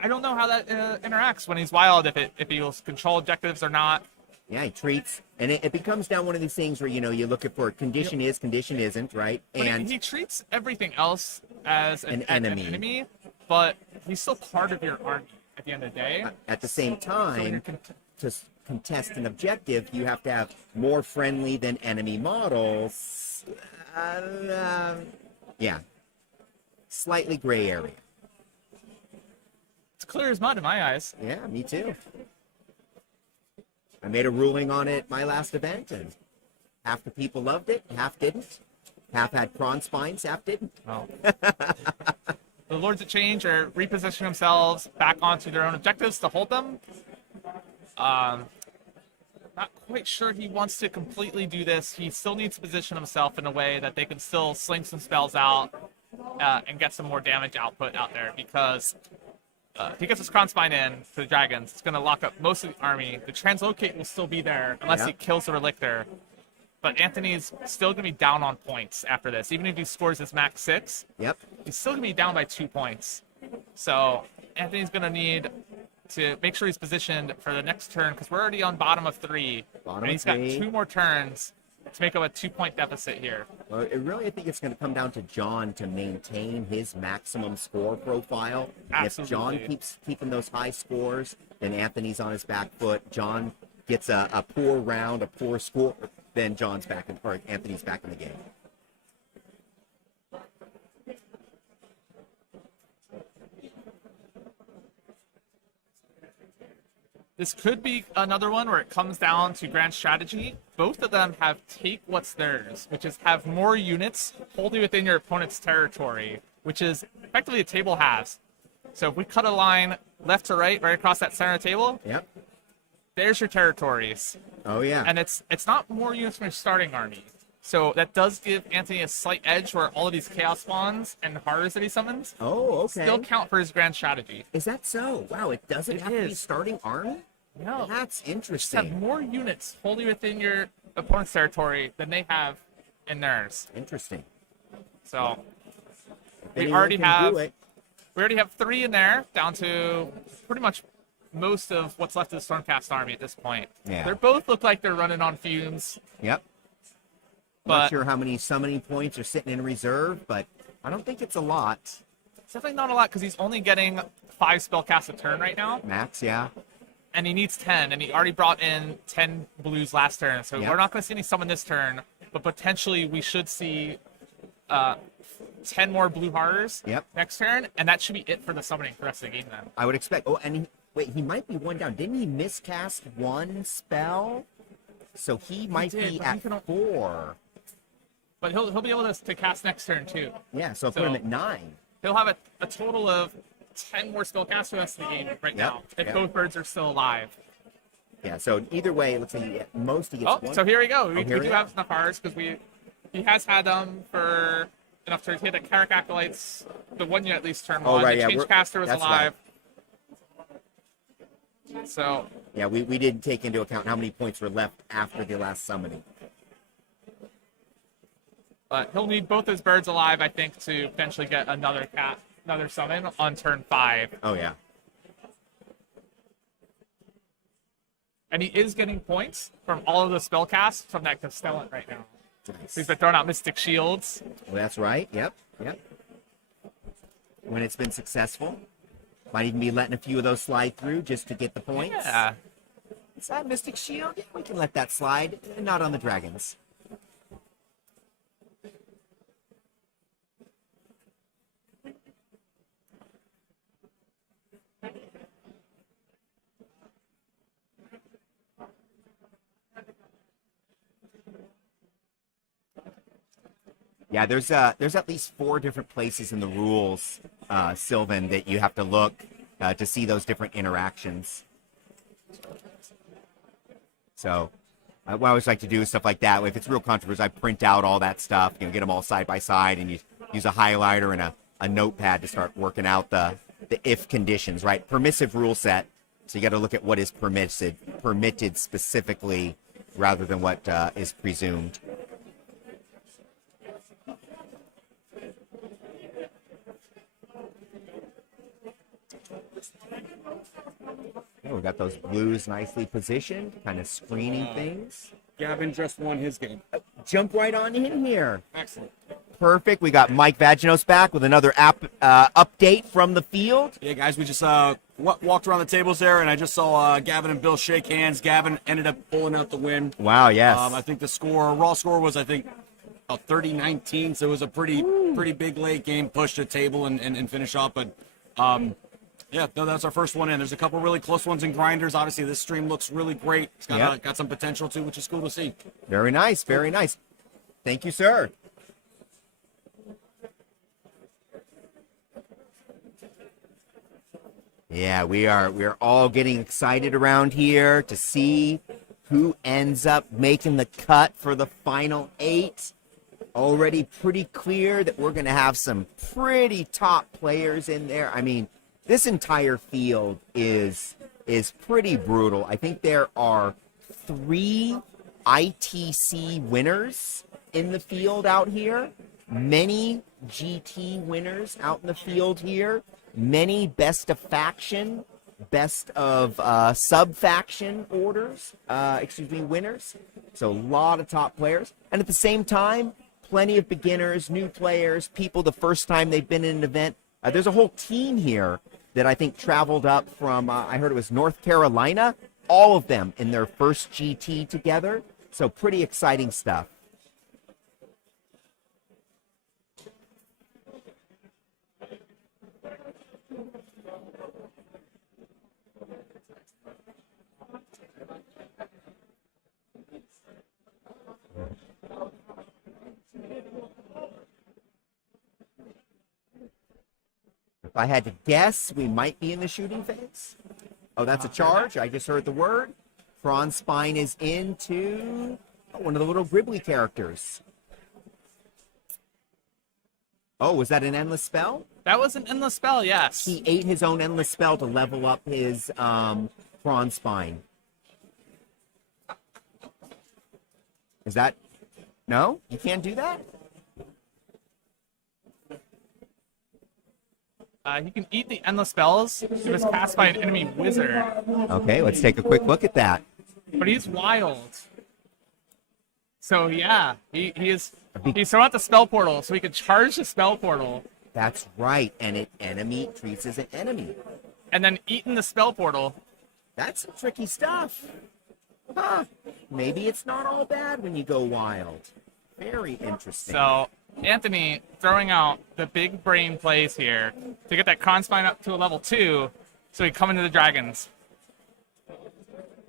I don't know how that interacts when he's wild, if he'll control objectives or not. Yeah, he treats, and it becomes down one of these things where, you're looking for condition is, condition isn't, right? But And he treats everything else as An an enemy. enemy, but he's still part of your army at the end of the day. at the same time, to contest an objective, you have to have more friendly than enemy models. Yeah. Slightly gray area. It's clear as mud in my eyes. Yeah, me too. I made a ruling on it my last event, and half the people loved it, half didn't. Half had prawn spines, half didn't. Well, the Lords of Change are repositioning themselves back onto their own objectives to hold them. Not quite sure he wants to completely do this. He still needs to position himself in a way that they can still sling some spells out and get some more damage output out there, because if he gets his Crown Spine in for the Dragons, it's going to lock up most of the army. The Translocate will still be there unless he kills the Relictor. But Anthony's still going to be down on points after this. Even if he scores his max 6, he's still going to be down by 2 points. So Anthony's going to need to make sure he's positioned for the next turn because we're already on bottom of 3. And he's got 2 more turns to make up a 2-point deficit here. Well, I think it's going to come down to John to maintain his maximum score profile. Absolutely. If John keeps keeping those high scores, then Anthony's on his back foot. John gets a poor round, a poor score, then Anthony's back in the game. This could be another one where it comes down to grand strategy. Both of them have take what's theirs, which is have more units wholly within your opponent's territory, which is effectively a table halves. So if we cut a line left to right across that center table, there's your territories. Oh, yeah. And it's not more units from your starting army. So that does give Anthony a slight edge where all of these chaos spawns and horrors that he summons still count for his grand strategy. Is that so? Wow, it doesn't have to be starting army? No. That's Just interesting. have more units wholly within your opponent's territory than they have in theirs. Interesting. So we Anyone already can do it. we already have 3 in there, down to pretty much most of what's left of the Stormcast army at this point. Yeah. They both look like they're running on fumes. Yep. But Not sure how many summoning points are sitting in reserve, but I don't think it's a lot. it's definitely not a lot because he's only getting 5 spellcasts a turn right now, Max, yeah. and he needs 10, and he already brought in 10 blues last turn. So Yep. we're not going to see any summon this turn, but potentially we should see 10 more blue horrors next turn, and that should be it for the summoning for the rest of the game then. I would expect. Oh, and he might be 1 down. Didn't he miscast 1 spell? So he might did, be but he at can- 4. But he'll be able to cast next turn too. Yeah, so put him at 9. He'll have a total of 10 more spellcasts for the rest of the game right now, if both birds are still alive. Yeah, so either way, it looks like at most he gets 1. So here we go. We here do we have enough horrors because he has had them for enough turns. He had the Carrick Acolytes, the 1 unit at least turn 1. right, the yeah, Change Caster was that's alive. So Yeah, we didn't take into account how many points were left after the last summoning. but he'll need both his birds alive, I think, to potentially get another summon on turn 5. Oh, yeah. And he is getting points from all of the spellcasts from that Castellan right now. Nice. He's been throwing out Mystic Shields. Well, that's right. Yep. When it's been successful. Might even be letting a few of those slide through just to get the points. Yeah. Is that Mystic Shield? Yeah, we can let that slide. Not on the Dragons. Yeah, there's at least 4 different places in the rules, Sylvan, that you have to look to see those different interactions. So, what I always like to do is stuff like that. If it's real controversial, I print out all that stuff, get them all side by side, and you use a highlighter and a notepad to start working out the if conditions, right? Permissive rule set. So you got to look at what is permitted specifically, rather than what is presumed. Oh, we got those blues nicely positioned, kind of screening things. Gavin just won his game. Jump right on in here. Excellent. Perfect. We got Mike Vaginos back with another update from the field. Yeah, guys, we just walked around the tables there, and I just saw Gavin and Bill shake hands. Gavin ended up pulling out the win. Wow, yes. I think the raw score was, 30-19, so it was a pretty big late game push to table and finish off. But yeah, no, that's our first one in. There's a couple really close ones in grinders. Obviously, this stream looks really great. It's got some potential too, which is cool to see. Very nice, very nice. Thank you, sir. Yeah, we are all getting excited around here to see who ends up making the cut for the final 8. Already pretty clear that we're going to have some pretty top players in there. I mean, this entire field is pretty brutal. I think there are 3 ITC winners in the field out here, many GT winners out in the field here, many best of faction, best of sub-faction winners. So a lot of top players. And at the same time, plenty of beginners, new players, people the first time they've been in an event. There's a whole team here that I think traveled up from, I heard it was North Carolina, all of them in their first GT together. So pretty exciting stuff. If I had to guess, we might be in the shooting phase. Oh, that's a charge. I just heard the word. Prawn Spine is into one of the little Gribbly characters. Oh, was that an endless spell? That was an endless spell, yes. He ate his own endless spell to level up his Prawn Spine. Is that... No? You can't do that? He can eat the endless spells if it's cast by an enemy wizard. Okay, let's take a quick look at that. But he's wild. So yeah, he's thrown out the spell portal, so he can charge the spell portal. That's right, and an enemy treats as an enemy. And then eating the spell portal. That's some tricky stuff. Huh. Maybe it's not all bad when you go wild. Very interesting. So Anthony throwing out the big brain plays here to get that con spine up to a level 2 so he can come into the dragons.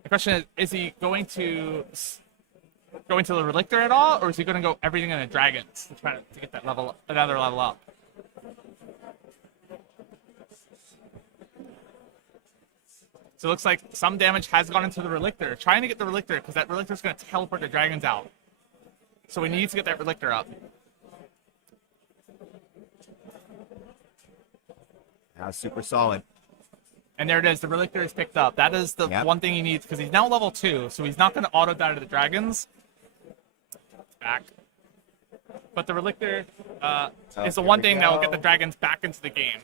The question is he going to go into the Relictor at all, or is he going to go everything in the dragons to try to get that level, another level up? So it looks like some damage has gone into the Relictor, trying to get the Relictor because that Relictor is going to teleport the dragons out. So we need to get that Relictor up. Super solid. And there it is. The Relictor is picked up. That is the one thing he needs because he's now level 2, so he's not going to auto die to the dragons. Back. But the Relictor is the one thing that will get the dragons back into the game.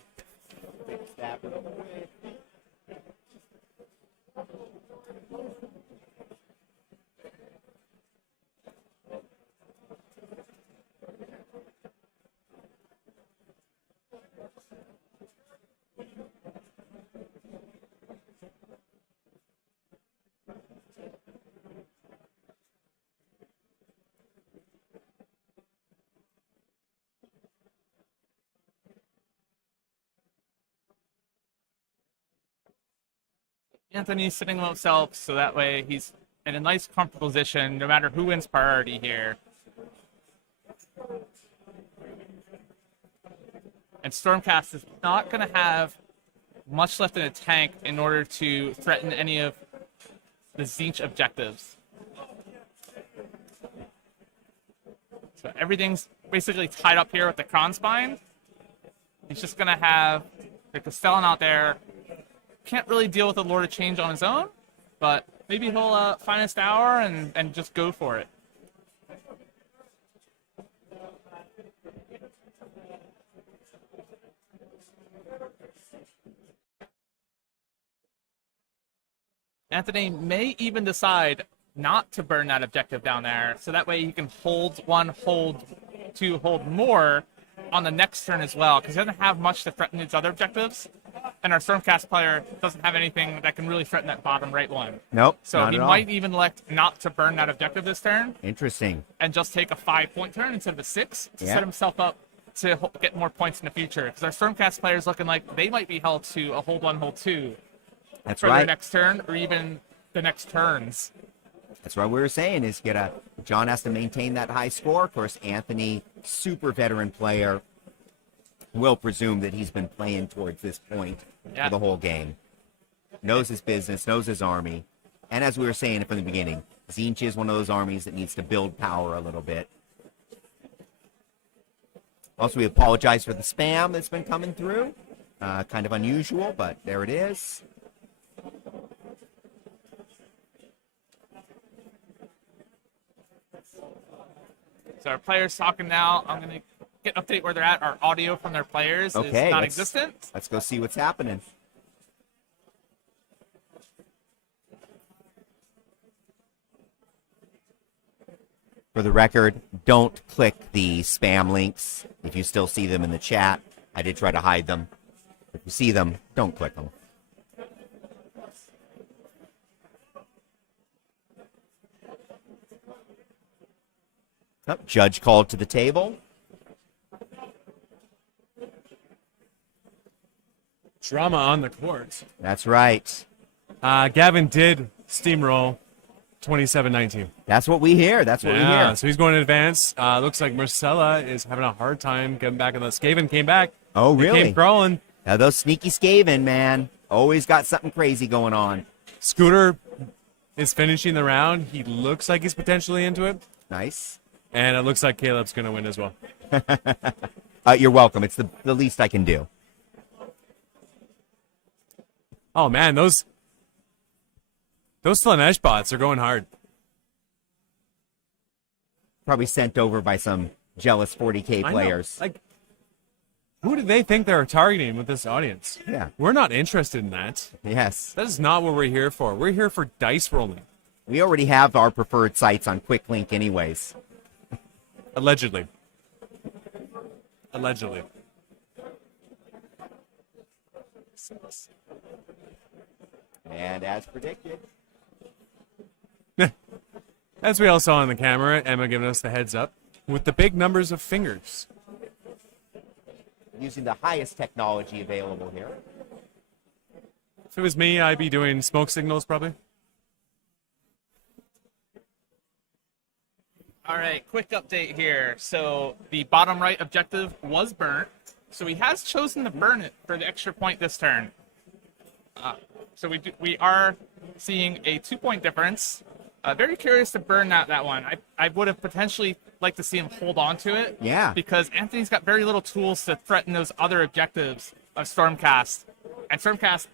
Anthony's sitting low self, so that way he's in a nice, comfortable position, no matter who wins priority here. And Stormcast is not going to have much left in the tank in order to threaten any of the Tzeentch objectives. So everything's basically tied up here with the Con Spine. He's just going to have the Castellan out there. Can't really deal with the Lord of Change on his own, but maybe he'll Finest Hour and just go for it. Anthony may even decide not to burn that objective down there, so that way he can hold 1, hold 2, hold more on the next turn as well, because he doesn't have much to threaten his other objectives. And our Stormcast player doesn't have anything that can really threaten that bottom right one. Nope. So he might even elect not to burn that objective this turn. Interesting. And just take a 5-point turn instead of a 6 to set himself up to get more points in the future. Because our Stormcast player is looking like they might be held to a hold 1, hold 2. That's for right. their next turn or even the next turns. That's what we were saying is John has to maintain that high score. Of course, Anthony, super veteran player, will presume that he's been playing towards this point for the whole game. Knows his business, knows his army. And as we were saying from the beginning, Tzeentch is one of those armies that needs to build power a little bit. Also, we apologize for the spam that's been coming through. Kind of unusual, but there it is. So our players talking now. I'm going to get an update where they're at. Our audio from their players Okay, is non-existent. Let's go see what's happening. For the record, don't click the spam links if you still see them in the chat. I did try to hide them. If you see them, don't click them. Oh, judge called to the table. Drama on the court. That's right. Gavin did steamroll 27-19. That's what we hear. That's what we hear. So he's going to advance. Looks like Marcella is having a hard time getting back in the Skaven came back. Oh, He really? came crawling. Now, those sneaky Skaven, man, always got something crazy going on. Scooter is finishing the round. He looks like he's potentially into it. Nice. And it looks like Caleb's going to win as well. You're welcome. It's the least I can do. Oh, man, those Slanesh bots are going hard. Probably sent over by some jealous 40K I know. players. Like, who do they think they're targeting with this audience? Yeah. We're not interested in that. Yes. That is not what we're here for. We're here for dice rolling. We already have our preferred sites on Quick Link anyways. Allegedly. Allegedly. And as predicted. As we all saw on the camera, Emma giving us the heads up with the big numbers of fingers. Using the highest technology available here. If it was me, I'd be doing smoke signals probably. All right, quick update here. So the bottom right objective was burnt. So he has chosen to burn it for the extra point this turn. So we are seeing a 2-point difference. Very curious to burn that one. I would have potentially liked to see him hold on to it. Yeah. Because Anthony's got very little tools to threaten those other objectives of Stormcast. And Stormcast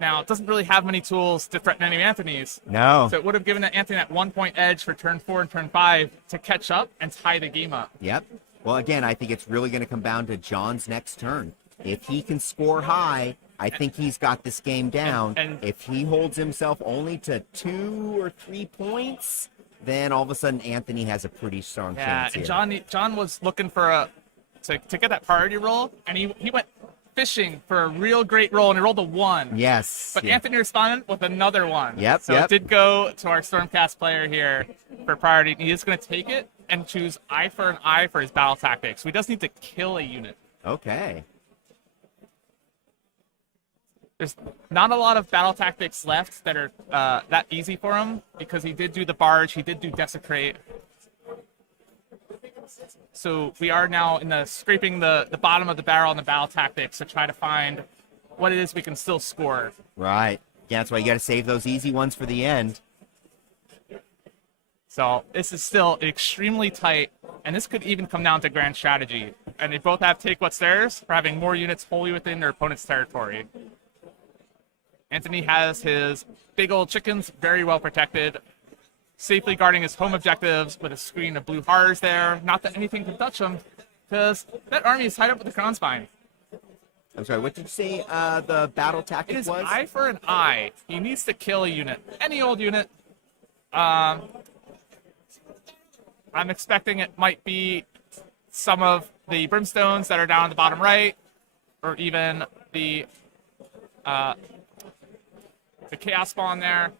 now doesn't really have many tools to threaten any of Anthony's. No. So it would have given Anthony that 1-point edge for turn 4 and turn 5 to catch up and tie the game up. Yep. Well, again, I think it's really going to come down to John's next turn. If he can score high, I think he's got this game down. And if he holds himself only to 2 or 3 points, then all of a sudden Anthony has a pretty strong chance here. and John was looking for to get that priority roll, and he went fishing for a real great roll, and he rolled a 1. Yes. But yeah. Anthony responded with another 1. Yep, So yep. it did go to our Stormcast player here for priority. He is going to take it and choose eye for an eye for his battle tactics. So he does need to kill a unit. Okay. There's not a lot of battle tactics left that are that easy for him because he did do the barge, he did do desecrate. So we are now in the scraping the bottom of the barrel on the battle tactics to try to find what it is we can still score. Right. Yeah, that's why you got to save those easy ones for the end. So this is still extremely tight, and this could even come down to grand strategy. And they both have take what's theirs for having more units wholly within their opponent's territory. Anthony has his big old chickens very well protected, safely guarding his home objectives with a screen of blue horrors there. Not that anything can touch him, because that army is tied up with the crown spine. I'm sorry, what did you say the battle It tactic is was? eye for an eye. He needs to kill a unit, any old unit. I'm expecting it might be some of the brimstones that are down on the bottom right, or even the chaos spawn there.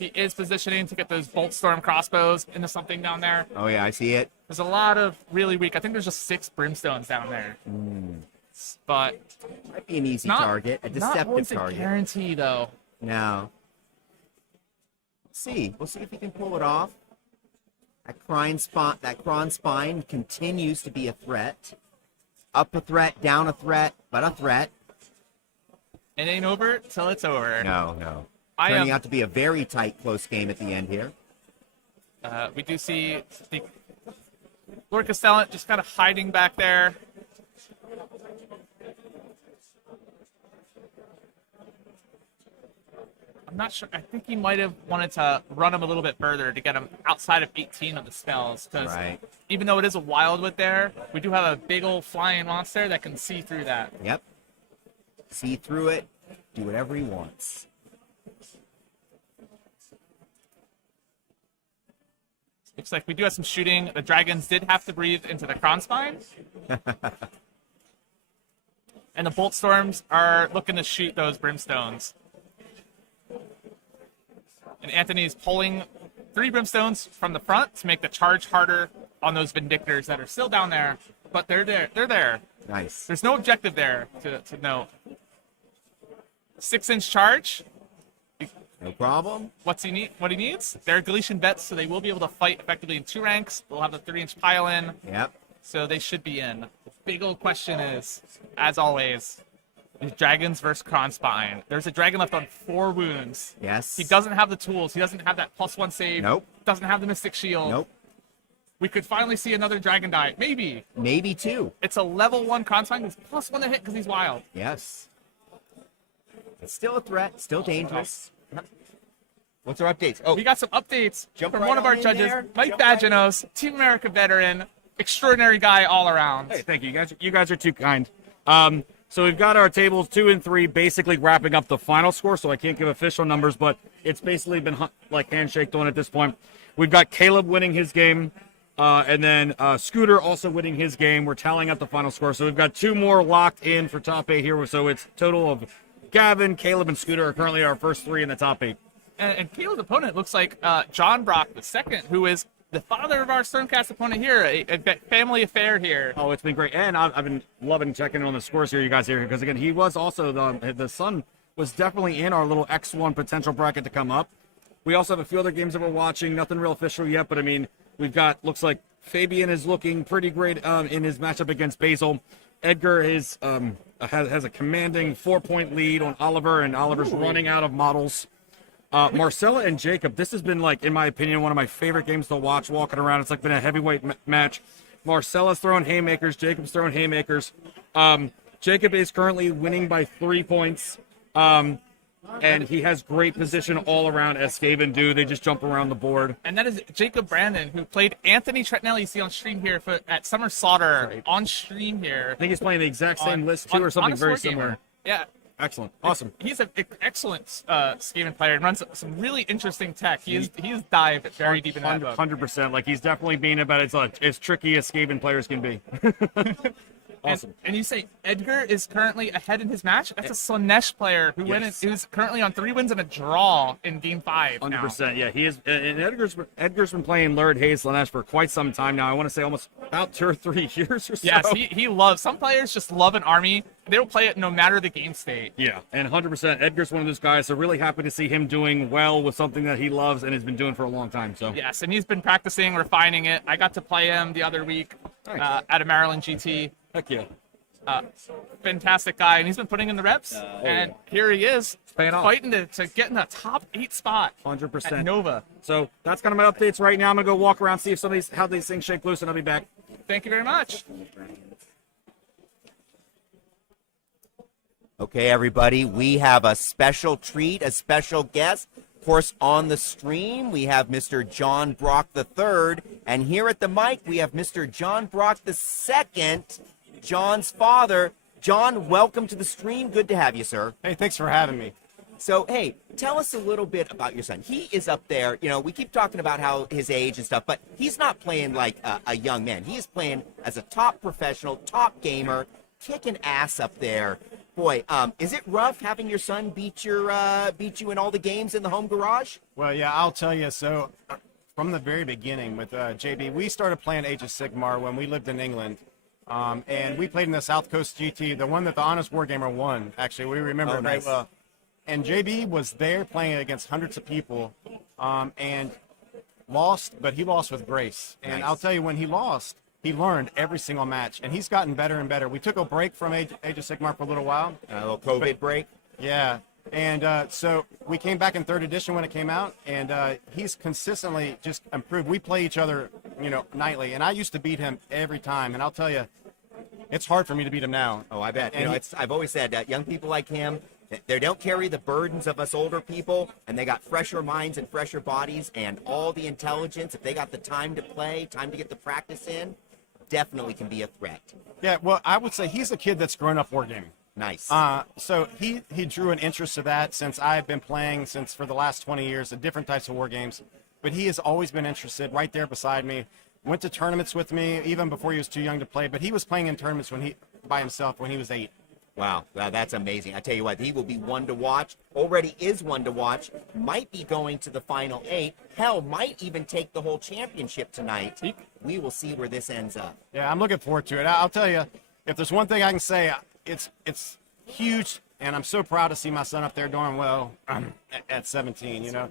He is positioning to get those bolt storm crossbows into something down there. Oh, yeah, I see it. There's a lot of really weak. I think there's just 6 brimstones down there. But Might be an easy not target, a not deceptive always target. a guarantee though. No. We'll see if he can pull it off. That Kron spine continues to be a threat. Up a threat, down a threat, but a threat. It ain't over till it's over. No. I Turning am- out to be a very tight, close game at the end here. We do see the Lord Castellan just kind of hiding back there. I'm not sure. I think he might have wanted to run him a little bit further to get him outside of 18 of the spells. Because Right. even though it is a Wildwood there, we do have a big old flying monster that can see through that. Yep. See through it. Do whatever he wants. Looks like we do have some shooting. The dragons did have to breathe into the Kronspine. And the Bolt Storms are looking to shoot those Brimstones. And Anthony's pulling 3 Brimstones from the front to make the charge harder on those Vindictors that are still down there. But they're there. They're there. Nice. There's no objective there to note. 6-inch charge. No problem. What he needs? They're Galician vets, so they will be able to fight effectively in 2 ranks. They'll have the 3-inch pile in, Yep. so they should be in. The big old question is, as always, is dragons versus Kronspine. There's a dragon left on 4 wounds. Yes. He doesn't have the tools. He doesn't have that +1 save. Nope. Doesn't have the Mystic Shield. Nope. We could finally see another dragon die. Maybe. Maybe 2. It's a level 1 Kronspine who's +1 to hit because he's wild. Yes. It's still a threat. Still dangerous. What's our updates? Oh, We got some updates Jump from right one of on our in judges, there. Mike Jump right in. Baginos, Team America veteran, extraordinary guy all around. Hey, thank you. You guys are too kind. So we've got our tables 2 and 3 basically wrapping up the final score, so I can't give official numbers, but it's basically been like handshake on at this point. We've got Caleb winning his game, and then Scooter also winning his game. We're tallying up the final score, so we've got 2 more locked in for top 8 here, so it's total of Gavin, Caleb, and Scooter are currently our first 3 in the top 8. And Caleb's opponent looks like John Brock II, who is the father of our Stormcast opponent here, a family affair here. Oh, it's been great, and I've been loving checking on the scores here, you guys here, because again, he was also the son was definitely in our little X1 potential bracket to come up. We also have a few other games that we're watching, nothing real official yet, but I mean, we've got looks like Fabian is looking pretty great in his matchup against Basil. Edgar is has a commanding 4-point lead on Oliver, and Oliver's running out of models. Marcella and Jacob, this has been, like, in my opinion, one of my favorite games to watch walking around. It's like been a heavyweight match. Marcella's throwing haymakers. Jacob's throwing haymakers. Jacob is currently winning by 3 points. And he has great position all around, as Skaven do. They just jump around the board. And that is Jacob Brandon, who played Anthony Tretnelli, you see on stream here at Summer Slaughter, on stream here. I think he's playing the exact same list, too, or something a very Sword Gamer. similar. Yeah. Excellent. Awesome. He's an excellent Skaven player and runs some really interesting tech. He's dived very deep in that book. 100%. Like, he's definitely being about as tricky as Skaven players can be. Awesome. And you say Edgar is currently ahead in his match? That's a Slanesh player who's currently on 3 wins and a draw in Game 5 now. 100%. Yeah, he is. And Edgar's been playing Lurid Haze Slanesh for quite some time now. I want to say almost about 2 or 3 years or so. Yes, he loves. Some players just love an army. They'll play it no matter the game state. Yeah, and 100%. Edgar's one of those guys. So really happy to see him doing well with something that he loves and has been doing for a long time. So Yes, and he's been practicing, refining it. I got to play him the other week at a Maryland GT. heck yeah. Fantastic guy, and he's been putting in the reps. And here he is, paying off. fighting to get in the top 8 spot 100%. at Nova. So that's kind of my updates right now. I'm gonna go walk around, see if how these things shake loose, and I'll be back. Thank you very much. Okay, everybody, we have a special treat, a special guest. Of course, on the stream, we have Mr. John Brock III, and here at the mic, we have Mr. John Brock II, John's father. John, welcome to the stream. Good to have you, sir. Hey, thanks for having me. So, hey, tell us a little bit about your son. He is up there, you know, we keep talking about how his age and stuff, but he's not playing like a young man. He is playing as a top professional, top gamer, kicking ass up there. Boy, is it rough having your son beat you in all the games in the home garage? Well, yeah, I'll tell you. So, from the very beginning with JB, we started playing Age of Sigmar when we lived in England. And we played in the South Coast GT, the one that the Honest Wargamer won, actually. We remember it very well. And JB was there playing against hundreds of people and lost, but he lost with grace. And I'll tell you, when he lost, he learned every single match, and he's gotten better and better. We took a break from Age of Sigmar for a little while. A little COVID break? Yeah. And so we came back in 3rd edition when it came out, and he's consistently just improved. We play each other, you know, nightly, and I used to beat him every time. And I'll tell you, it's hard for me to beat him now. Oh, I bet. And I've always said that young people like him, they don't carry the burdens of us older people, and they got fresher minds and fresher bodies and all the intelligence. If they got the time to play, time to get the practice in, definitely can be a threat. Yeah, well, I would say he's a kid that's grown up wargaming. Nice. So he drew an interest to that since I've been playing for the last 20 years of different types of war games. But he has always been interested, right there beside me. Went to tournaments with me even before he was too young to play. But he was playing in tournaments by himself when he was 8. Wow, that's amazing. I tell you what, he will be one to watch. Already is one to watch. Might be going to the final 8. Hell, might even take the whole championship tonight. We will see where this ends up. Yeah, I'm looking forward to it. I'll tell you, if there's one thing I can say, it's huge, and I'm so proud to see my son up there doing well at 17. You know,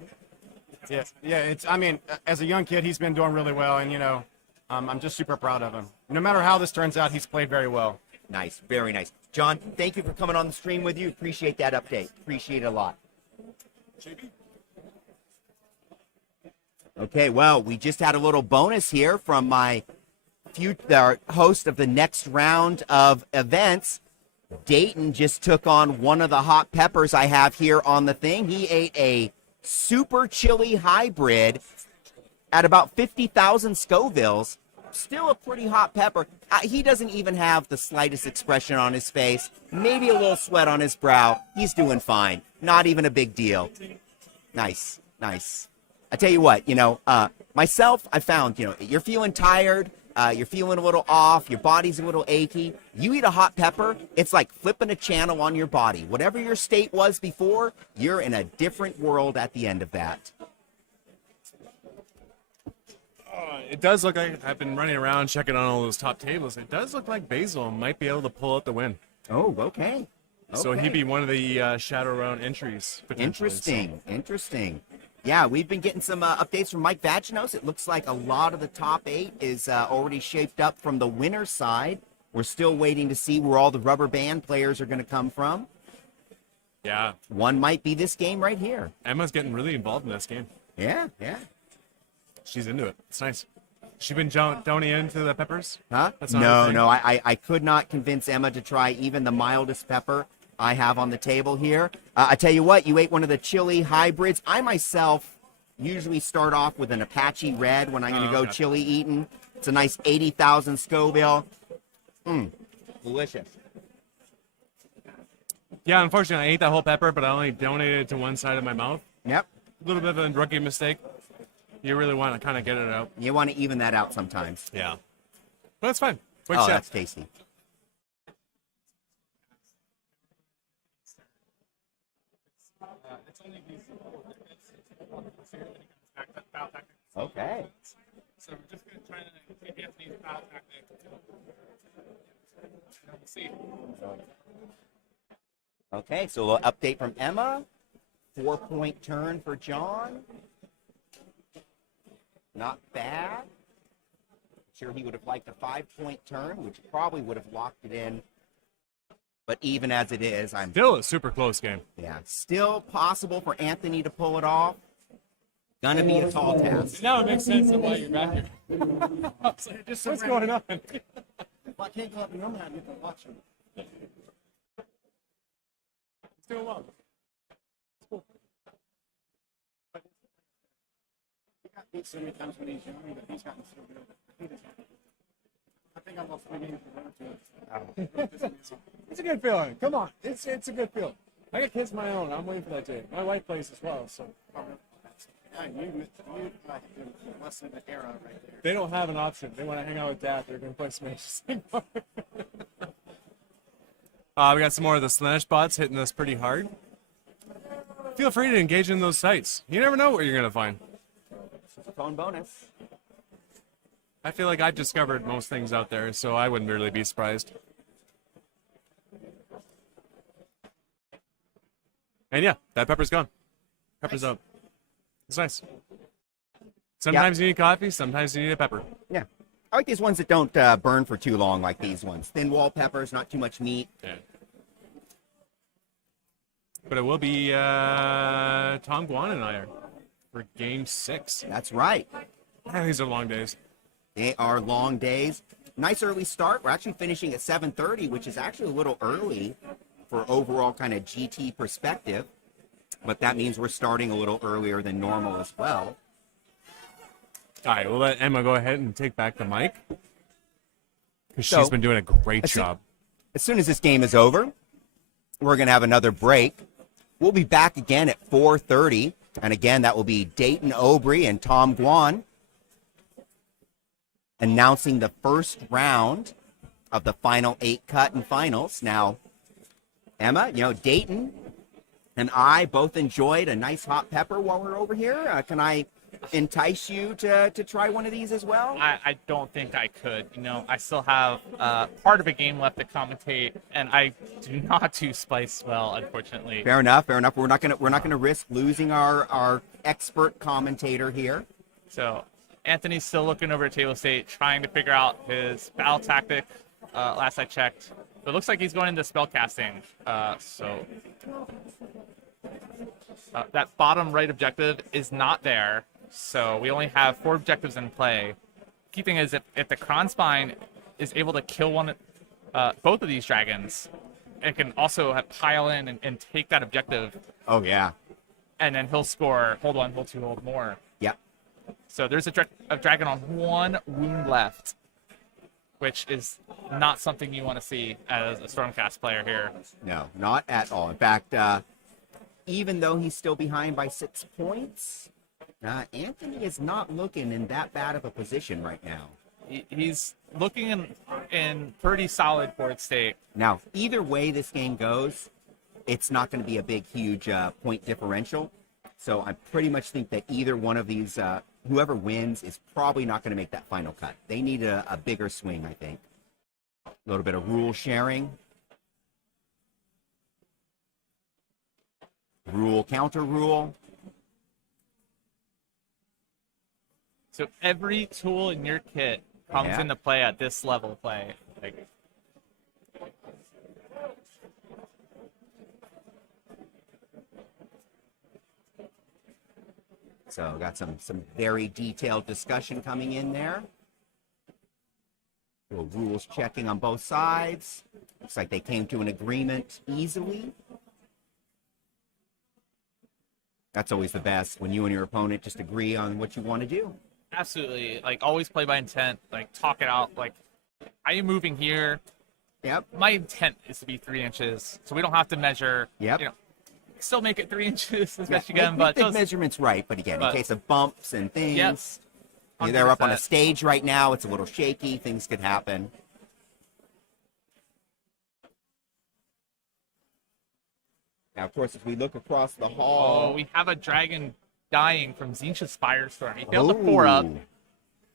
yeah. I mean, as a young kid, he's been doing really well, and I'm just super proud of him. No matter how this turns out, he's played very well. Nice, very nice. John, thank you for coming on the stream with you. Appreciate that update. Appreciate it a lot. Okay, well, we just had a little bonus here from my host of the next round of events. Dayton just took on one of the hot peppers I have here on the thing. He ate a super chili hybrid at about 50,000 Scovilles. Still a pretty hot pepper. He doesn't even have the slightest expression on his face. Maybe a little sweat on his brow. He's doing fine. Not even a big deal. Nice, nice. I tell you what, myself, I found, you're feeling tired. You're feeling a little off. Your body's a little achy. You eat a hot pepper, it's like flipping a channel on your body. Whatever your state was before, you're in a different world at the end of that. It does look like, I've been running around checking on all those top tables. It does look like Basil might be able to pull out the win. Oh, okay. So he'd be one of the Shadow Round entries, potentially. Interesting. Yeah, we've been getting some updates from Mike Vaginos. It looks like a lot of the top 8 is already shaped up from the winner's side. We're still waiting to see where all the rubber band players are going to come from. Yeah. One might be this game right here. Emma's getting really involved in this game. Yeah. She's into it. It's nice. She been downing into the peppers? Huh? That's not her thing? No. I could not convince Emma to try even the mildest pepper I have on the table here. I tell you what, you ate one of the chili hybrids. I myself usually start off with an Apache Red when I'm going to go chili eating. It's a nice 80,000 Scoville. Delicious. Yeah, unfortunately, I ate that whole pepper, but I only donated it to one side of my mouth. Yep. A little bit of a rookie mistake. You really want to kind of get it out. You want to even that out sometimes. Yeah. But it's fine. Quick Oh, shot. that's tasty. Okay. So we're just going to try to get Anthony's foul tactic. We'll see. Okay, so a little update from Emma. 4-point turn for John. Not bad. Sure, he would have liked a 5-point turn, which probably would have locked it in. But even as it is, I'm Still a super close game. yeah, still possible for Anthony to pull it off. Gonna be a tall task. Now it makes sense of why you're back here. What's going on? Well, I can't go up and normally I get to watch him. It's doing well. He got beat so many times when he's young, but he's gotten so good. I think I lost 3 games to It's a good feeling. Come on. It's a good feeling. I got kids of my own. I'm waiting for that day. My wife plays as well, so. you less than the era right there. They don't have an option. They want to hang out with dad. They're going to play Smash. We got some more of the Slanesh bots hitting us pretty hard. Feel free to engage in those sites. You never know what you're going to find. It's a phone bonus. I feel like I've discovered most things out there, so I wouldn't really be surprised. And yeah, that pepper's gone. Pepper's out. It's nice. Sometimes you need coffee, sometimes you need a pepper. Yeah. I like these ones that don't burn for too long, like these ones. Thin wall peppers, not too much meat. Yeah. But it will be Tom Guan and I are for Game 6. That's right. Man, these are long days. They are long days. nice early start. We're actually finishing at 7:30, which is actually a little early for overall kind of GT perspective. But that means we're starting a little earlier than normal as well. All right, we'll let Emma go ahead and take back the mic because So, she's been doing a great as soon- job. As soon as this game is over, we're going to have another break. We'll be back again at 4:30. And again, that will be Dayton Obrey and Tom Guan announcing the first round of the final 8 cut and finals. Now, Emma, Dayton and I both enjoyed a nice hot pepper while we're over here. Can I entice you to try one of these as well? I don't think I could. I still have part of a game left to commentate, and I do not do spice well, unfortunately. Fair enough. We're not gonna risk losing our expert commentator here. So Anthony's still looking over at table state, trying to figure out his battle tactic. Last I checked, but it looks like he's going into spellcasting. That bottom right objective is not there. So we only have 4 objectives in play. Key thing is if the Kronspine is able to kill both of these dragons, it can also pile in and take that objective. Oh yeah. And then he'll score hold 1, hold 2, hold more. Yep. So there's a dragon on 1 wound left, which is not something you want to see as a Stormcast player here. No, not at all. In fact, even though he's still behind by 6 points, Anthony is not looking in that bad of a position right now. He's looking in pretty solid board state. Now, either way this game goes, it's not going to be a big, huge point differential. So I pretty much think that either one of these, whoever wins, is probably not going to make that final cut. They need a bigger swing, I think. A little bit of rule sharing. Rule, counter rule. So every tool in your kit comes into play at this level of play. So got some very detailed discussion coming in there. Little rules checking on both sides. Looks like they came to an agreement easily. That's always the best, when you and your opponent just agree on what you want to do. Absolutely. Always play by intent. Talk it out. I am moving here. Yep. My intent is to be 3 inches, so we don't have to measure. Yep. Still make it 3 inches as best you Make can, but the measurements right. But again, in case of bumps and things, yes, they're up on a 100%. stage right now. It's a little shaky. Things could happen. Now, of course, as we look across the hall, we have a dragon dying from Tzeentch's Firestorm. He failed the 4-up.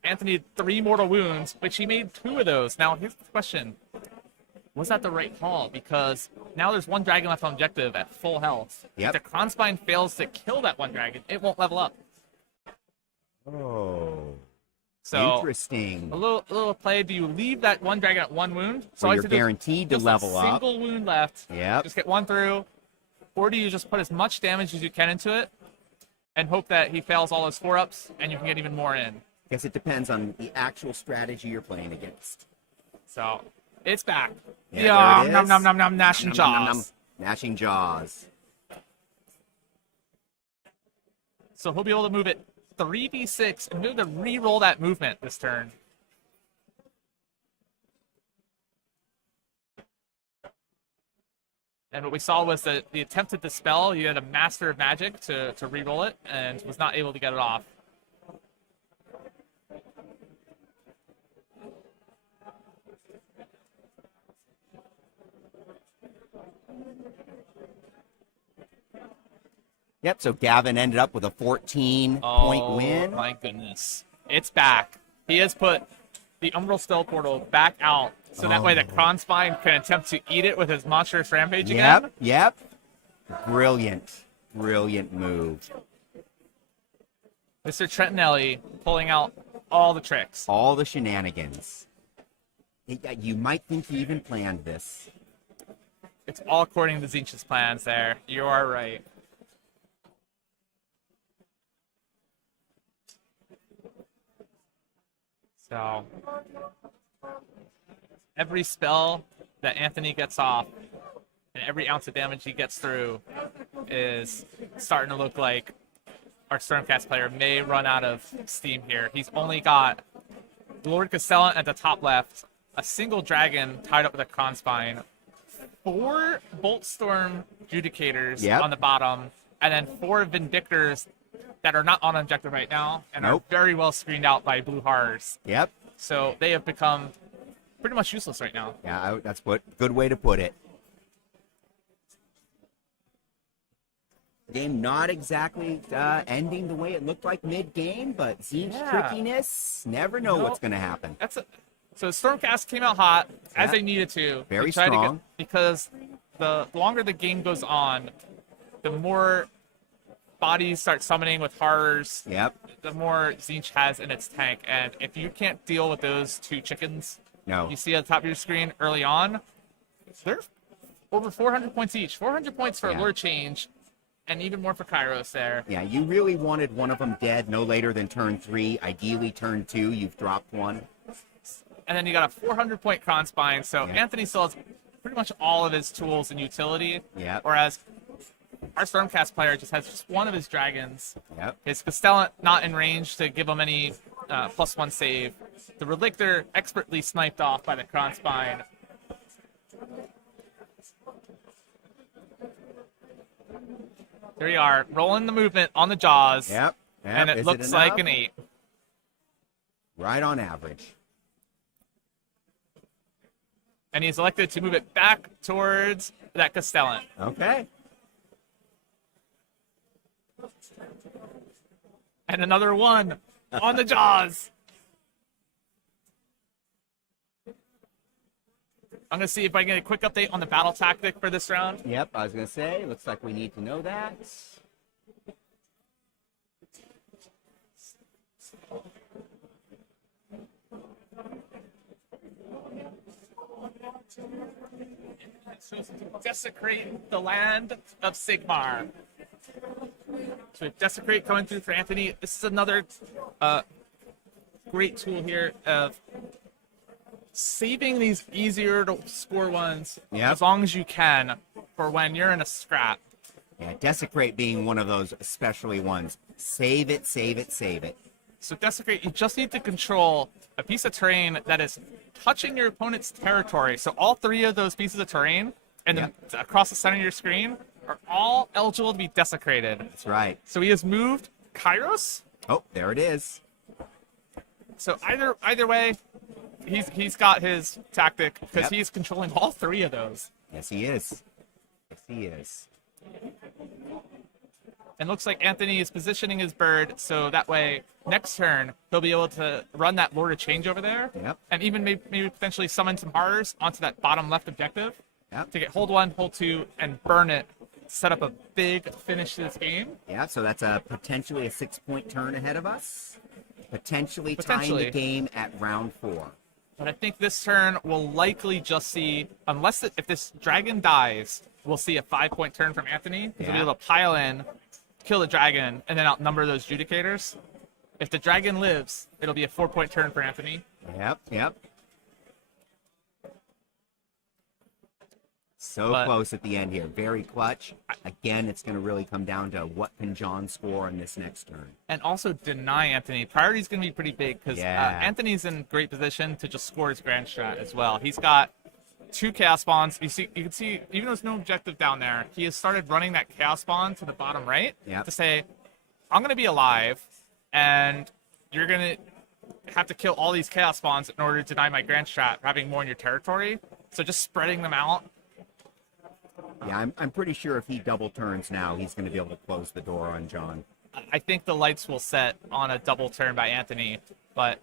Anthony had 3 mortal wounds, which he made 2 of those. Now, here's the question. Was that the right call? Because now there's 1 dragon left on objective at full health. Yep. If the Kronspine fails to kill that 1 dragon, it won't level up. Oh, So interesting. a little play. Do you leave that 1 dragon at 1 wound? So Where all you you're have to do is guaranteed to just level a up. single wound left. Yep. Just get 1 through. Or do you just put as much damage as you can into it and hope that he fails all his 4-ups and you can get even more in? Guess it depends on the actual strategy you're playing against. So it's back. Yeah, there it Nom is. nom nom nom gnashing Nom, nom, nom, jaws. nom. Gnashing jaws. So he'll be able to move it 3d6 and be able to re-roll that movement this turn. And what we saw was the attempt to dispel. He had a Master of Magic to re-roll it and was not able to get it off. Yep, so Gavin ended up with a 14-point win. Oh my goodness. It's back. He has put the Umbral Spell Portal back out, so that way the Kronspine can attempt to eat it with his Monstrous Rampage again. Yep. Brilliant. Brilliant move. Mr. Trentinelli pulling out all the tricks. All the shenanigans. You might think he even planned this. It's all according to Tzeentch's plans there. You are right. So every spell that Anthony gets off and every ounce of damage he gets through is starting to look like our Stormcast player may run out of steam here. He's only got Lord Castellan at the top left, a single dragon tied up with a Kronspine, 4 Boltstorm Judicators Yep. on the bottom, and then 4 Vindictors that are not on objective right now and Nope. are very well screened out by blue horrors. Yep. So they have become pretty much useless right now. Yeah, that's what good way to put it. Game not exactly ending the way it looked like mid-game, but Tzeentch Yeah. trickiness, never know No. what's going to happen. So Stormcast came out hot as Yeah. they needed to. Very They tried to strong. because the longer the game goes on, the more bodies start summoning with horrors, Yep. the more Tzeentch has in its tank. And if you can't deal with those 2 chickens No. you see at the top of your screen early on, they're over 400 points each. 400 points for Yeah. lure change, and even more for Kairos there. Yeah, you really wanted one of them dead no later than turn 3. Ideally, turn 2, you've dropped one. And then you got a 400 point Kronspine, so Yeah. Anthony still has pretty much all of his tools and utility. Yep. Whereas our Stormcast player just has just one of his dragons. Yep. His Castellan not in range to give him any +1 save. The Relictor expertly sniped off by the Kronspine. There you are, rolling the movement on the jaws. Yep. And it Is looks like enough? an 8. Right on average. And he's elected to move it back towards that Castellan. Okay. And another 1 on the jaws. I'm going to see if I can get a quick update on the battle tactic for this round. Yep, I was going to say, looks like we need to know that. Desecrate the land of Sigmar. So Desecrate coming through for Anthony. This is another great tool here of saving these easier to score ones Yep. as long as you can for when you're in a scrap. Yeah, Desecrate being one of those especially ones. Save it, save it, save it. So Desecrate, you just need to control a piece of terrain that is touching your opponent's territory. So all 3 of those pieces of terrain and then across the center of your screen are all eligible to be desecrated. That's right. So he has moved Kairos. Oh, there it is. So either way, he's got his tactic because Yep. he's controlling all 3 of those. Yes, he is. Yes, he is. And looks like Anthony is positioning his bird so that way next turn he'll be able to run that Lord of Change over there. Yep. And even maybe potentially summon some horrors onto that bottom left objective Yep. to get hold 1, hold 2, and burn it. Set up a big finish to this game. Yeah, so that's potentially a 6-point turn ahead of us. Potentially tying Potentially. the game at round 4. But I think this turn will likely just see, if this dragon dies, we'll see a 5-point turn from Anthony. He'll be Yeah. able to pile in, kill the dragon, and then outnumber those Judicators. If the dragon lives, it'll be a 4-point turn for Anthony. Yep, yep. So But- close at the end here. Very clutch. Again, it's going to really come down to what can John score in this next turn. And also deny Anthony. Priority's going to be pretty big because Yeah. Anthony's in great position to just score his grand strat as well. He's got 2 Chaos Spawns. You can see, even though there's no objective down there, he has started running that Chaos Spawn to the bottom right Yep. to say, I'm going to be alive, and you're going to have to kill all these Chaos Spawns in order to deny my grand strat for having more in your territory. So just spreading them out. Yeah, I'm pretty sure if he double turns now, he's going to be able to close the door on John. I think the lights will set on a double turn by Anthony, but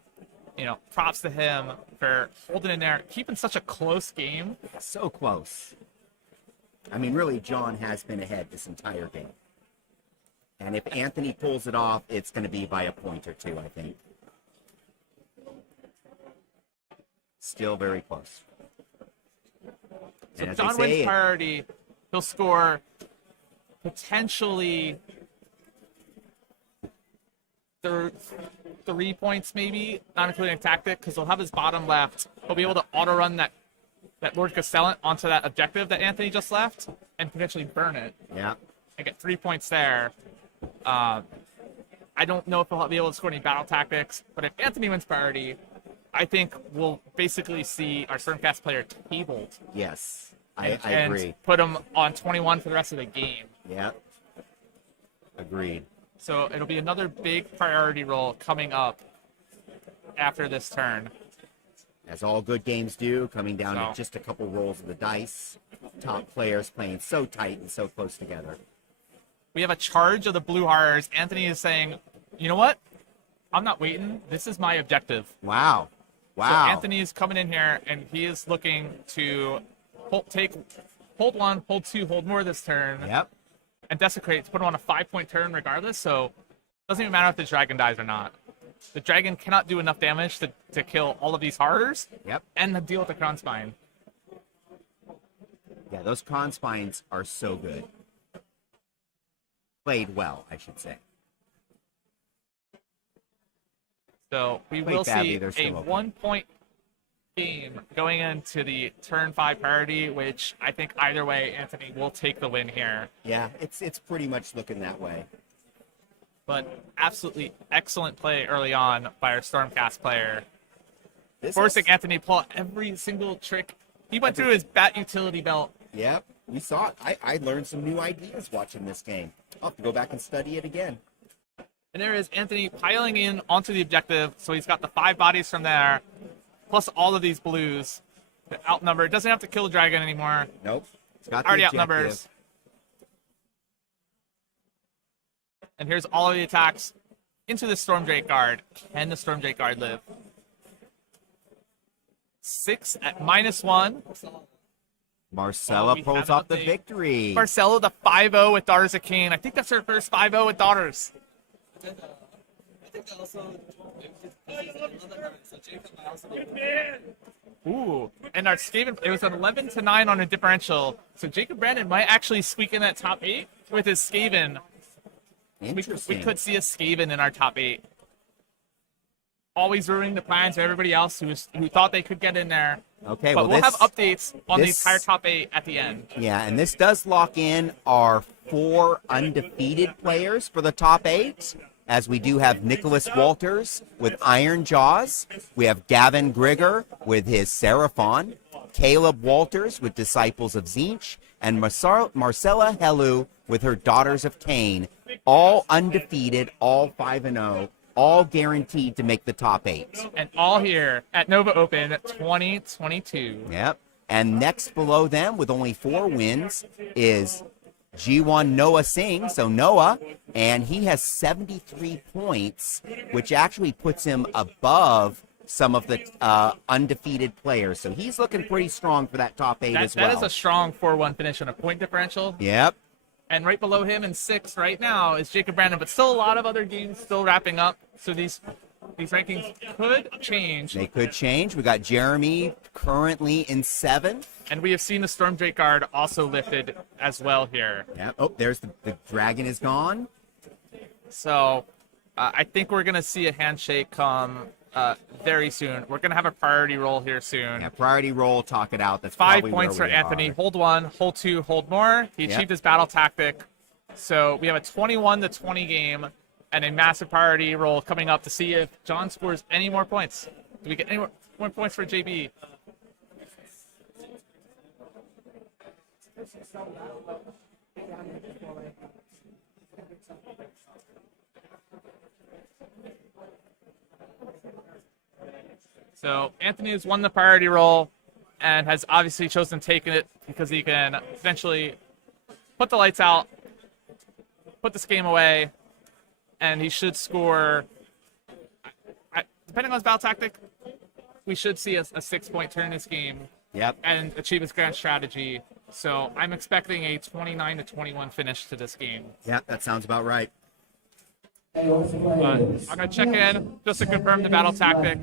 props to him for holding in there, keeping such a close game. So close. I mean, really, John has been ahead this entire game. And if Anthony pulls it off, it's going to be by a point or 2, I think. Still very close. So And as John they say, wins priority. He'll score potentially 3 points, maybe, not including a tactic, because he'll have his bottom left. He'll be able to auto run that that Lord Castellan onto that objective that Anthony just left and potentially burn it Yeah. and get 3 points there. I don't know if he'll be able to score any battle tactics, but if Anthony wins priority, I think we'll basically see our Stormcast player tabled Yes. I and agree. put him on 21 for the rest of the game. Yeah. Agreed. So it'll be another big priority roll coming up after this turn. As all good games do, coming down So- to just a couple rolls of the dice. Top players playing so tight and so close together. We have a charge of the Blue Horrors. Anthony is saying, you know what? I'm not waiting. This is my objective. Wow. So Wow. Anthony is coming in here, and he is looking to hold one, hold two, hold more this turn, Yep. and desecrate to put him on a 5-point turn regardless. So it doesn't even matter if the dragon dies or not. The dragon cannot do enough damage to kill all of these horrors Yep. and to deal with the crown spine. Yeah, those con spines are so good. Played well, I should say. So we Played will badly, see they're a still open. 1-point game going into the turn 5 priority, which I think either way, Anthony will take the win here. Yeah, it's pretty much looking that way. But absolutely excellent play early on by our Stormcast player, This forcing is- Anthony to pull out every single trick. He went through his bat utility belt. Yep, we saw it. I learned some new ideas watching this game. I'll have to go back and study it again. And there is Anthony piling in onto the objective. So he's got the 5 bodies from there, plus all of these blues. Outnumbered. Doesn't have to kill the dragon anymore. Nope. It's got the Already objective. outnumbers. And here's all of the attacks into the Stormdrake Guard. Can the Stormdrake Guard live? 6 at -1. Marcella Oh, we pulls have off an the update. victory. Marcella, the 5-0 with Daughters of Cain. I think that's her first 5-0 with Daughters. I think that also. Ooh. And our Skaven, it was an 11-9 on a differential. So Jacob Brandon might actually squeak in that top 8 with his Skaven. We Interesting. could see a Skaven in our top 8. Always ruining the plans of everybody else who thought they could get in there. Okay, But well, we'll have this- updates on the this- entire top 8 at the end. Yeah, and this does lock in our 4 undefeated players for the top 8, as we do have Nicholas Walters with Iron Jaws. We have Gavin Grigger with his Seraphon, Caleb Walters with Disciples of Tzeentch, and Marcella Helu with her Daughters of Cain. All undefeated, all 5-0, all guaranteed to make the top 8. And all here at Nova Open 2022. Yep. And next below them with only 4 wins is G1 Noah Singh, so Noah, and he has 73 points, which actually puts him above some of the undefeated players. So he's looking pretty strong for that top 8 as well. That is a strong 4-1 finish on a point differential. Yep. And right below him in 6th right now is Jacob Brandon, but still a lot of other games still wrapping up. So these rankings could change. They could change. We got Jeremy currently in 7th. And we have seen the Stormdrake Guard also lifted as well here. Yep. Oh, there's the dragon is gone. So I think we're going to see a handshake come very soon. We're going to have a priority roll here soon. Yeah, priority roll, talk it out. That's 5 probably points for where we Anthony. are. Hold 1, hold 2, hold more. He Yep. achieved his battle tactic. So we have a 21-20 game and a massive priority roll coming up to see if John scores any more points. Do we get any more points for JB? So Anthony has won the priority roll and has obviously chosen taking it because he can eventually put the lights out, put this game away, and he should score. Depending on his battle tactic, we should see a 6-point turn in this game Yep. and achieve his grand strategy. So I'm expecting a 29-21 finish to this game. Yep, that sounds about right. But I'm going to check in just to confirm the battle tactic.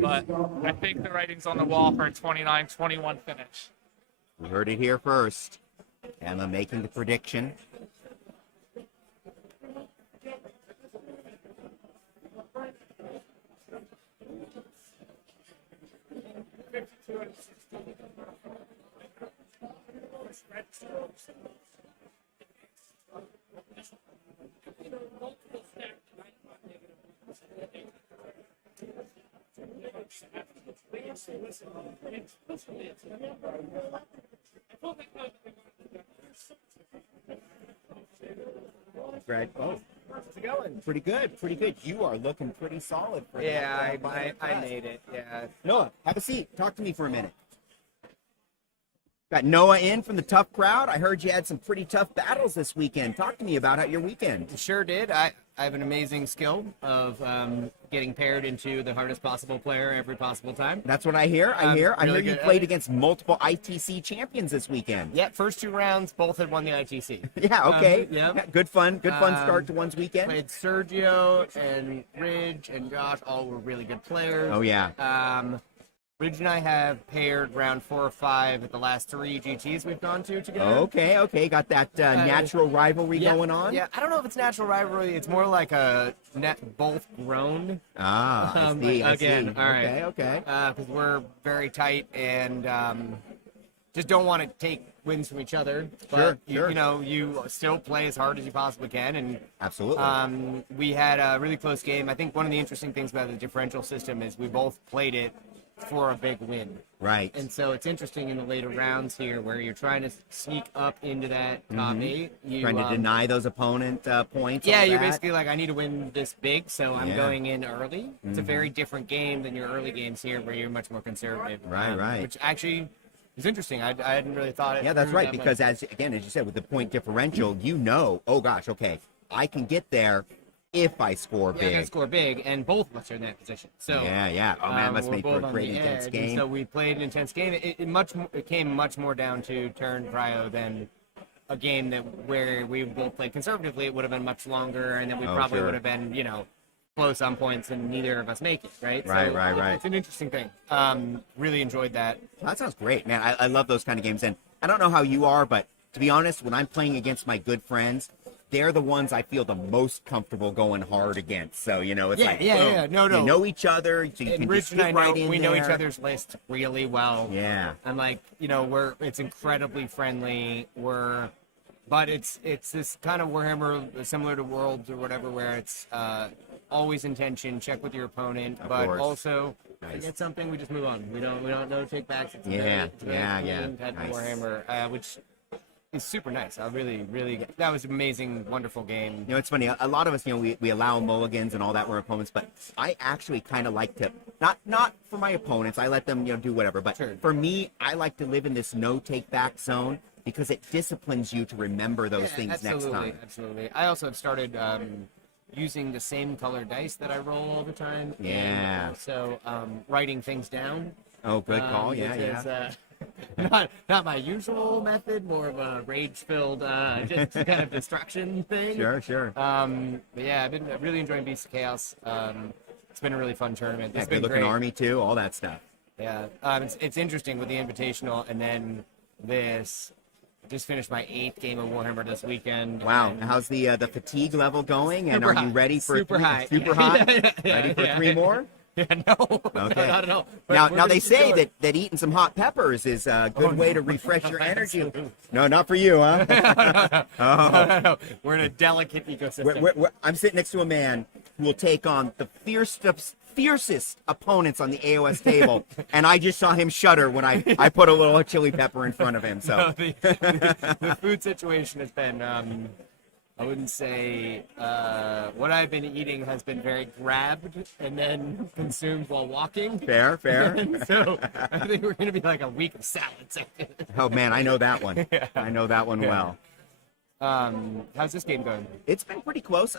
But I think the writing's on the wall for a 29-21 finish. We heard it here first. Emma making the prediction. Greg, how's it going? Pretty good, pretty good. You are looking pretty solid. For Yeah, that, I made it. Yeah. Noah, have a seat. Talk to me for a minute. Got Noah in from the tough crowd. I heard you had some pretty tough battles this weekend. Talk to me about your weekend. Sure did. I have an amazing skill of getting paired into the hardest possible player every possible time. That's what I hear. I hear really you good played at it. against multiple ITC champions this weekend. Yeah, first 2 rounds, both had won the ITC. Yeah, okay. Yeah. Good fun start to one's weekend. Played Sergio and Ridge and Josh, all were really good players. Oh, yeah. Ridge and I have paired round 4 or 5 at the last 3 GTs we've gone to together. Okay. Got that natural rivalry going on? Yeah, I don't know if it's natural rivalry. It's more like a both grown. Ah, I see. Again, all right. Okay. Because we're very tight and just don't want to take wins from each other. But Sure. you still play as hard as you possibly can. And Absolutely. we had a really close game. I think one of the interesting things about the differential system is we both played it for a big win. Right. And so it's interesting in the later rounds here where you're trying to sneak up into that top 8. Trying to deny those opponent points. Yeah, all you're that. basically like, I need to win this big, so I'm Yeah. going in early. It's a very different game than your early games here where you're much more conservative. Right. Which actually is interesting. I hadn't really thought it Yeah, that's through right. that Because much. as you said, with the point differential, oh gosh, okay, I can get there if I score Yeah, I gotta big. score big, and both of us are in that position. So Yeah. Oh man, let's we're make for both a on great the intense edge, game. And so we played an intense game. It came much more down to turn cryo than a game where we both played conservatively. It would have been much longer, and then we probably sure. would have been close on points, and neither of us make it. Right. Right. It's an interesting thing. Really enjoyed that. That sounds great, man. I love those kind of games. And I don't know how you are, but to be honest, when I'm playing against my good friends, they're the ones I feel the most comfortable going hard against. So, it's like, boom. Yeah. No. You know each other, so you And can Rich just and I get right in we know each there. other's list really well. Yeah. And like, it's incredibly friendly. But it's this kind of Warhammer similar to Worlds or whatever, where it's always intention, check with your opponent, but course. also Nice. forget something, we just move on. We don't know take backs. It's Yeah, very yeah. clean type Nice. of Warhammer, which is super nice. I really that was an amazing, wonderful game. It's funny. A lot of us, we allow mulligans and all that for opponents, but I actually kind of like to not for my opponents. I let them, do whatever. But Sure. for me, I like to live in this no take back zone because it disciplines you to remember those things next time. Absolutely. I also have started using the same color dice that I roll all the time. Yeah. And so writing things down. Oh, good call. which Yeah. is, not my usual method, more of a rage-filled, just kind of distraction thing. Sure. But yeah, I've been really enjoying Beasts of Chaos. It's been a really fun tournament. Yeah, It's good been looking great. army too. All that stuff. Yeah, it's interesting with the Invitational, and then this. Just finished my 8th game of Warhammer this weekend. Wow. and How's the fatigue level going? And Super are you high. ready for Super high. Super high. Yeah, Ready for yeah. 3 more? Yeah, no, Okay. not at all. But Now we're they just say doing- that eating some hot peppers is a good way to refresh your energy. Absolutely. No, not for you, huh? No. We're in a delicate ecosystem. I'm sitting next to a man who will take on the fiercest opponents on the AOS table, and I just saw him shudder when I put a little chili pepper in front of him. So The food situation has been, I wouldn't say, what I've been eating has been very grabbed and then consumed while walking. fair. So I think we're going to be like a week of salads. Oh man, I know that one. I know that one well. How's this game going? It's been pretty close.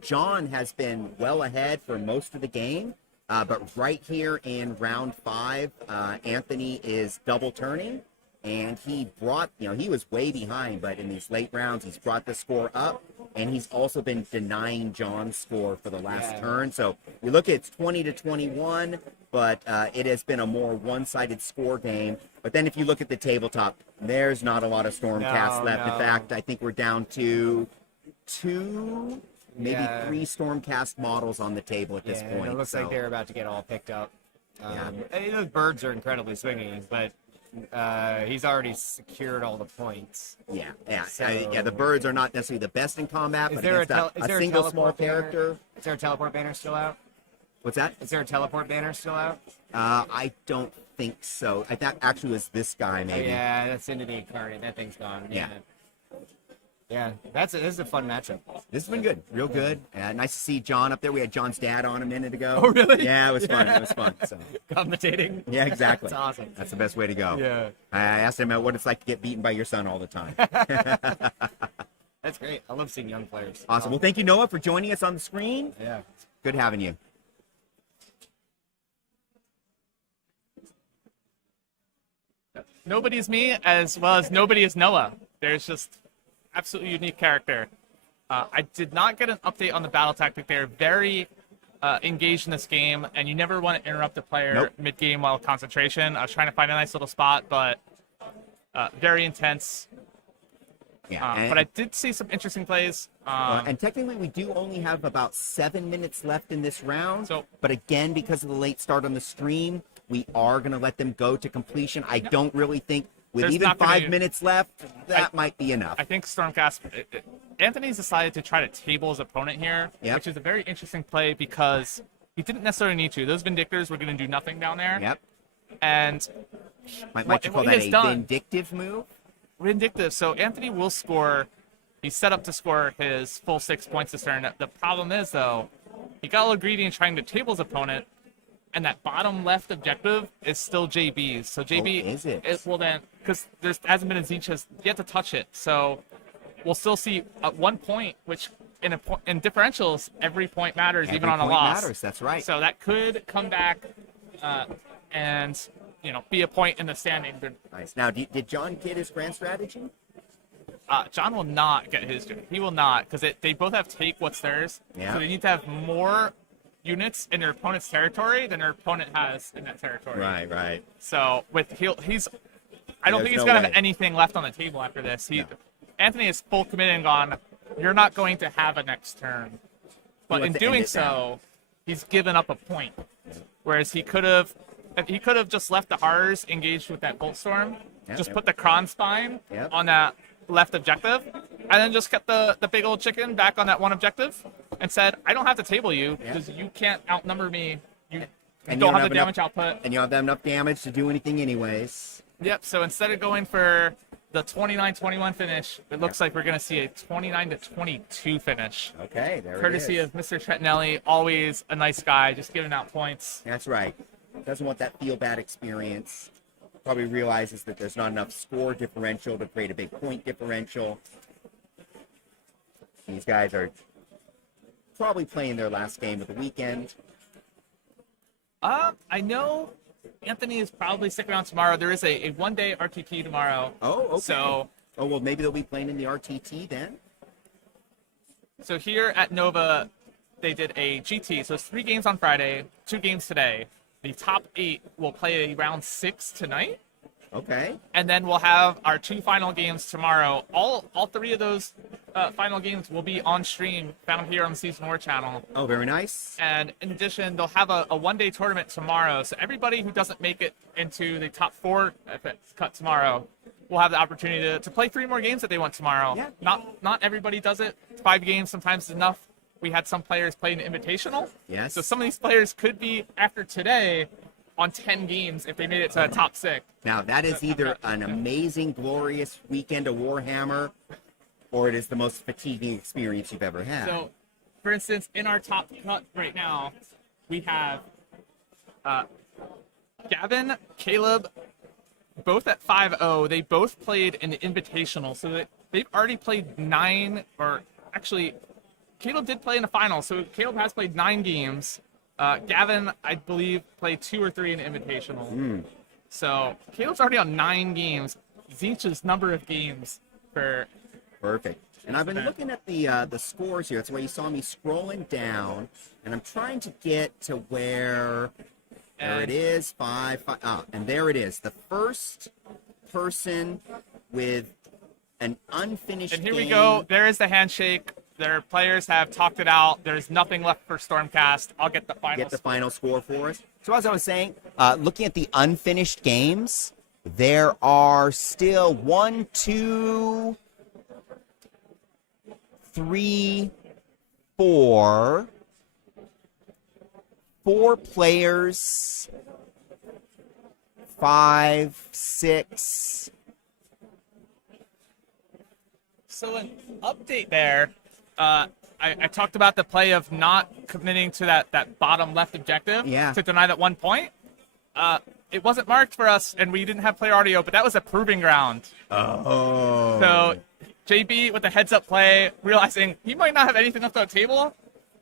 John has been well ahead for most of the game, but right here in round 5, Anthony is double turning, and he brought, he was way behind, but in these late rounds, he's brought the score up, and he's also been denying John's score for the last turn. So you look at it's 20-21, but it has been a more one-sided score game. But then if you look at the tabletop, there's not a lot of Stormcast left. No. In fact, I think we're down to 2, maybe Yeah. 3 Stormcast models on the table at this point. It looks so, like they're about to get all picked up. Yeah. Those birds are incredibly swingy, but he's already secured all the points. Yeah. So- Yeah. The birds are not necessarily the best in combat, Is but there against is a there single teleport small banner? character. Is there a teleport banner still out? What's that? Is there a teleport banner still out? I don't think so. I thought actually it was this guy Oh, maybe. yeah, that's into the incarnate. That thing's gone. Yeah. Yeah, this is a fun matchup. This has been good, real good. Nice to see John up there. We had John's dad on a minute ago. Oh, really? Yeah, it was fun. It was fun. So. Commentating. Yeah, exactly. That's awesome. That's the best way to go. Yeah. I asked him what it's like to get beaten by your son all the time. That's great. I love seeing young players. Awesome. Well, thank you, Noah, for joining us on the screen. Yeah. Good having you. Nobody's me as well as nobody is Noah. There's just absolutely unique character. I did not get an update on the battle tactic. They're very engaged in this game, and you never want to interrupt the player mid-game while concentration. I was trying to find a nice little spot, but very intense. Yeah. But I did see some interesting plays. And technically, we do only have about 7 minutes left in this round. But again, because of the late start on the stream, we are going to let them go to completion. I don't really think, with There's even not gonna 5 be- minutes left, that might be enough. I think Stormcast, Anthony's decided to try to table his opponent here, which is a very interesting play because he didn't necessarily need to. Those Vindictors were going to do nothing down there. Yep. And Might you call what that he a has done- vindictive move? Vindictive. So Anthony will score. He's set up to score his full 6 points this turn. The problem is, though, he got a little greedy in trying to table his opponent, and that bottom left objective is still JB's. So JB is it? Well, then, because there hasn't been a Tzeentch has yet to touch it. So we'll still see at 1 point, which in differentials, every point matters, even Every on a point loss. matters, that's right. So that could come back and be a point in the standing. Nice. Now, did John get his grand strategy? John will not get his. He will not, because they both have take what's theirs. Yeah. So they need to have more units in their opponent's territory than their opponent has in that territory. Right. So he's. I don't There's think he's no gonna way. have anything left on the table after this. Anthony is full committed and gone. You're not going to have a next turn, but in wants to end doing it now. so, he's given up a point. Whereas he could have just left the horrors engaged with that bolt storm, just put the Kron spine on that left objective, and then just kept the big old chicken back on that one objective, and said, "I don't have to table you because you can't outnumber me. You don't have the damage output, and you don't have enough damage to do anything anyways." Yep. So instead of going for the 29-21 finish, it looks like we're going to see a 29-22 finish. Okay, there Courtesy it is. of Mr. Trentinelli, always a nice guy, just giving out points. That's right. Doesn't want that feel bad experience. Probably realizes that there's not enough score differential to create a big point differential. These guys are probably playing their last game of the weekend. I know Anthony is probably sticking around tomorrow. There is a one-day RTT tomorrow. Oh, okay. So, well, maybe they'll be playing in the RTT then. So here at Nova, they did a GT. So it's 3 games on Friday, 2 games today. The top 8 will play round 6 tonight. Okay. And then we'll have our 2 final games tomorrow. All 3 of those final games will be on stream, found here on the Season War channel. Oh, very nice. And in addition, they'll have a one-day tournament tomorrow. So everybody who doesn't make it into the top 4, if it's cut tomorrow, will have the opportunity to play 3 more games that they want tomorrow. Yeah. Not everybody does it. 5 games sometimes is enough. We had some players play an invitational. Yes. So some of these players could be, after today, on 10 games if they made it to the top 6. Now, that is either an amazing, glorious weekend of Warhammer, or it is the most fatiguing experience you've ever had. So, for instance, in our top cut right now, we have Gavin, Caleb, both at 5-0. They both played in the invitational, so they've already played 9, or actually, Caleb did play in the final, so Caleb has played 9 games. Gavin, I believe, played 2 or 3 in the invitational. So Caleb's already on 9 games. Tzeentch's number of games for. Perfect. And I've been looking at the scores here. That's why you saw me scrolling down, and I'm trying to get to where. There it is, 5. And there it is. The first person with an unfinished And here game. we go. There is the handshake. Their players have talked it out. There's nothing left for Stormcast. I'll get the final. Get the final score for us. So as I was saying, looking at the unfinished games, there are still 1, 2, 3, 4 players, 5, 6. So an update there. I talked about the play of not committing to that bottom left objective to deny that 1 point. It wasn't marked for us, and we didn't have player audio, but that was a proving ground. Oh. So JB with the heads-up play, realizing he might not have anything left on the table,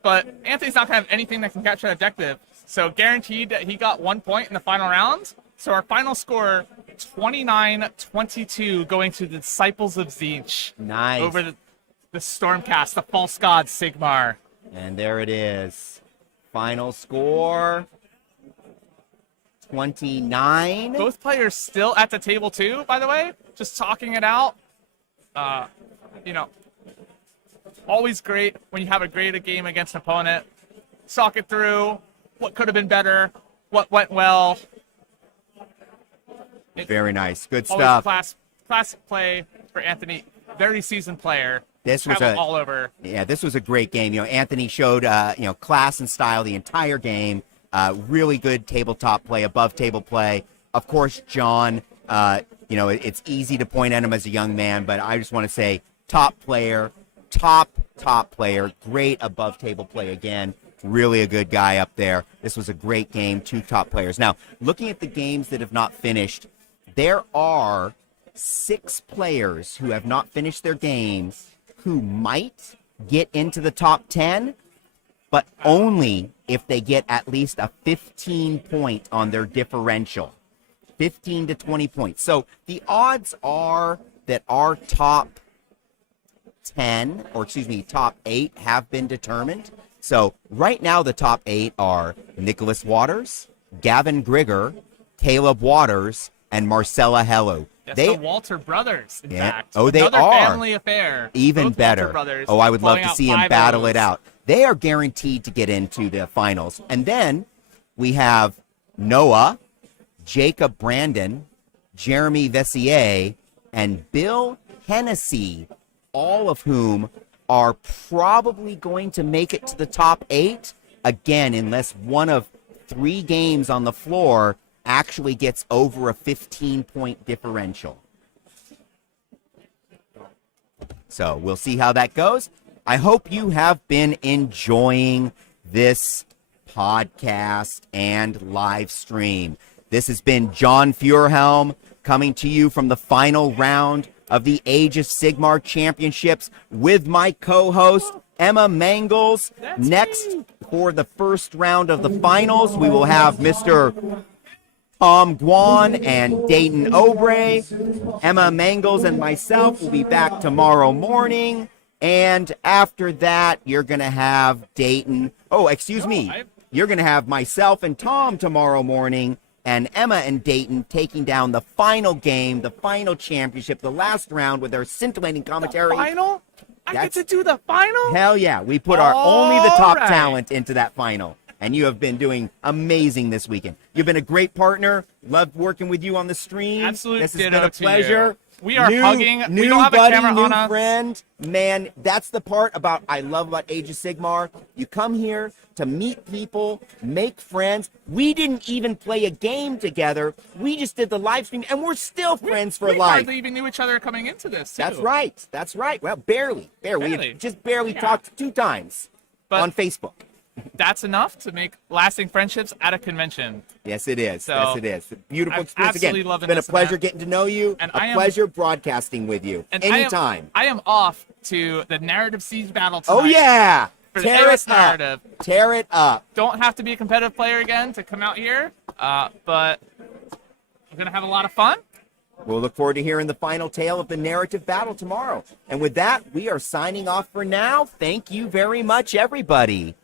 but Anthony's not going to have anything that can capture an objective. So guaranteed that he got 1 point in the final round. So our final score, 29-22, going to the Disciples of Tzeentch. Nice. Over the Stormcast, the false god Sigmar. And there it is. Final score, 29. Both players still at the table too, by the way. Just talking it out. Always great when you have a great game against an opponent. Talk it through. What could have been better? What went well? Very nice. Good Always stuff. Classic play for Anthony. Very seasoned player. This was Traveled all over. Yeah, this was a great game. Anthony showed class and style the entire game. Really good tabletop play, above table play. Of course, John. It's easy to point at him as a young man, but I just want to say, top player, top player. Great above table play again. Really a good guy up there. This was a great game. 2 top players. Now, looking at the games that have not finished, there are 6 players who have not finished their games who might get into the top 10, but only if they get at least a 15 point on their differential. 15 to 20 points. So the odds are that our top 8 have been determined. So right now the top 8 are Nicholas Waters, Gavin Grigger, Caleb Waters, and Marcella Hello. That's the Walter brothers, in fact. Oh, they Another are. family affair. Even Both better. Walter brothers Oh, I would love pulling to out see them 5 battle O's. it out. They are guaranteed to get into the finals. And then we have Noah, Jacob Brandon, Jeremy Vessier, and Bill Hennessy, all of whom are probably going to make it to the top 8, again, unless one of 3 games on the floor actually gets over a 15-point differential. So we'll see how that goes. I hope you have been enjoying this podcast and live stream. This has been John Feuerhelm coming to you from the final round of the Age of Sigmar Championships with my co-host, Emma Mangles. Next, for the first round of the finals, we will have Mr. Tom Guan and Dayton Obrey. Emma Mangles and myself will be back tomorrow morning. And after that, you're going to have Dayton. Oh, excuse me. You're going to have myself and Tom tomorrow morning, and Emma and Dayton taking down the final game, the final championship, the last round with their scintillating commentary. The final? I get to do the final? Hell yeah. We put our only the top right. talent into that final. And you have been doing amazing this weekend. You've been a great partner. Loved working with you on the stream. Absolute This has ditto been a to pleasure. you. We are hugging. New We don't have a buddy, camera new on us. friend. Man, that's the part I love about Age of Sigmar. You come here to meet people, make friends. We didn't even play a game together. We just did the live stream, and we're still friends for we life. hardly even knew each other coming into this, too. That's right. That's right. Well, barely. We just barely talked 2 times on Facebook. That's enough to make lasting friendships at a convention. Yes, it is. So, yes, it is. Beautiful I'm experience. Again, absolutely it's loving been a this pleasure event. getting to know you. And a pleasure broadcasting with you. And Anytime. I am off to the narrative siege battle tonight. Oh, yeah. For the Tear AOS it up. narrative. Tear it up. Don't have to be a competitive player again to come out here, but I'm going to have a lot of fun. We'll look forward to hearing the final tale of the narrative battle tomorrow. And with that, we are signing off for now. Thank you very much, everybody.